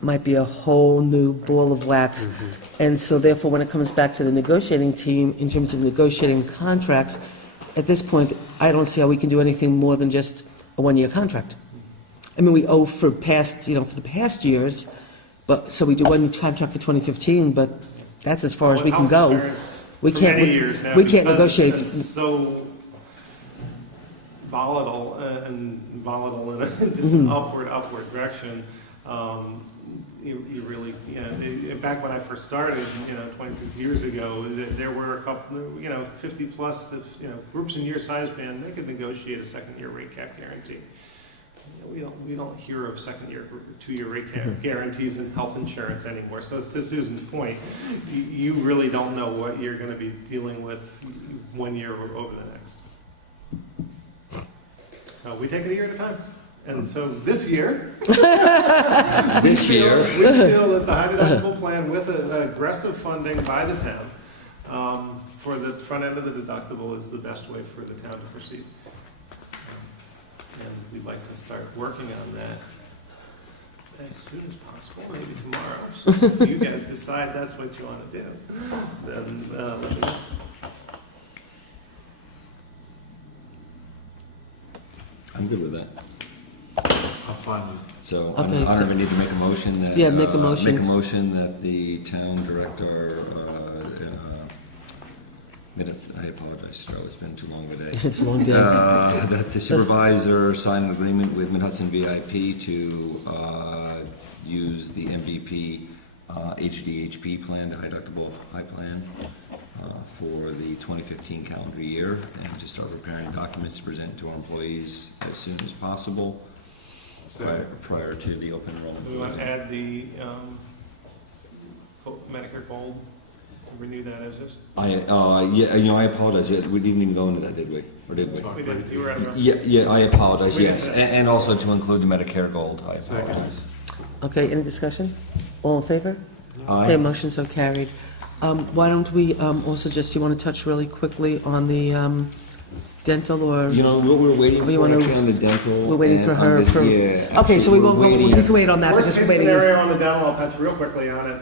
might be a whole new ball of wax. And so therefore, when it comes back to the negotiating team, in terms of negotiating contracts, at this point, I don't see how we can do anything more than just a one-year contract. I mean, we owe for past, for the past years, but, so we do one contract for 2015, but that's as far as we can go. We For can't, many years now, we can't because negotiate. it's been so volatile in just an upward direction. You really, back when I first started, 26 years ago, there were a couple, 50 plus, groups in your size band, they could negotiate a second-year rate cap guarantee. We don't hear of second-year, two-year rate cap guarantees in health insurance anymore. So it's to Susan's point, you really don't know what you're going to be dealing with 1 year over the next. We take it a year at a time. And so this year, we feel that the high deductible plan with aggressive funding by the town for the front end of the deductible is the best way for the town to proceed. And we'd like to start working on that as soon as possible, maybe tomorrow. So if you guys decide that's what you want to do, then let me know. I'm good with that. I'm fine with it. So Okay, I don't so- even need to make a motion that. Yeah, make a motion. Make a motion that the town director, I apologize, Stroh, it's been too long of a day. It's a long day. That the supervisor sign an agreement with Mid-Hudson VIP to use the MVP HDHP plan, the high deductible high plan, for the 2015 calendar year, and to start preparing documents to present to our employees as soon as possible prior to the open enrollment. We want to add the Medicare Gold, renew that as is. I apologize. Yeah, we didn't even go into that, did we? Or did we? We did, you were out of Yeah, I apologize. We Yes, did that. and also to include the Medicare Gold. I apologize. Okay, any discussion? All in favor? Aye. Okay, motion so carried. Why don't we also just, you want to touch really quickly on the dental or? What we're waiting We for wanna- actually on the dental. We're waiting and for on her the- for. Yeah. Okay, so we actually, won't, we're we waiting. can wait on that Worst because case we're waiting. scenario on the dental, I'll touch real quickly on it.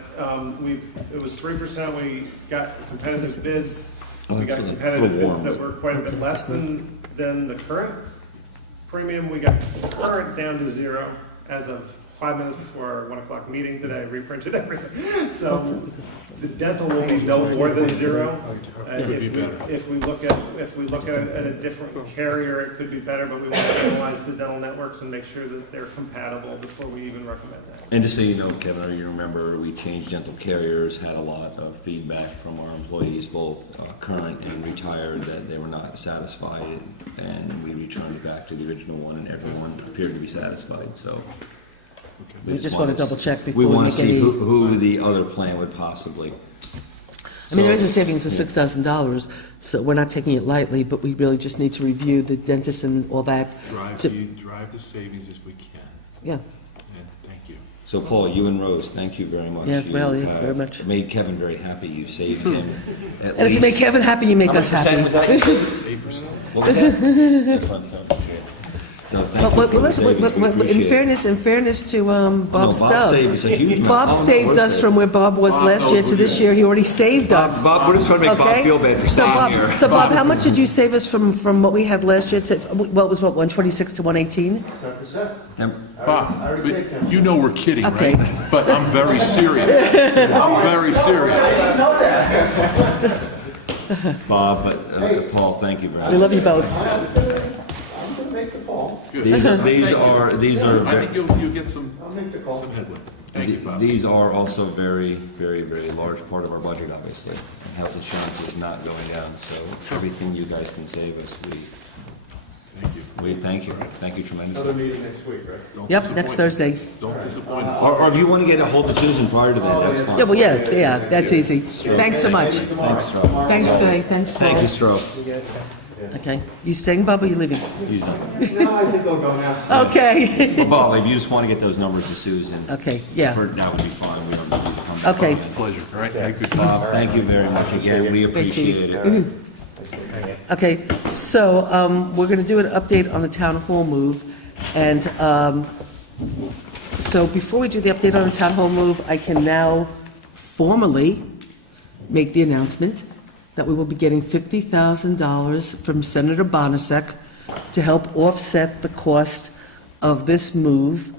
It was 3%, we got competitive bids. Oh, We got excellent. competitive A little bids that warm. were quite a bit less than the current premium. We got current down to zero as of 5 minutes before our 1 o'clock meeting today. I reprinted everything. So the dental will be no more than zero. If we look at it at a different carrier, it could be better, but we want to analyze the dental networks and make sure that they're compatible before we even recommend that. And just so you know, Kevin, you remember we changed dental carriers, had a lot of feedback from our employees, both current and retired, that they were not satisfied, and we returned it back to the original one, and everyone appeared to be satisfied, so. We just want to double check before We we want make to see any. who the other plan would possibly. I mean, there is a So- savings of $6,000, so we're not taking it lightly, but we really just need to review the dentist and all that. Drive to- the savings as we can. Yeah, And thank you. So Paul, you and Rose, thank you very much. Yeah, You really, have very much. Made Kevin very happy. You saved him at and if you make least- Kevin happy, you make How us much happy. percent was that? 8%. What was that? That's fun, so thank you But for the let's, savings. We in appreciate it. fairness to Bob Bob Stubbs. saved us a huge amount. Bob Bob saved knows us that. from where Bob was Bob last knows year who to he this is. year. He already saved us. Bob, we're just trying to make Bob Okay? feel bad for So staying Bob, here. so Bob, how much did you save us from what we had last year to, what was 126 to 118? 10%. Bob, I already said 10%. you know we're kidding, Okay. right? But I'm very serious. I'm very serious. Bob, but Paul, thank you very We much. love you both. I'm gonna make the call. Good. These are I very- think you'll get some I'll make the call. headway. Thank you, Bob. These are also very, very, very large part of our budget, obviously. And health insurance is not going down, so everything you guys can save us, Thank you. we thank you. Thank you Another tremendously. meeting next week, right? Don't Yep, disappoint next us. Thursday. Don't disappoint us. Or if you want to get a hold of Susan prior to that, that's fine. Yeah, well, yeah, that's easy. Thanks so much. Thanks, Stroh. Thanks, Tay. Thanks, Paul. Thank you, Stroh. Okay. You staying, Bob, or you leaving? He's done. No, I think I'll go now. Okay. Well, Bob, if you just want to get those numbers to Susan. Okay, yeah. That would be fine. We don't need you to come back. Okay. on. Pleasure. All right, have a good Bob, thank you very much again. We Thanks, appreciate Stevie. it. Okay, so we're going to do an update on the town hall move, and So before we do the update on the town hall move, I can now formally make the announcement that we will be getting $50,000 from Senator Bonasek to help offset the cost of this move.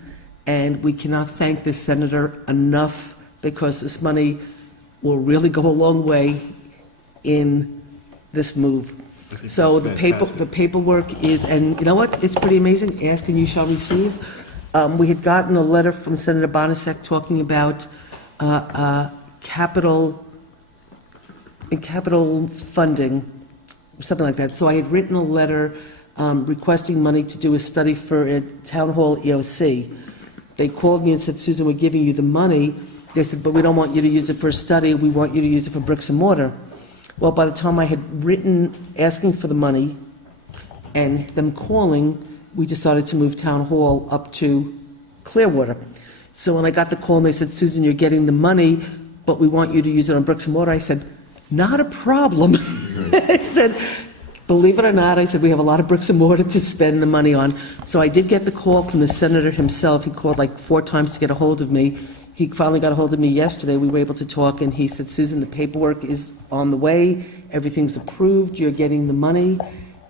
And we cannot thank the senator enough, because this money will really go a long way in this move. So the paperwork is, and you know what? It's pretty amazing. Ask and you shall receive. We had gotten a letter from Senator Bonasek talking about capital funding, something like that. So I had written a letter requesting money to do a study for a town hall EOC. They called me and said, Susan, we're giving you the money. They said, but we don't want you to use it for a study. We want you to use it for bricks and mortar. Well, by the time I had written asking for the money and them calling, we decided to move town hall up to Clearwater. So when I got the call and they said, Susan, you're getting the money, but we want you to use it on bricks and mortar, I said, not a problem. I said, believe it or not, I said, we have a lot of bricks and mortar to spend the money on. So I did get the call from the senator himself. He called like 4 times to get a hold of me. He finally got a hold of me yesterday. We were able to talk, and he said, Susan, the paperwork is on the way. Everything's approved. You're getting the money.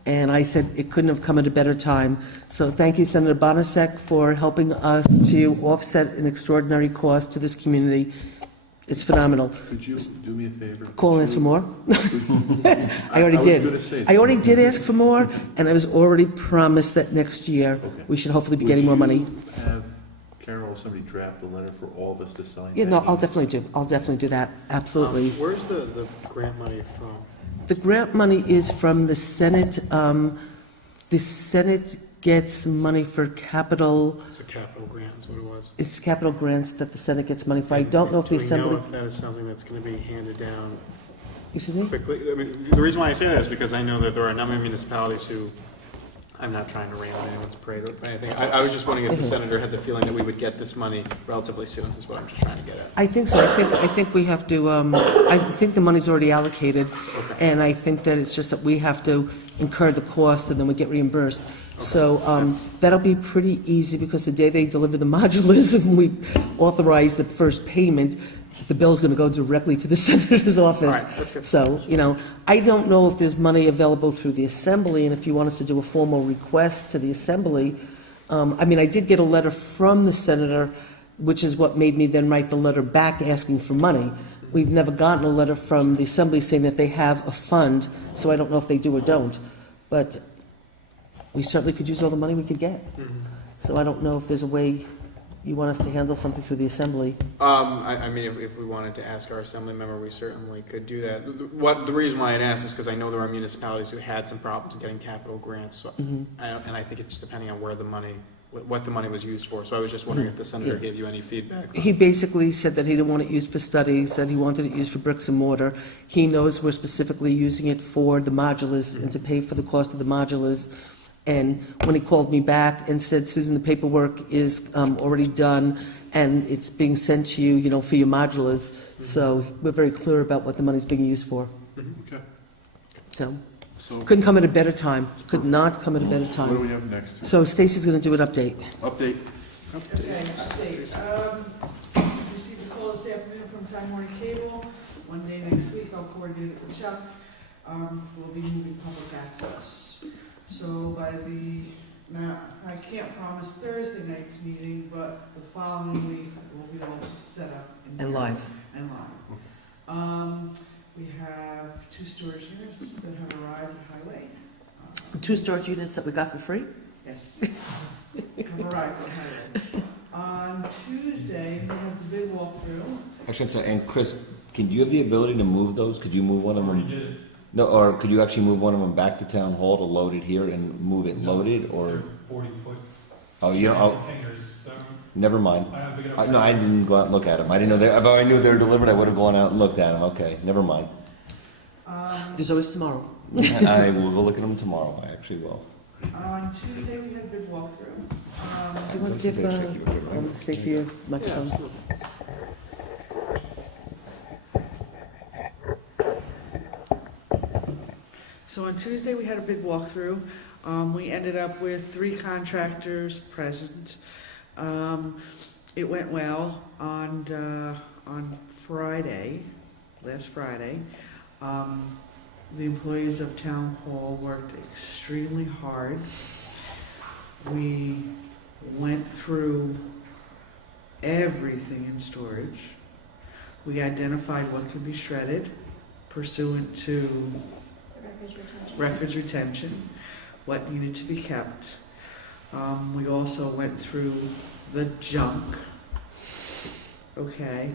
And I said, it couldn't have come at a better time. So thank you, Senator Bonasek, for helping us to offset an extraordinary cost to this community. It's phenomenal. Could you do me a favor? Call and ask for more? I already was did. gonna say, I already did ask for more, and I was already promised that next year we should hopefully be getting more money. Would you have Carol or somebody draft a letter for all of us to sign? Yeah, no, I'll definitely do that, absolutely. Where's the grant money from? The grant money is from the Senate. The Senate gets money for capital, It's a capital grant, is what it was. it's capital grants that the Senate gets money for. I don't know if the Do we know Assembly, if that is something that's going to be handed down excuse me? quickly? I mean, the reason why I say that is because I know that there are a number of municipalities who, I'm not trying to rain on anyone's parade or anything. I was just wondering if the senator had the feeling that we would get this money relatively soon, is what I'm just trying to get at. I think so. I think we have to, I think the money's already allocated, and I think that it's just that we have to incur the cost and then we get reimbursed. So that'll be pretty easy, because the day they deliver the modulars and we authorize the first payment, the bill's going to go directly to the senator's office. All right, that's good. So, I don't know if there's money available through the Assembly, and if you want us to do a formal request to the Assembly. I did get a letter from the senator, which is what made me then write the letter back asking for money. We've never gotten a letter from the Assembly saying that they have a fund, so I don't know if they do or don't. But we certainly could use all the money we could get. So I don't know if there's a way you want us to handle something through the Assembly. If we wanted to ask our assembly member, we certainly could do that. The reason why I'd asked is because I know there are municipalities who had some problems getting capital grants, so and I think it's depending on where the money, what the money was used for. So I was just wondering if the senator gave you any feedback. He basically said that he didn't want it used for studies, that he wanted it used for bricks and mortar. He knows we're specifically using it for the modulars and to pay for the cost of the modulars. And when he called me back and said, Susan, the paperwork is already done and it's being sent to you, for your modulars. So we're very clear about what the money's being used for. Okay. So So couldn't come at a better time. Could not come at a better what do we time. have next? So Stacy's going to do an update. Update. Okay, update. Received a call this afternoon from Time Warner Cable. One day next week, I'll coordinate it with Chuck. We'll be moving public access. So now, I can't promise Thursday night's meeting, but the following week, we'll be all set up. And live. And live. We have 2 storage units that have arrived at Highway. 2 storage units that we got for free? Yes. Have arrived at Highway. On Tuesday, we have the big walkthrough. Actually, and Chris, can you have the ability to move those? Could you move one of them? No, or could you actually move one of them back to town hall to load it here and move it loaded, or? 40-foot. Oh, you don't, Containers. never mind. I don't think enough. No, I didn't go out and look at them. I didn't know if I knew they were delivered, I would have gone out and looked at them. Okay, never mind. There's always tomorrow. I will go look at them tomorrow, I actually will. On Tuesday, we had a big walkthrough. Do you want to give Stacy your microphone? So on Tuesday, we had a big walkthrough. We ended up with 3 contractors present. It went well on Friday, last Friday. The employees of Town Hall worked extremely hard. We went through everything in storage. We identified what could be shredded pursuant to records retention, what needed to be kept. We also went through the junk, okay,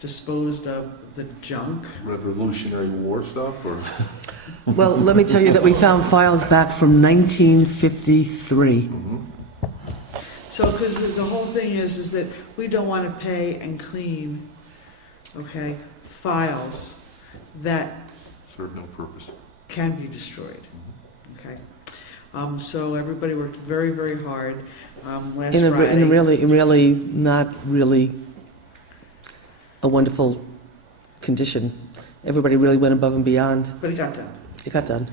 disposed of the junk. Revolutionary War stuff, or? Well, let me tell you that we found files back from 1953. So, because the whole thing is that we don't want to pay and clean, okay, files that Serve no purpose. can be destroyed, okay? So everybody worked very, very hard last In a Friday. really not really a wonderful condition. Everybody really went above and beyond. But it got done. It got done.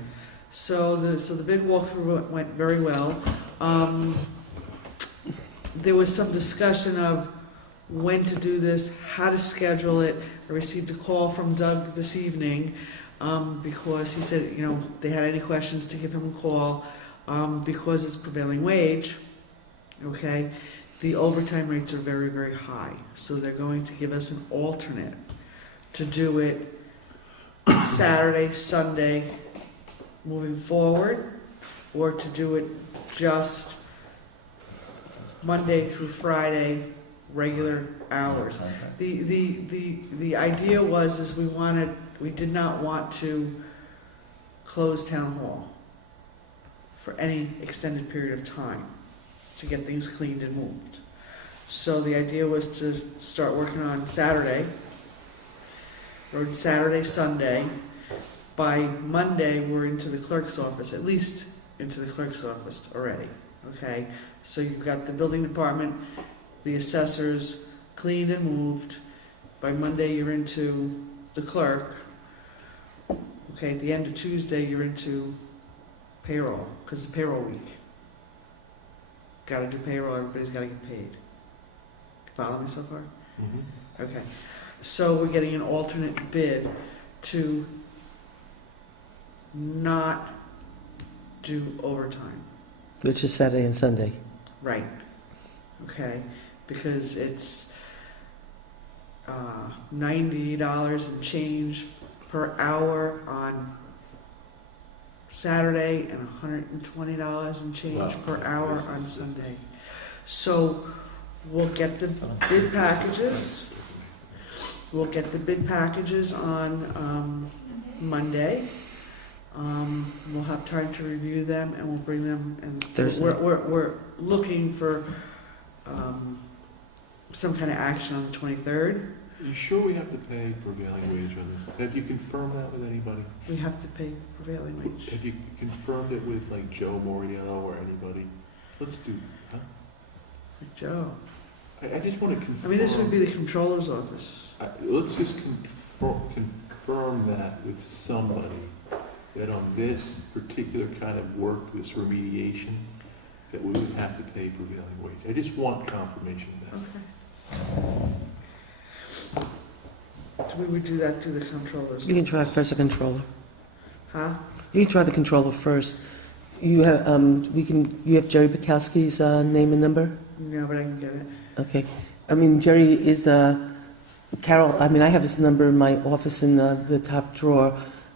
So the big walkthrough went very well. There was some discussion of when to do this, how to schedule it. I received a call from Doug this evening because he said, you know, they had any questions to give him a call because it's prevailing wage. Okay, the overtime rates are very, very high, so they're going to give us an alternate to do it Saturday, Sunday, moving forward, or to do it just Monday through Friday, regular hours. The idea was we did not want to close town hall for any extended period of time to get things cleaned and moved. So the idea was to start working on Saturday, or Saturday, Sunday. By Monday, we're into the clerk's office, at least into the clerk's office already, okay? So you've got the building department, the assessors, cleaned and moved. By Monday, you're into the clerk. Okay, at the end of Tuesday, you're into payroll, because it's payroll week. Got to do payroll, everybody's got to get paid. Follow me so far? Okay. So we're getting an alternate bid to not do overtime. Which is Saturday and Sunday. Right. Okay. Because it's $90 and change per hour on Saturday and $120 and change per hour on Sunday. So we'll get the bid packages. We'll get the bid packages on Monday. We'll have time to review them and we'll bring them. And Thursday. we're looking for some kind of action on the 23rd. You sure we have to pay prevailing wage on this? Have you confirmed that with anybody? We have to pay prevailing wage. Have you confirmed it with like Joe Moriello or anybody? Let's do, huh? Joe. I just want to confirm. I mean, this would be the controller's office. Let's just confirm that with somebody, that on this particular kind of work, this remediation, that we would have to pay prevailing wage. I just want confirmation of that. Okay. We would do that to the controllers. You can try first the controller. Huh? You can try the controller first. You have you have Jerry Bukowski's name and number? No, but I can get it. Okay. I mean, Jerry is Carol. I mean, I have his number in my office in the top drawer.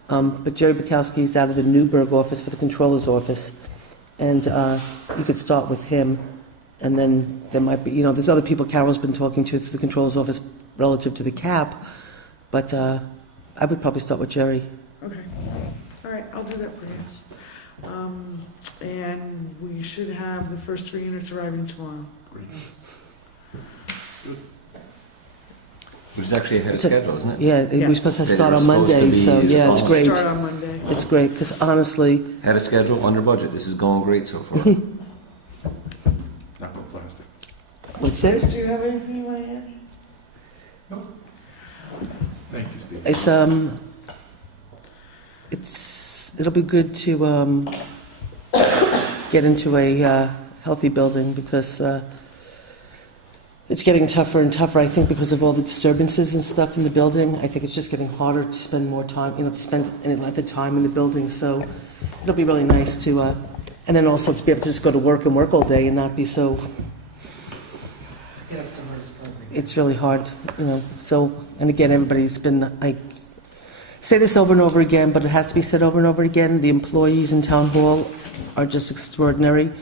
But Jerry Bukowski is out of the Newburgh office for the controller's office, and you could start with him, and then there might be, there's other people Carol's been talking to for the controller's office relative to the cap, but I would probably start with Jerry. Okay. All right, I'll do that for you. And we should have the first 3 units arriving tomorrow. Great. Which is actually ahead of schedule, isn't it? Yeah, we're Yes. supposed to They start were on supposed to Monday, be so yeah, it's installed. great. Start on Monday. It's great, because honestly, Ahead of schedule, under budget. This is going great so far. Not with plastic. what's Chris, it? do you have anything you want to add? Thank you, Steve. It'll be good to get into a healthy building, because It's getting tougher and tougher, I think, because of all the disturbances and stuff in the building. I think it's just getting harder to spend more time, to spend any length of time in the building. So it'll be really nice to, and then also to be able to just go to work and work all day and not be so. It's really hard, So, and again, everybody's been. I say this over and over again, but it has to be said over and over again. The employees in town hall are just extraordinary,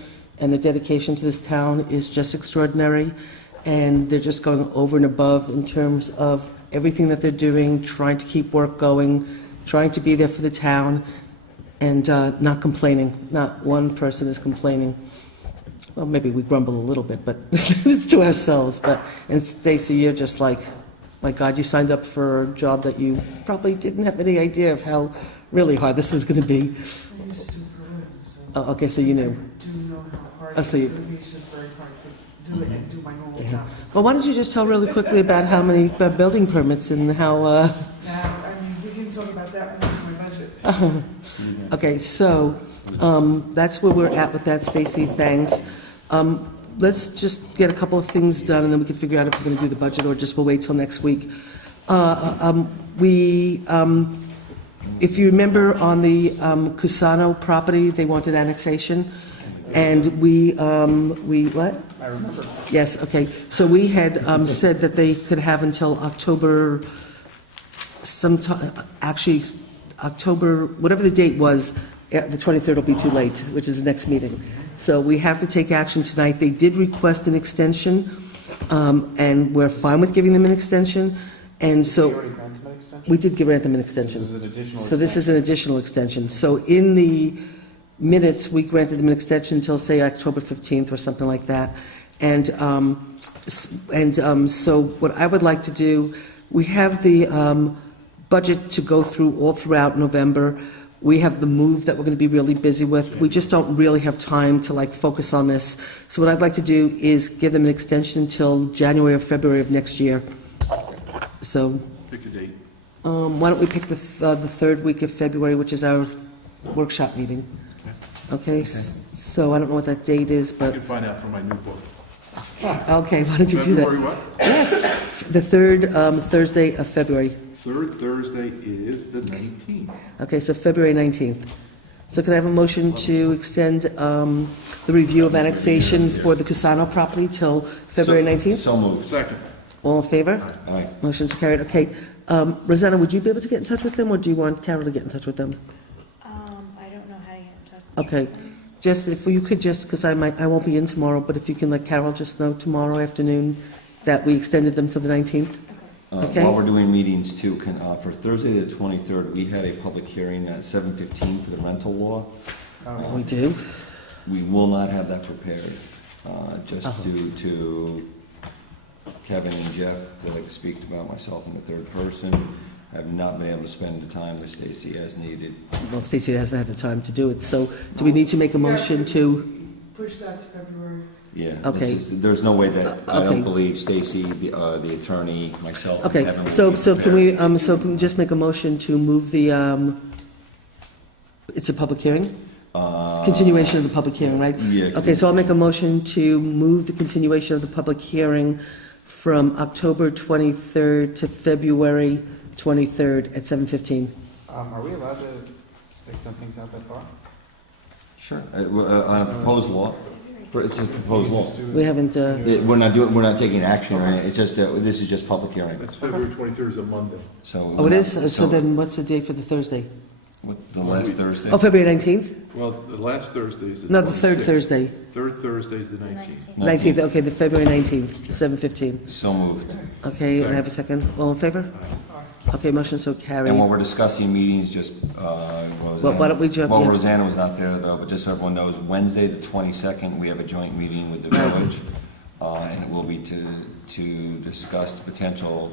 and the dedication to this town is just extraordinary. And they're just going over and above in terms of everything that they're doing, trying to keep work going, trying to be there for the town, and not complaining. Not one person is complaining. Well, maybe we grumble a little bit, but it's to ourselves. And Stacy, you're just like, my God, you signed up for a job that you probably didn't have any idea of how really hard this was going to be. I used to do for a living, so. Oh, okay, so you knew. I do know how hard Oh, so it you- is. For me, it's just very hard to do it and do my normal Yeah. job. Well, why don't you just tell really quickly about how many building permits and how... Now, we can talk about that when I do my budget. Okay, so that's where we're at with that, Stacy. Thanks. Let's just get a couple of things done, and then we can figure out if we're going to do the budget or just we'll wait till next week. If you remember on the Cusano property, they wanted annexation, and we what? I remember. Yes. Okay. So we had said that they could have until October, actually October, whatever the date was. The 23rd will be too late, which is the next meeting. So we have to take action tonight. They did request an extension, and we're fine with giving them an extension. And so we did grant them an extension. So this is an additional extension. So in the minutes, we granted them an extension until, say, October 15th or something like that. And so what I would like to do, we have the budget to go through all throughout November. We have the move that we're going to be really busy with. We just don't really have time to focus on this. So what I'd like to do is give them an extension until January or February of next year. So Pick a date. why don't we pick the third week of February, which is our workshop meeting? Okay. So I don't know what that date is, I but can find out from my new book. okay. Why don't you do that? February what? Yes, the third Thursday of February. Third Thursday is the 19th. Okay, so February 19th. So can I have a motion to extend the review of annexation for the Cusano property till February 19th? So moved. Second. All in favor? Aye. Motion's carried. Okay. Rosanna, would you be able to get in touch with them, or do you want Carol to get in touch with them? I don't know how to get in touch. Okay. Just if you could because I won't be in tomorrow, but if you can let Carol just know tomorrow afternoon that we extended them till the 19th? Okay. While we're doing meetings too, for Thursday the 23rd, we had a public hearing at 7:15 for the rental law. We do? We will not have that prepared, just due to Kevin and Jeff, to speak about myself in the third person. I have not been able to spend the time with Stacy as needed. Well, Stacy hasn't had the time to do it, so do we need to make a motion to? Push that to February. Yeah. Okay. There's no way that, I Okay. don't believe Stacy, the attorney, myself, and Okay, Kevin would so be can we, prepared. can we just make a motion to move the, it's a public hearing? Continuation of the public hearing, right? Yeah. Okay, so I'll make a motion to move the continuation of the public hearing from October 23rd to February 23rd at 7:15. Are we allowed to extend things out that far? Sure. On a proposed law, it's a proposed law. We haven't, We're not taking action on it, it's just, this is just public hearing, That's February 23rd is a Monday. so. oh, it is? So then what's the date for the Thursday? What, the last Thursday? Oh, February 19th? Well, the last Thursday is the 26th. No, the third Thursday. Third Thursday is the 19th. 19th, okay, the February 19th, 7:15. So moved. Okay, and I have a second. All in favor? Okay, motion so carried. And while we're discussing meetings, just, what was Well, that? why don't we jump- Well, yeah. Rosanna was not there though, but just so everyone knows, Wednesday, the 22nd, we have a joint meeting with the village, and it will be to discuss the potential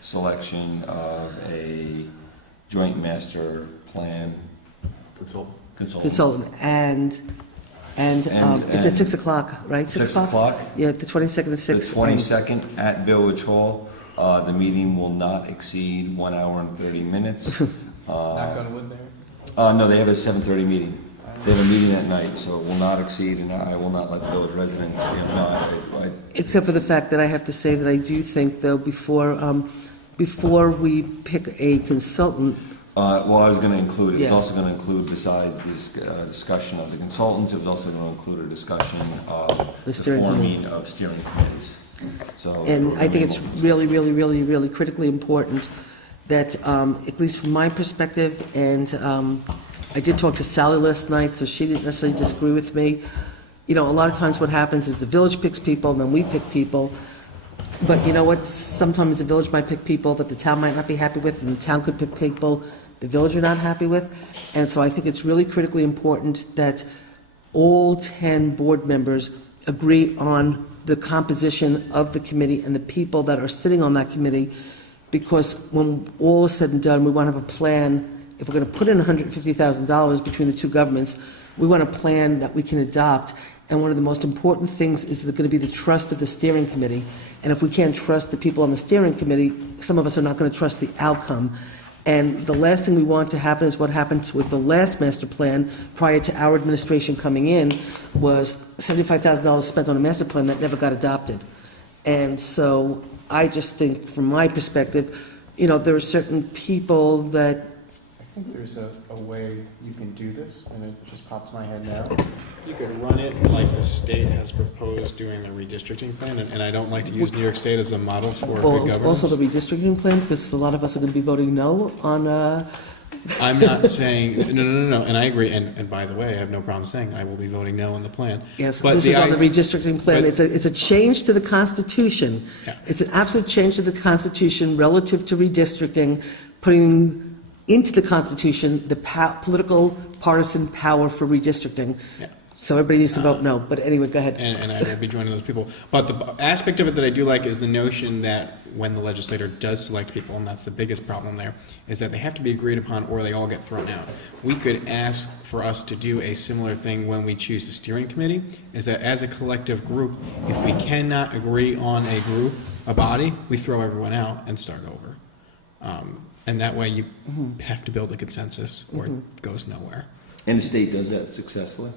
selection of a joint master plan Consultant. consultant. Consultant, and it's at 6 o'clock, right? 6 o'clock? Yeah, the 22nd at The 6. 22nd at Village Hall. The meeting will not exceed 1 hour and 30 minutes. Knock on wood there. No, they have a 7:30 meeting. They have a meeting that night, so it will not exceed, and I will not let the village residents, Except for the fact that I have to say that I do think, though, before we pick a consultant, well, I was going to include, it was Yeah. also going to include, besides this discussion of the consultants, it was also going to include a discussion of The the steering committee. forming of steering committees. So. and I think it's really, really, really, really critically important that, at least from my perspective, and I did talk to Sally last night, so she didn't necessarily disagree with me. You know, a lot of times what happens is the village picks people, and then we pick people. But you know what? Sometimes the village might pick people that the town might not be happy with, and the town could pick people the village are not happy with. And so I think it's really critically important that all 10 board members agree on the composition of the committee and the people that are sitting on that committee, because when all is said and done, we want to have a plan. If we're going to put in $150,000 between the two governments, we want a plan that we can adopt. And one of the most important things is going to be the trust of the steering committee. And if we can't trust the people on the steering committee, some of us are not going to trust the outcome. And the last thing we want to happen is what happened with the last master plan prior to our administration coming in, was $75,000 spent on a master plan that never got adopted. And so I just think, from my perspective, you know, there are certain people that, I think there's a way you can do this, and it just pops in my head now. You could run it like the state has proposed doing the redistricting plan, and I don't like to use New York State as a model for good governance. also the redistricting plan, because a lot of us are going to be voting no on, I'm not saying, no, and I agree, and by the way, I have no problem saying I will be voting no on the plan. yes, But this is on the I- redistricting plan. but- It's a change to the Constitution. Yeah. It's an absolute change to the Constitution relative to redistricting, putting into the Constitution the political partisan power for redistricting. Yeah. So everybody needs to vote no. But anyway, go ahead. And I will be joining those people. But the aspect of it that I do like is the notion that when the legislator does select people, and that's the biggest problem there, is that they have to be agreed upon or they all get thrown out. We could ask for us to do a similar thing when we choose the steering committee, is that as a collective group, if we cannot agree on a group, a body, we throw everyone out and start over. And that way you have to build a consensus or it goes nowhere. And the state does that successfully?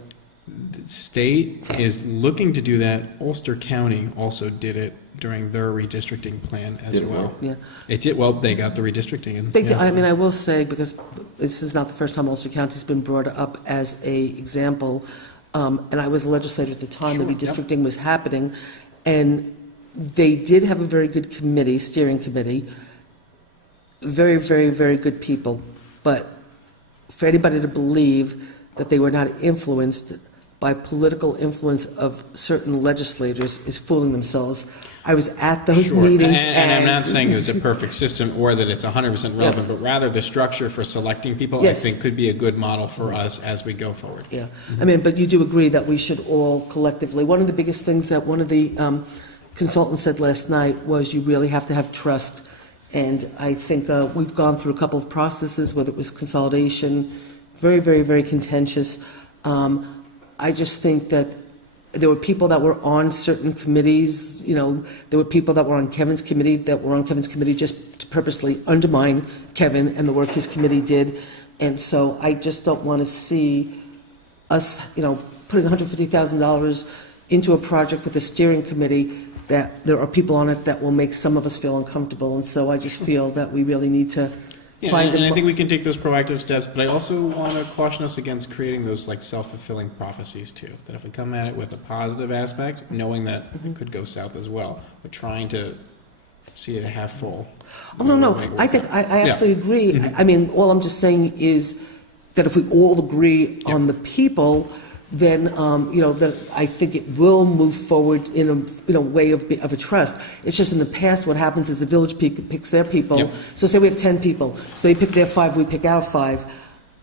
The state is looking to do that. Ulster County also did it during their redistricting plan as Did it well. work? Yeah. It did, well, they got the redistricting and. They do, yeah. I mean, I will say, because this is not the first time Ulster County's been brought up as a example, and I was a legislator at the time the Sure, yep. redistricting was happening, and they did have a very good committee, steering committee, very, very, very good people, but for anybody to believe that they were not influenced by political influence of certain legislators is fooling themselves. I was at those Sure. meetings, And I'm not saying it was a perfect system or that it's 100% relevant, but rather the structure for selecting people, I Yes. think, could be a good model for us as we go forward. Yeah, I mean, but you do agree that we should all collectively, one of the biggest things that one of the consultants said last night was you really have to have trust. And I think we've gone through a couple of processes, whether it was consolidation, very, very, very contentious. I just think that there were people that were on certain committees, you know, there were people that were on Kevin's committee just to purposely undermine Kevin and the work his committee did. And so I just don't want to see us, you know, putting $150,000 into a project with a steering committee that there are people on it that will make some of us feel uncomfortable. And so I just feel that we really need to Yeah, find and I a, think we can take those proactive steps, but I also want to caution us against creating those like self-fulfilling prophecies too. That if we come at it with a positive aspect, knowing that it could go south as well, but trying to see it half full. oh, no, Make it I work think, out. I Yeah. absolutely agree. I mean, all I'm just saying is that if we all agree on the people, then, you know, that I think it will move forward in a, you know, way of a trust. It's just in the past, what happens is the village picks their people. Yep. So say we have 10 people, so they pick their 5, we pick our 5.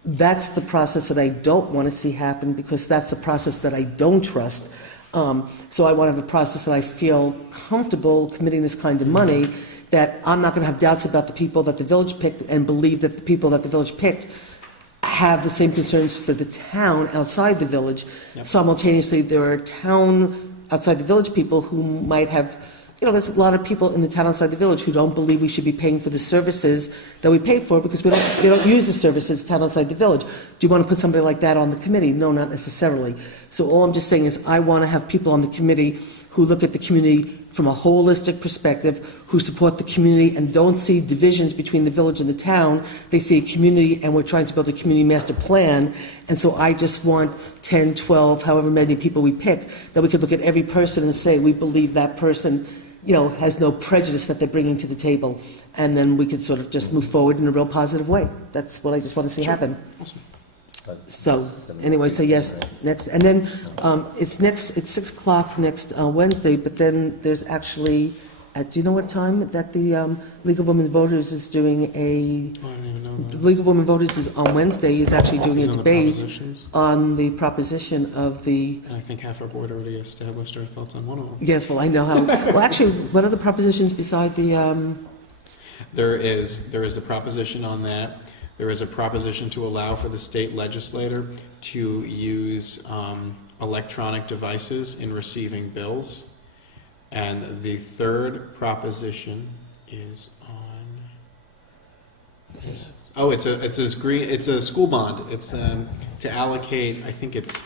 That's the process that I don't want to see happen, because that's the process that I don't trust. So I want to have a process that I feel comfortable committing this kind of money, that I'm not going to have doubts about the people that the village picked, and believe that the people that the village picked have the same concerns for the town outside the village. Yep. Simultaneously, there are town outside the village people who might have there's a lot of people in the town outside the village who don't believe we should be paying for the services that we pay for because they don't use the services town outside the village. Do you want to put somebody like that on the committee? No, not necessarily. So all I'm just saying is I want to have people on the committee who look at the community from a holistic perspective, who support the community and don't see divisions between the village and the town. They see a community, and we're trying to build a community master plan. And so I just want 10, 12, however many people we pick, that we could look at every person and say, we believe that person, has no prejudice that they're bringing to the table. And then we could sort of just move forward in a real positive way. That's what I just want to see happen. Awesome. So, anyway, so yes, next, and then it's 6 o'clock next Wednesday, but then there's actually, do you know what time that the League of Women Voters is doing a, Oh, I don't even know the that. League of Women Voters is on Wednesday, is actually doing Is a on the debate propositions? on the proposition of the, And I think half our board already established our thoughts on one of them. yes, well, I know how, well, actually, what are the propositions beside the, There is the proposition on that. There is a proposition to allow for the state legislator to use electronic devices in receiving bills. And the third proposition is on. Oh, it's a school bond. It's to allocate. I think it's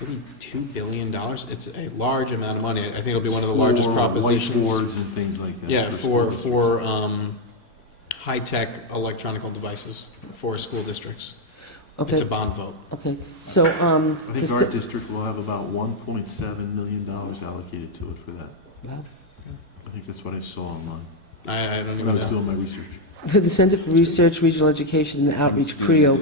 maybe $2 billion. It's a large amount of money. I think it'll be one of the largest propositions. Whiteboards and things like that. Yeah, schools. for high-tech electronic devices for school districts. okay. It's a bond vote. Okay, so, I think the our se- district will have about $1.7 million allocated to it for that. Wow. I think that's what I saw online I don't when I even was know. doing my research. The Center for Research, Regional Education, and Outreach, CREO,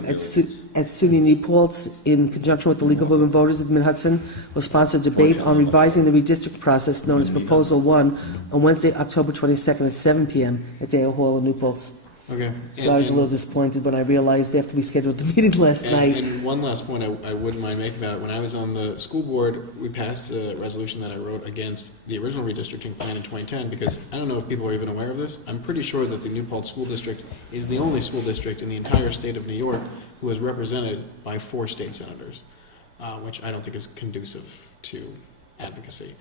at SUNY Paltz, in conjunction with the League of Women Voters of Mid-Hudson, will sponsor a debate on revising the redistrict process known as Proposal 1 on Wednesday, October 22nd at 7 p.m. at Dale Hall in New Paltz. Okay. So I was a little disappointed when I realized after we scheduled the meeting last night. And one last point I wouldn't mind making about it. When I was on the school board, we passed a resolution that I wrote against the original redistricting plan in 2010, because I don't know if people are even aware of this. I'm pretty sure that the New Paltz School District is the only school district in the entire state of New York who is represented by 4 state senators, which I don't think is conducive to advocacy.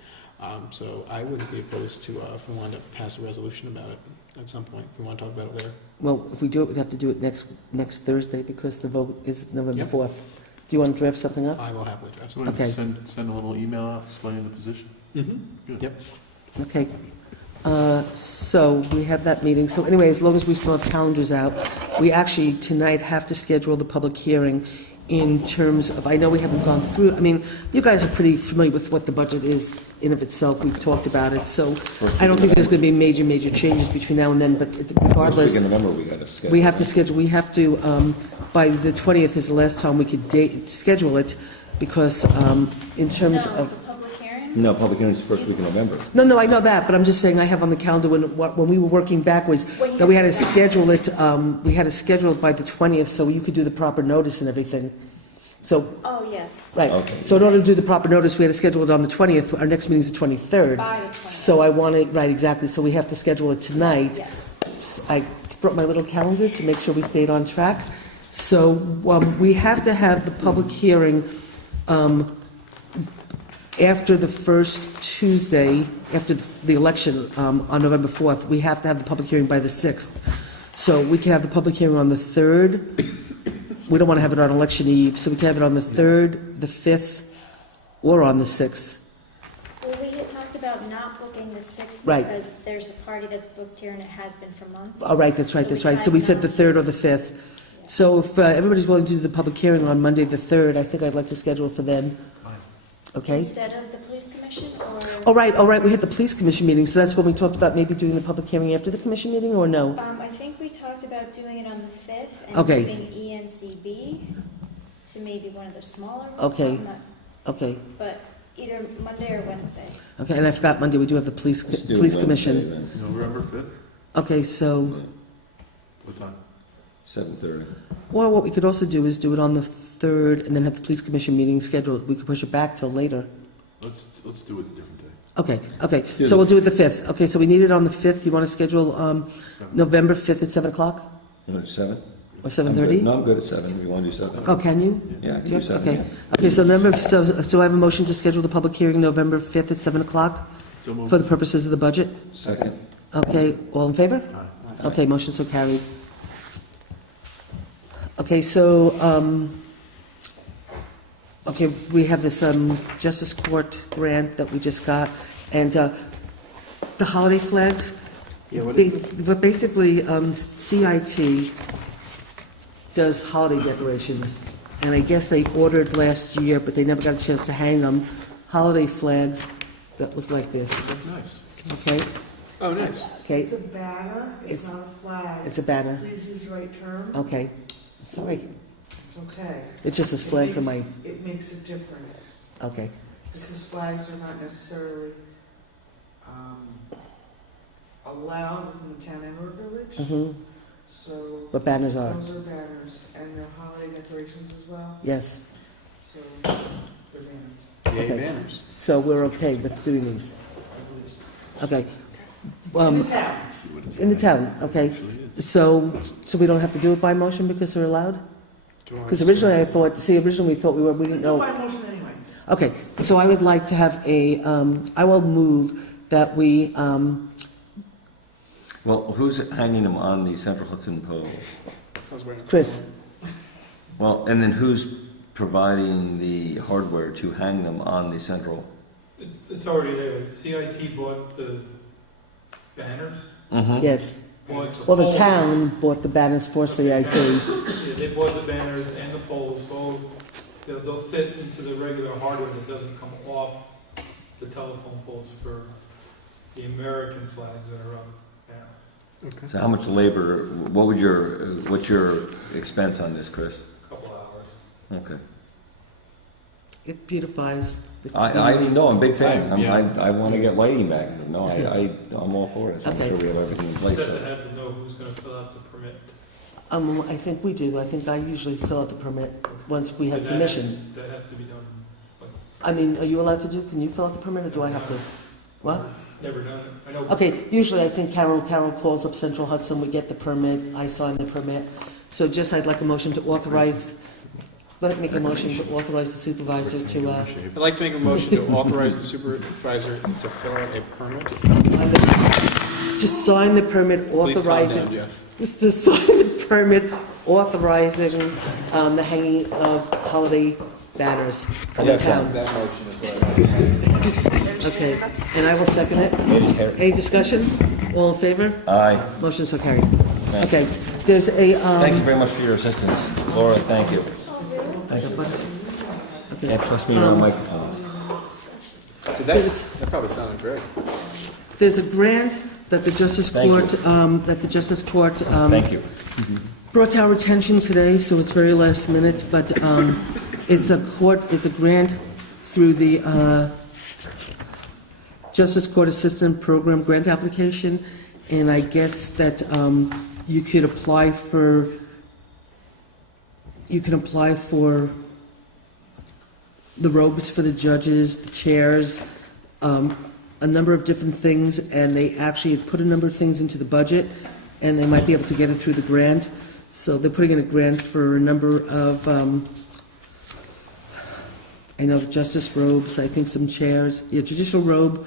So I wouldn't be opposed to, if we wanted to pass a resolution about it at some point, if we want to talk about it later. Well, if we do it, we'd have to do it next Thursday because the vote is November Yep. 4th. Do you want to draft something up? I will happily draft So something. Okay. send a little email out explaining the position. Mm-hmm. Good. Yep. Okay. So we have that meeting. So anyway, as long as we still have calendars out, we actually tonight have to schedule the public hearing in terms of, I know we haven't gone through, I mean, you guys are pretty familiar with what the budget is in of itself. We've talked about it. So I don't think there's going to be major changes between now and then, but regardless, First week in November, we got to schedule. we have to, by the 20th is the last time we could schedule it because in terms No, of. the public hearing? No, public hearing is the first week in November. No, I know that, but I'm just saying I have on the calendar when we were working backwards, that we had to schedule it, by the 20th so you could do the proper notice and everything. So, Oh, yes. right, Okay. so in order to do the proper notice, we had to schedule it on the 20th, our next meeting's the 23rd. By the 20th. So I want to, right, exactly, so we have to schedule it tonight. Yes. I brought my little calendar to make sure we stayed on track. So we have to have the public hearing after the first Tuesday, after the election on November 4th. We have to have the public hearing by the 6th. So we can have the public hearing on the 3rd. We don't want to have it on election eve, so we can have it on the 3rd, the 5th, or on the 6th. Well, we had talked about not booking the 6th Right. because there's a party that's booked here and it has been for months. All right, that's right. So we said the 3rd or the 5th. So if everybody's willing to do the public hearing on Monday, the 3rd, I think I'd like to schedule for then. Okay? Instead of the police commission or? All right, we had the police commission meeting, so that's when we talked about maybe doing the public hearing after the commission meeting, or no? I think we talked about doing it on the 5th and Okay. moving ENCB to maybe one of the smaller ones. Okay. I'm not- Okay, But either Monday or Wednesday. okay, and I forgot Monday, we do have the police Let's do it police Wednesday commission. then. November 5th? Okay, so, What time? 7:30. or what we could also do is do it on the 3rd and then have the police commission meeting scheduled. We could push it back till later. Let's do it a different day. Okay, do so we'll do it the 5th. Okay, so we need it on the 5th. You want to schedule November 5th at 7 o'clock You want to 7? or 7:30? No, I'm good at 7. If you want to do 7. Oh, can you? Yeah, I can do 7. Okay, okay, so I have a motion to schedule the public hearing November 5th at 7 o'clock. So moved. for the purposes of the budget? Second. Okay, all in favor? Okay, motion so carried. Okay, so, okay, we have this Justice Court grant that we just got, and the holiday flags. Yeah, what But basically, CIT does holiday decorations, and I guess they ordered last year, but they never got a chance to hang them, holiday flags that look like this, That's nice. okay? Oh, nice. Okay, It's a banner, It's- it's not a flag. it's a banner, Please use the right term. okay, sorry, Okay. it just says flags on my, It makes a difference, okay. because flags are not necessarily allowed within the town and or village, Mm-hmm. so. But banners are, Those are banners, and they're holiday decorations as well, yes, so they're banners. Yay, Okay. banners. so we're okay with doing these, okay. In the town. In the town, okay, so we don't have to do it by motion because they're allowed? Because originally I thought, originally we thought we didn't know. By motion anyway. Okay, so I would like to have I will move that we, Well, who's hanging them on the Central Hudson pole? Chris, Well, and then who's providing the hardware to hang them on the central? It's already there. CIT bought the banners. Mm-hmm. yes. bought Well, the poles. town bought the banners for CIT. Yeah, they bought the banners and the poles, so they'll fit into the regular hardware that doesn't come off the telephone poles for the American flags that are up now. So how much labor, what's your expense on this, Chris? A couple hours. Okay. It beautifies. the I know, I'm a big fan. Yeah. I want to get lighting back. No, I'm all for it. So I'm Okay. sure we have everything in Just place. have So. to have to know who's gonna fill out the permit. I think we do. I think I usually fill out the permit once we have That permission. That has to be done. I mean, are you allowed to do, can you fill out the permit, or do I have to? What? Never done it. I know. Okay, usually I think Carol calls up Central Hudson, we get the permit, I sign the permit. So just, I'd like a motion to authorize, let it make a motion to authorize the supervisor to, I'd like to make a motion to authorize the supervisor to fill out a permit. sign the permit Please calm authorizing. down, Jeff. Just to sign the permit authorizing the hanging of holiday banners in the town. That motion is what I Okay, and I will second it. Made his hair. Any discussion? All in favor? Aye. Motion so carried. Thank you. Okay, there's a, Thank you very much for your assistance. Laura, thank you. Okay. Can't trust me on microphones. Did that probably sounded great. There's a grant that the Justice Thank you. Court, Thank you. brought to our attention today, so it's very last minute, but it's a grant through the Justice Court Assistant Program grant application, and I guess that you could apply for the robes for the judges, the chairs, a number of different things, and they actually had put a number of things into the budget, and they might be able to get it through the grant. So they're putting in a grant for a number of, I know the justice robes, I think some chairs, judicial robe,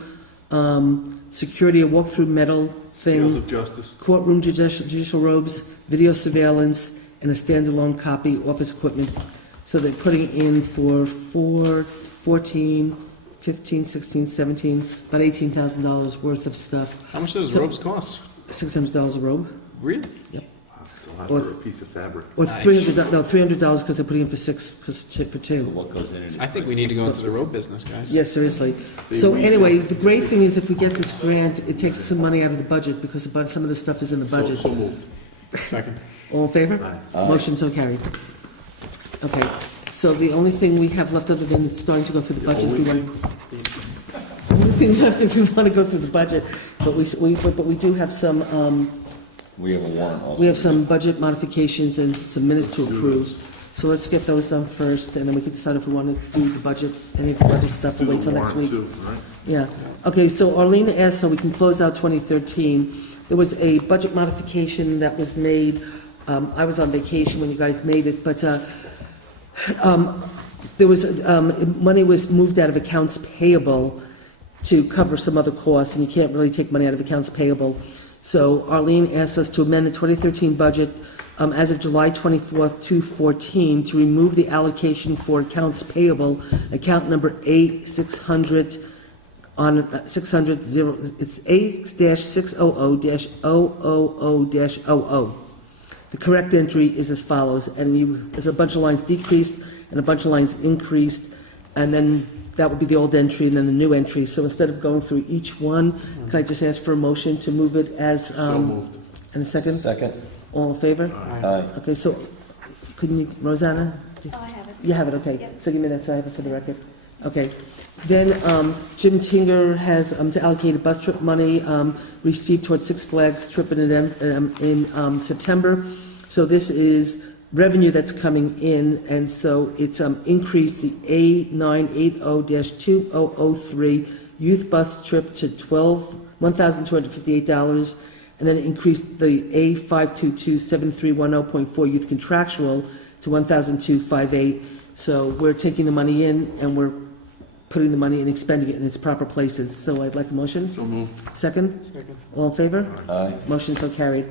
security, a walk-through metal Seals thing, of justice. courtroom judicial robes, video surveillance, and a standalone copy office equipment. So they're putting in for 14, 15, 16, 17, about $18,000 worth of stuff. How much do those So- robes cost? $600 a robe, Really? That's a lot Or for a piece of fabric. or Nice. $300 because they're putting in for for two. What goes in it? I think we need to go into the robe business, guys. Yes, seriously. So anyway, the great thing is if we get this grant, it takes some money out of the budget because some of the stuff is in the budget. So moved. Second. All in favor? Aye. Motion so carried. Okay, so the only thing we have left other than starting to go through the budget, if we want. Only thing left if we want to go through the budget, but we do have some, We have a warrant also. we have some budget modifications and some minutes to approve. So let's get those done first, and then we can decide if we want to do the budget, any of the budget stuff, we'll wait till next week. Warrant too, right? Yeah, okay, so Arlene asked so we can close out 2013. There was a budget modification that was made, I was on vacation when you guys made it, but there was, money was moved out of accounts payable, to cover some other costs, and you can't really take money out of accounts payable. So Arlene asked us to amend the 2013 budget as of July 24th, 2014, to remove the allocation for accounts payable, account number A600 on 600, it's A-600-000-00. The correct entry is as follows, and there's a bunch of lines decreased and a bunch of lines increased, and then that would be the old entry and then the new entry. So instead of going through each one, can I just ask for a motion to move it as, So moved. and a second? Second. All in favor? Aye. Okay, so, couldn't you, Rosanna? Oh, I have it. You have it, okay. Yep. So give me that so I have it for the record. Okay. Then Jim Tinger has to allocate a bus trip money received towards Six Flags trip in September. So this is revenue that's coming in, and so it's increased the A980-2003 youth bus trip to $1,258, and then increased the A522-7310.4 youth contractual to $1,258. So we're taking the money in and we're putting the money and expending it in its proper places. So I'd like a motion. So moved. Second? Second. All in favor? Aye. Motion so carried.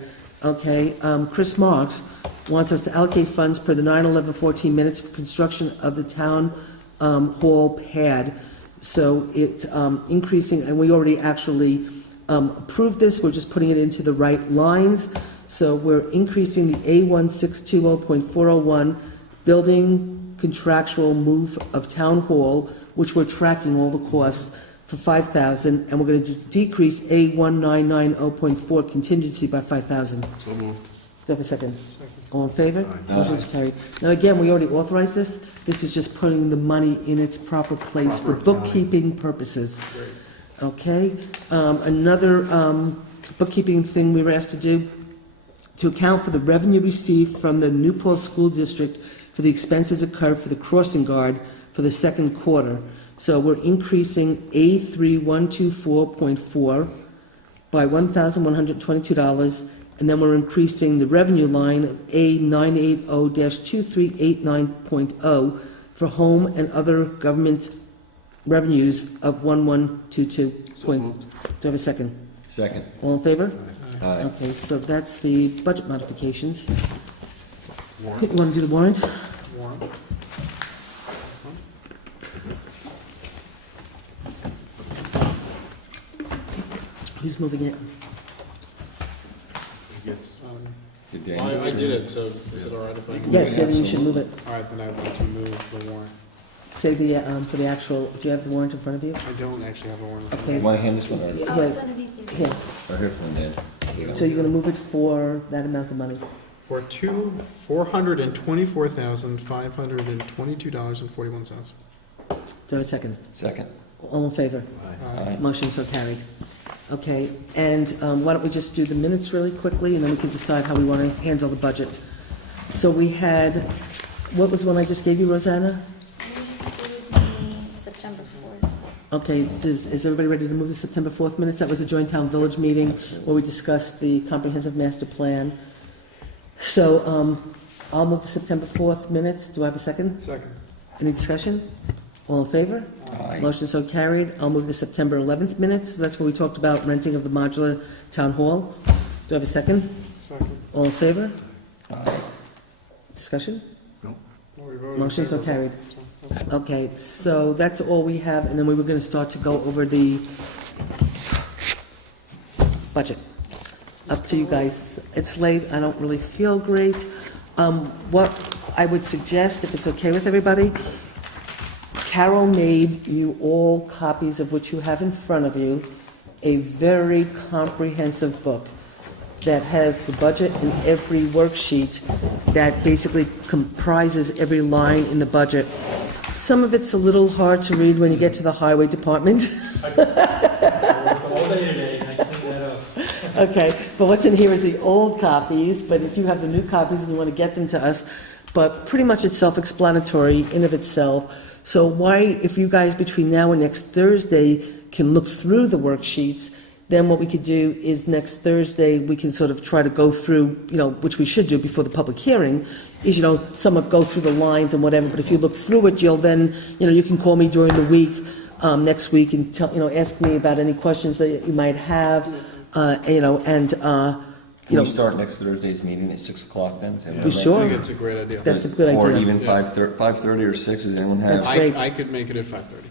Okay, Chris Marks wants us to allocate funds per the 9/11/14 minutes for construction of the town hall pad. So it's increasing, and we already actually approved this, we're just putting it into the right lines. So we're increasing the A1620.401 building contractual move of town hall, which we're tracking all the costs, for $5,000, and we're going to decrease A1990.4 contingency by $5,000. So moved. Do I have a second? Second. All in favor? Aye. Motion's carried. Now, again, we already authorized this. This is just putting the money in its proper place for bookkeeping purposes. Okay? Another bookkeeping thing we were asked to do, to account for the revenue received from the Newport School District for the expenses incurred for the crossing guard for the second quarter. So we're increasing A3124.4 by $1,122, and then we're increasing the revenue line of A980-2389.0 for home and other government revenues of 1122. So moved. Do I have a second? Second. All in favor? Aye. Okay, so that's the budget modifications. You want to do the warrant? Warrant. Who's moving it? Yes. Did Daniel? Well, I did it, so is it all right if I? Yes, then you should move it. All right, then I'd like to move the warrant. Say the, for the actual, do you have the warrant in front of you? I don't actually have a warrant. Okay. You want to hand this one or? Oh, it's underneath your. Here, Or here from Dan? so you're gonna move it for that amount of money? For $424,522.41. Do I have a second? Second. All in favor? Aye. Motion so carried. Okay, and why don't we just do the minutes really quickly, and then we can decide how we want to handle the budget. So we had, what was the one I just gave you, Rosanna? You just gave me September 4th. Okay, is everybody ready to move the September 4th minutes? That was a joint town village meeting where we discussed the comprehensive master plan. So I'll move the September 4th minutes. Do I have a second? Second. Any discussion? All in favor? Aye. Motion so carried. I'll move the September 11th minutes. That's where we talked about renting of the modular town hall. Do I have a second? Second. All in favor? Aye. Discussion? No, we voted in Motion so favor. carried. So, Okay, so that's all we have, and then we were going to start to go over the budget. Up to you guys. It's late, I don't really feel great. What I would suggest, if it's okay with everybody, Carol made you all copies of what you have in front of you, a very comprehensive book that has the budget in every worksheet that basically comprises every line in the budget. Some of it's a little hard to read when you get to the highway department. I worked all day today and I cleaned that up. Okay, but what's in here is the old copies, but if you have the new copies and you want to get them to us, but pretty much it's self-explanatory in of itself. So why, if you guys between now and next Thursday can look through the worksheets, then what we could do is next Thursday, we can sort of try to go through, which we should do before the public hearing, is, somewhat go through the lines and whatever, but if you look through it, you'll then, you can call me during the week next week and ask me about any questions that you might have, and, Can we start next Thursday's meeting at 6 o'clock then? Is anyone We ready? sure. I think it's a great idea. That's a good Or idea. even 5:30 or 6, does anyone have? That's great. I could make it at 5:30.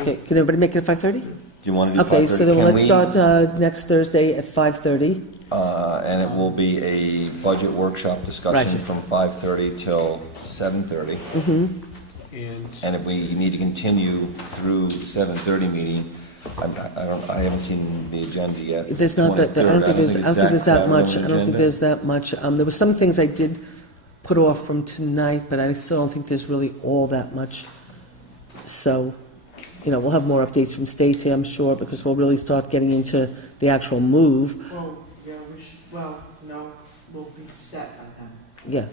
Okay, can everybody make it at 5:30? Do you want to do 5:30? Okay, so then Can let's we- start next Thursday at 5:30. And it will be a budget workshop discussion Right. from 5:30 till 7:30. And And if we need to continue through 7:30 meeting, I haven't seen the agenda yet. There's not that, I don't think there's that much, I don't think there's that much. There were some things I did put off from tonight, but I still don't think there's really all that much. So, we'll have more updates from Stacy, I'm sure, because we'll really start getting into the actual move. Well, yeah, no, we'll be set by then. Yeah.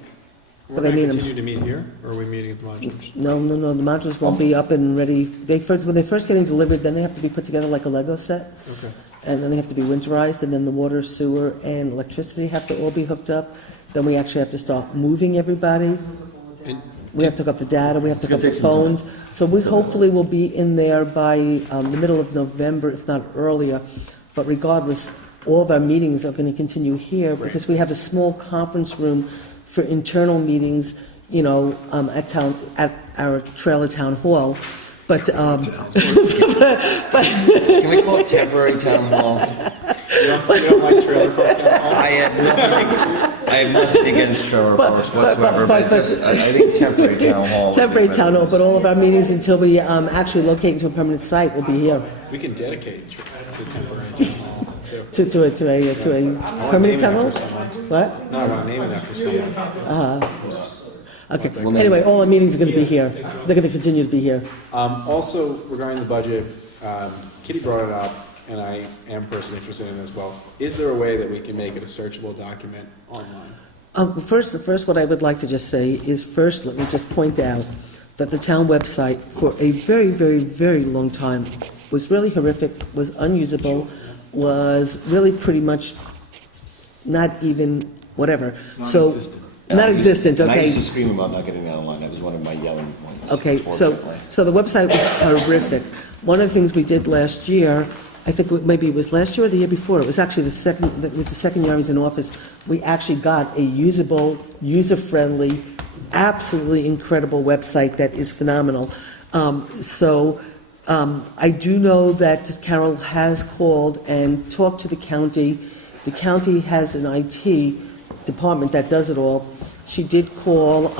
we're But I going to mean, continue to meet here, or are we meeting at the modulars? No, the modules won't be up and ready. When they're first getting delivered, then they have to be put together like a Lego set. Okay. And then they have to be winterized, and then the water, sewer, and electricity have to all be hooked up. Then we actually have to start moving everybody. And We have to hook up the data, we have to hook up the It's gonna take phones. So we hopefully will be in there by the middle of November, if not earlier. But regardless, all of our meetings are going to continue here because we have a small conference room for internal meetings, at our trailer town hall. But, Can we call it temporary town hall? You don't like trailer parks at all? I have nothing against trailer parks whatsoever, but I think temporary town hall. would be temporary better. town hall, but all of our meetings until we actually locate into a permanent site will be here. We can dedicate the temporary town hall, too. To a permanent town hall? After someone. What? No, I want to name it after someone. Okay, anyway, all our meetings are going to be here. They're going to continue to be here. Also, regarding the budget, Kitty brought it up, and I am personally interested in it as well. Is there a way that we can make it a searchable document online? First, what I would like to just say is first, let me just point out that the town website for a very, very, very long time was really horrific, was unusable, was really pretty much not even whatever. Not existent, And I okay. used to scream about not getting that online. That was one of my yelling points. Okay, fortunately. so the website was horrific. One of the things we did last year, I think maybe it was last year or the year before, it was actually the second year I was in office, we actually got a usable, user-friendly, absolutely incredible website that is phenomenal. I do know that Carol has called and talked to the county. The county has an IT department that does it all. She did call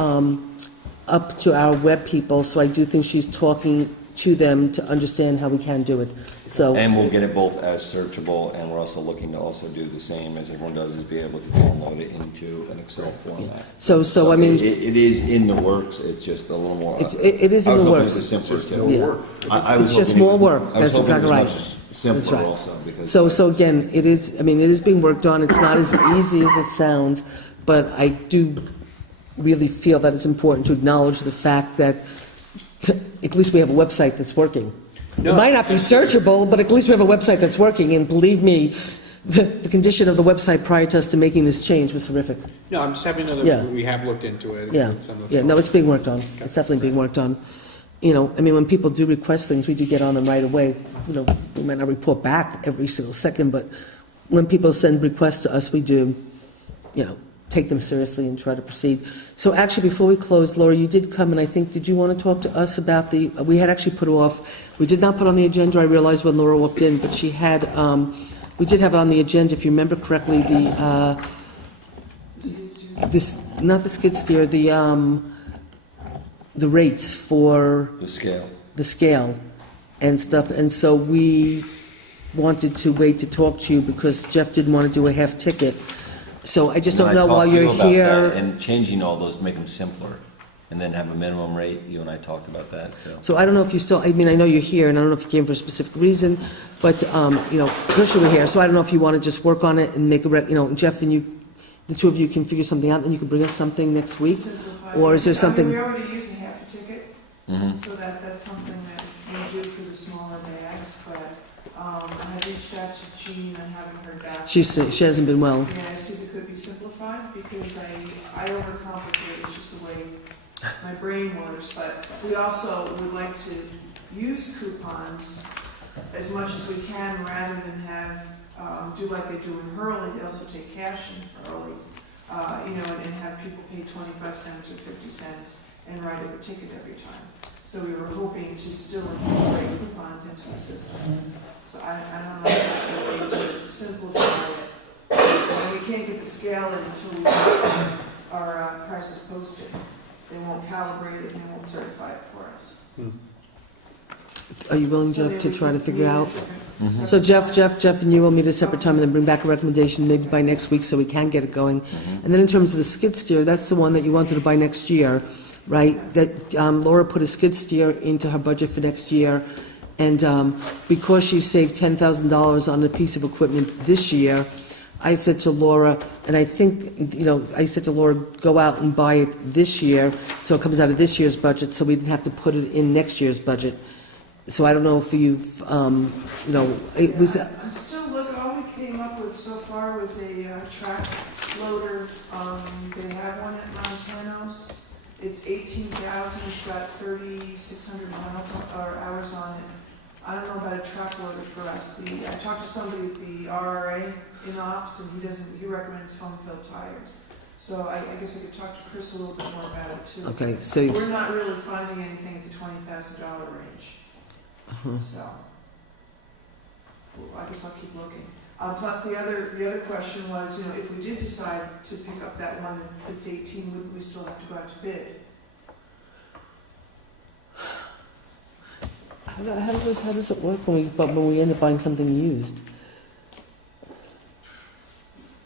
up to our web people, so I do think she's talking to them to understand how we can do it. So, And we'll get it both as searchable, and we're also looking to also do the same as everyone does, is be able to download it into an Excel format. so I mean, It is in the works, it's just a little more. it is in the I works. was hoping it was simpler too. Yeah. I was It's just hoping it- more work. I was That's hoping it exactly was right. much That's Simpler right. also, because. So again, it is being worked on. It's not as easy as it sounds, but I do really feel that it's important to acknowledge the fact that at least we have a website that's working. It might not be searchable, but at least we have a website that's working, and believe me, the condition of the website prior to us to making this change was horrific. No, I'm just happy to know Yeah. that we have looked into it. Yeah, and some of yeah, no, it's being worked on. It's definitely being worked on. When people do request things, we do get on them right away. We might not report back every single second, but when people send requests to us, we do, take them seriously and try to proceed. So actually, before we close, Laura, you did come, and I think, did you want to talk to us about we had actually put off, we did not put on the agenda, I realized when Laura walked in, but she had, we did have on the agenda, if you remember correctly, not the skid steer, the rates for The scale. and stuff, and so we wanted to wait to talk to you because Jeff didn't want to do a half ticket. So I just don't know while you're here. And changing all those, make them simpler, and then have a minimum rate, you and I talked about that, too. So I don't know if you still, I know you're here, and I don't know if you came for a specific reason, but, Tricia, we're here, so I don't know if you want to just work on it and make Jeff and you, the two of you can figure something out, and you can bring us something next week? Or is there something? We already use a half a ticket, Mhm. so that's something that we do for the smaller bags, but I reached out to Jean and haven't heard back. She hasn't been well. Yeah, I see it could be simplified because I overcomplicate, it's just the way my brain works, but we also would like to use coupons as much as we can rather than have, do like they do in Hurley, they also take cash in Hurley, and have people pay 25 cents or 50 cents and write up a ticket every time. So we were hoping to still incorporate coupons into the system. So I don't know if there's a way to simplify it. And we can't get the scale in until we get our prices posted. They won't calibrate it and they won't certify it for us. Are you willing, So Jeff, then to try to figure out? Mhm. So Jeff, and you will meet a separate time and then bring back a recommendation maybe by next week so we can get it going. And then in terms of the skid steer, that's the one that you wanted to buy next year, right? That Laura put a skid steer into her budget for next year. And because she saved $10,000 on a piece of equipment this year, I said to Laura, and I think, I said to Laura, go out and buy it this year, so it comes out of this year's budget, so we didn't have to put it in next year's budget. So I don't know if you've, it was, I'm still looking, all we came up with so far was a track loader. They have one at Montano's. It's 18,000, it's got 3,600 miles or hours on it. I don't know about a track loader for us. I talked to somebody at the RRA in ops, and he recommends foam-filled tires. So I guess I could talk to Chris a little bit more about it too. okay, so, We're not really finding anything at the $20,000 range. So, well, I guess I'll keep looking. Plus, the other question was, if we did decide to pick up that one that's 18, wouldn't we still have to go out to bid? how does it work when we end up buying something used?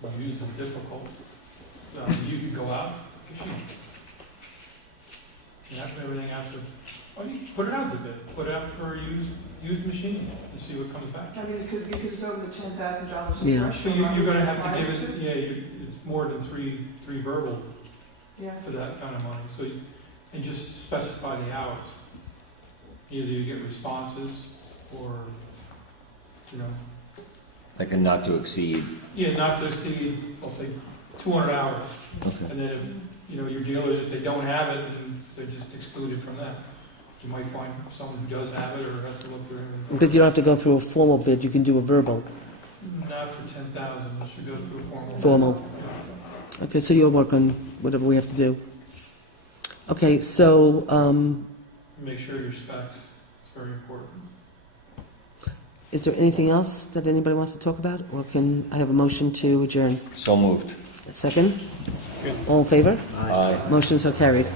Well, use is difficult. You can go out, you have everything out to, you put it out to bid, put it out for a used machine and see what comes back. I mean, because it's over the $10,000 Yeah. So threshold. you're gonna have to Prior give it, it's more than three verbal Yeah. for that kind of money, so, and just specify the hours. Either you get responses, or, Like a not to exceed. not to exceed, I'll say, 200 hours. Okay. And then if, your dealers, if they don't have it, then they're just excluded from that. You might find someone who does have it, or has to look through inventory. But you don't have to go through a formal bid, you can do a verbal. Not for 10,000, you should go through a formal. Formal. Okay, so you'll work on whatever we have to do. Okay, so, Make sure your specs, it's very important. is there anything else that anybody wants to talk about? Or can I have a motion to adjourn? So moved. Second? All in favor? Aye. Motion so carried.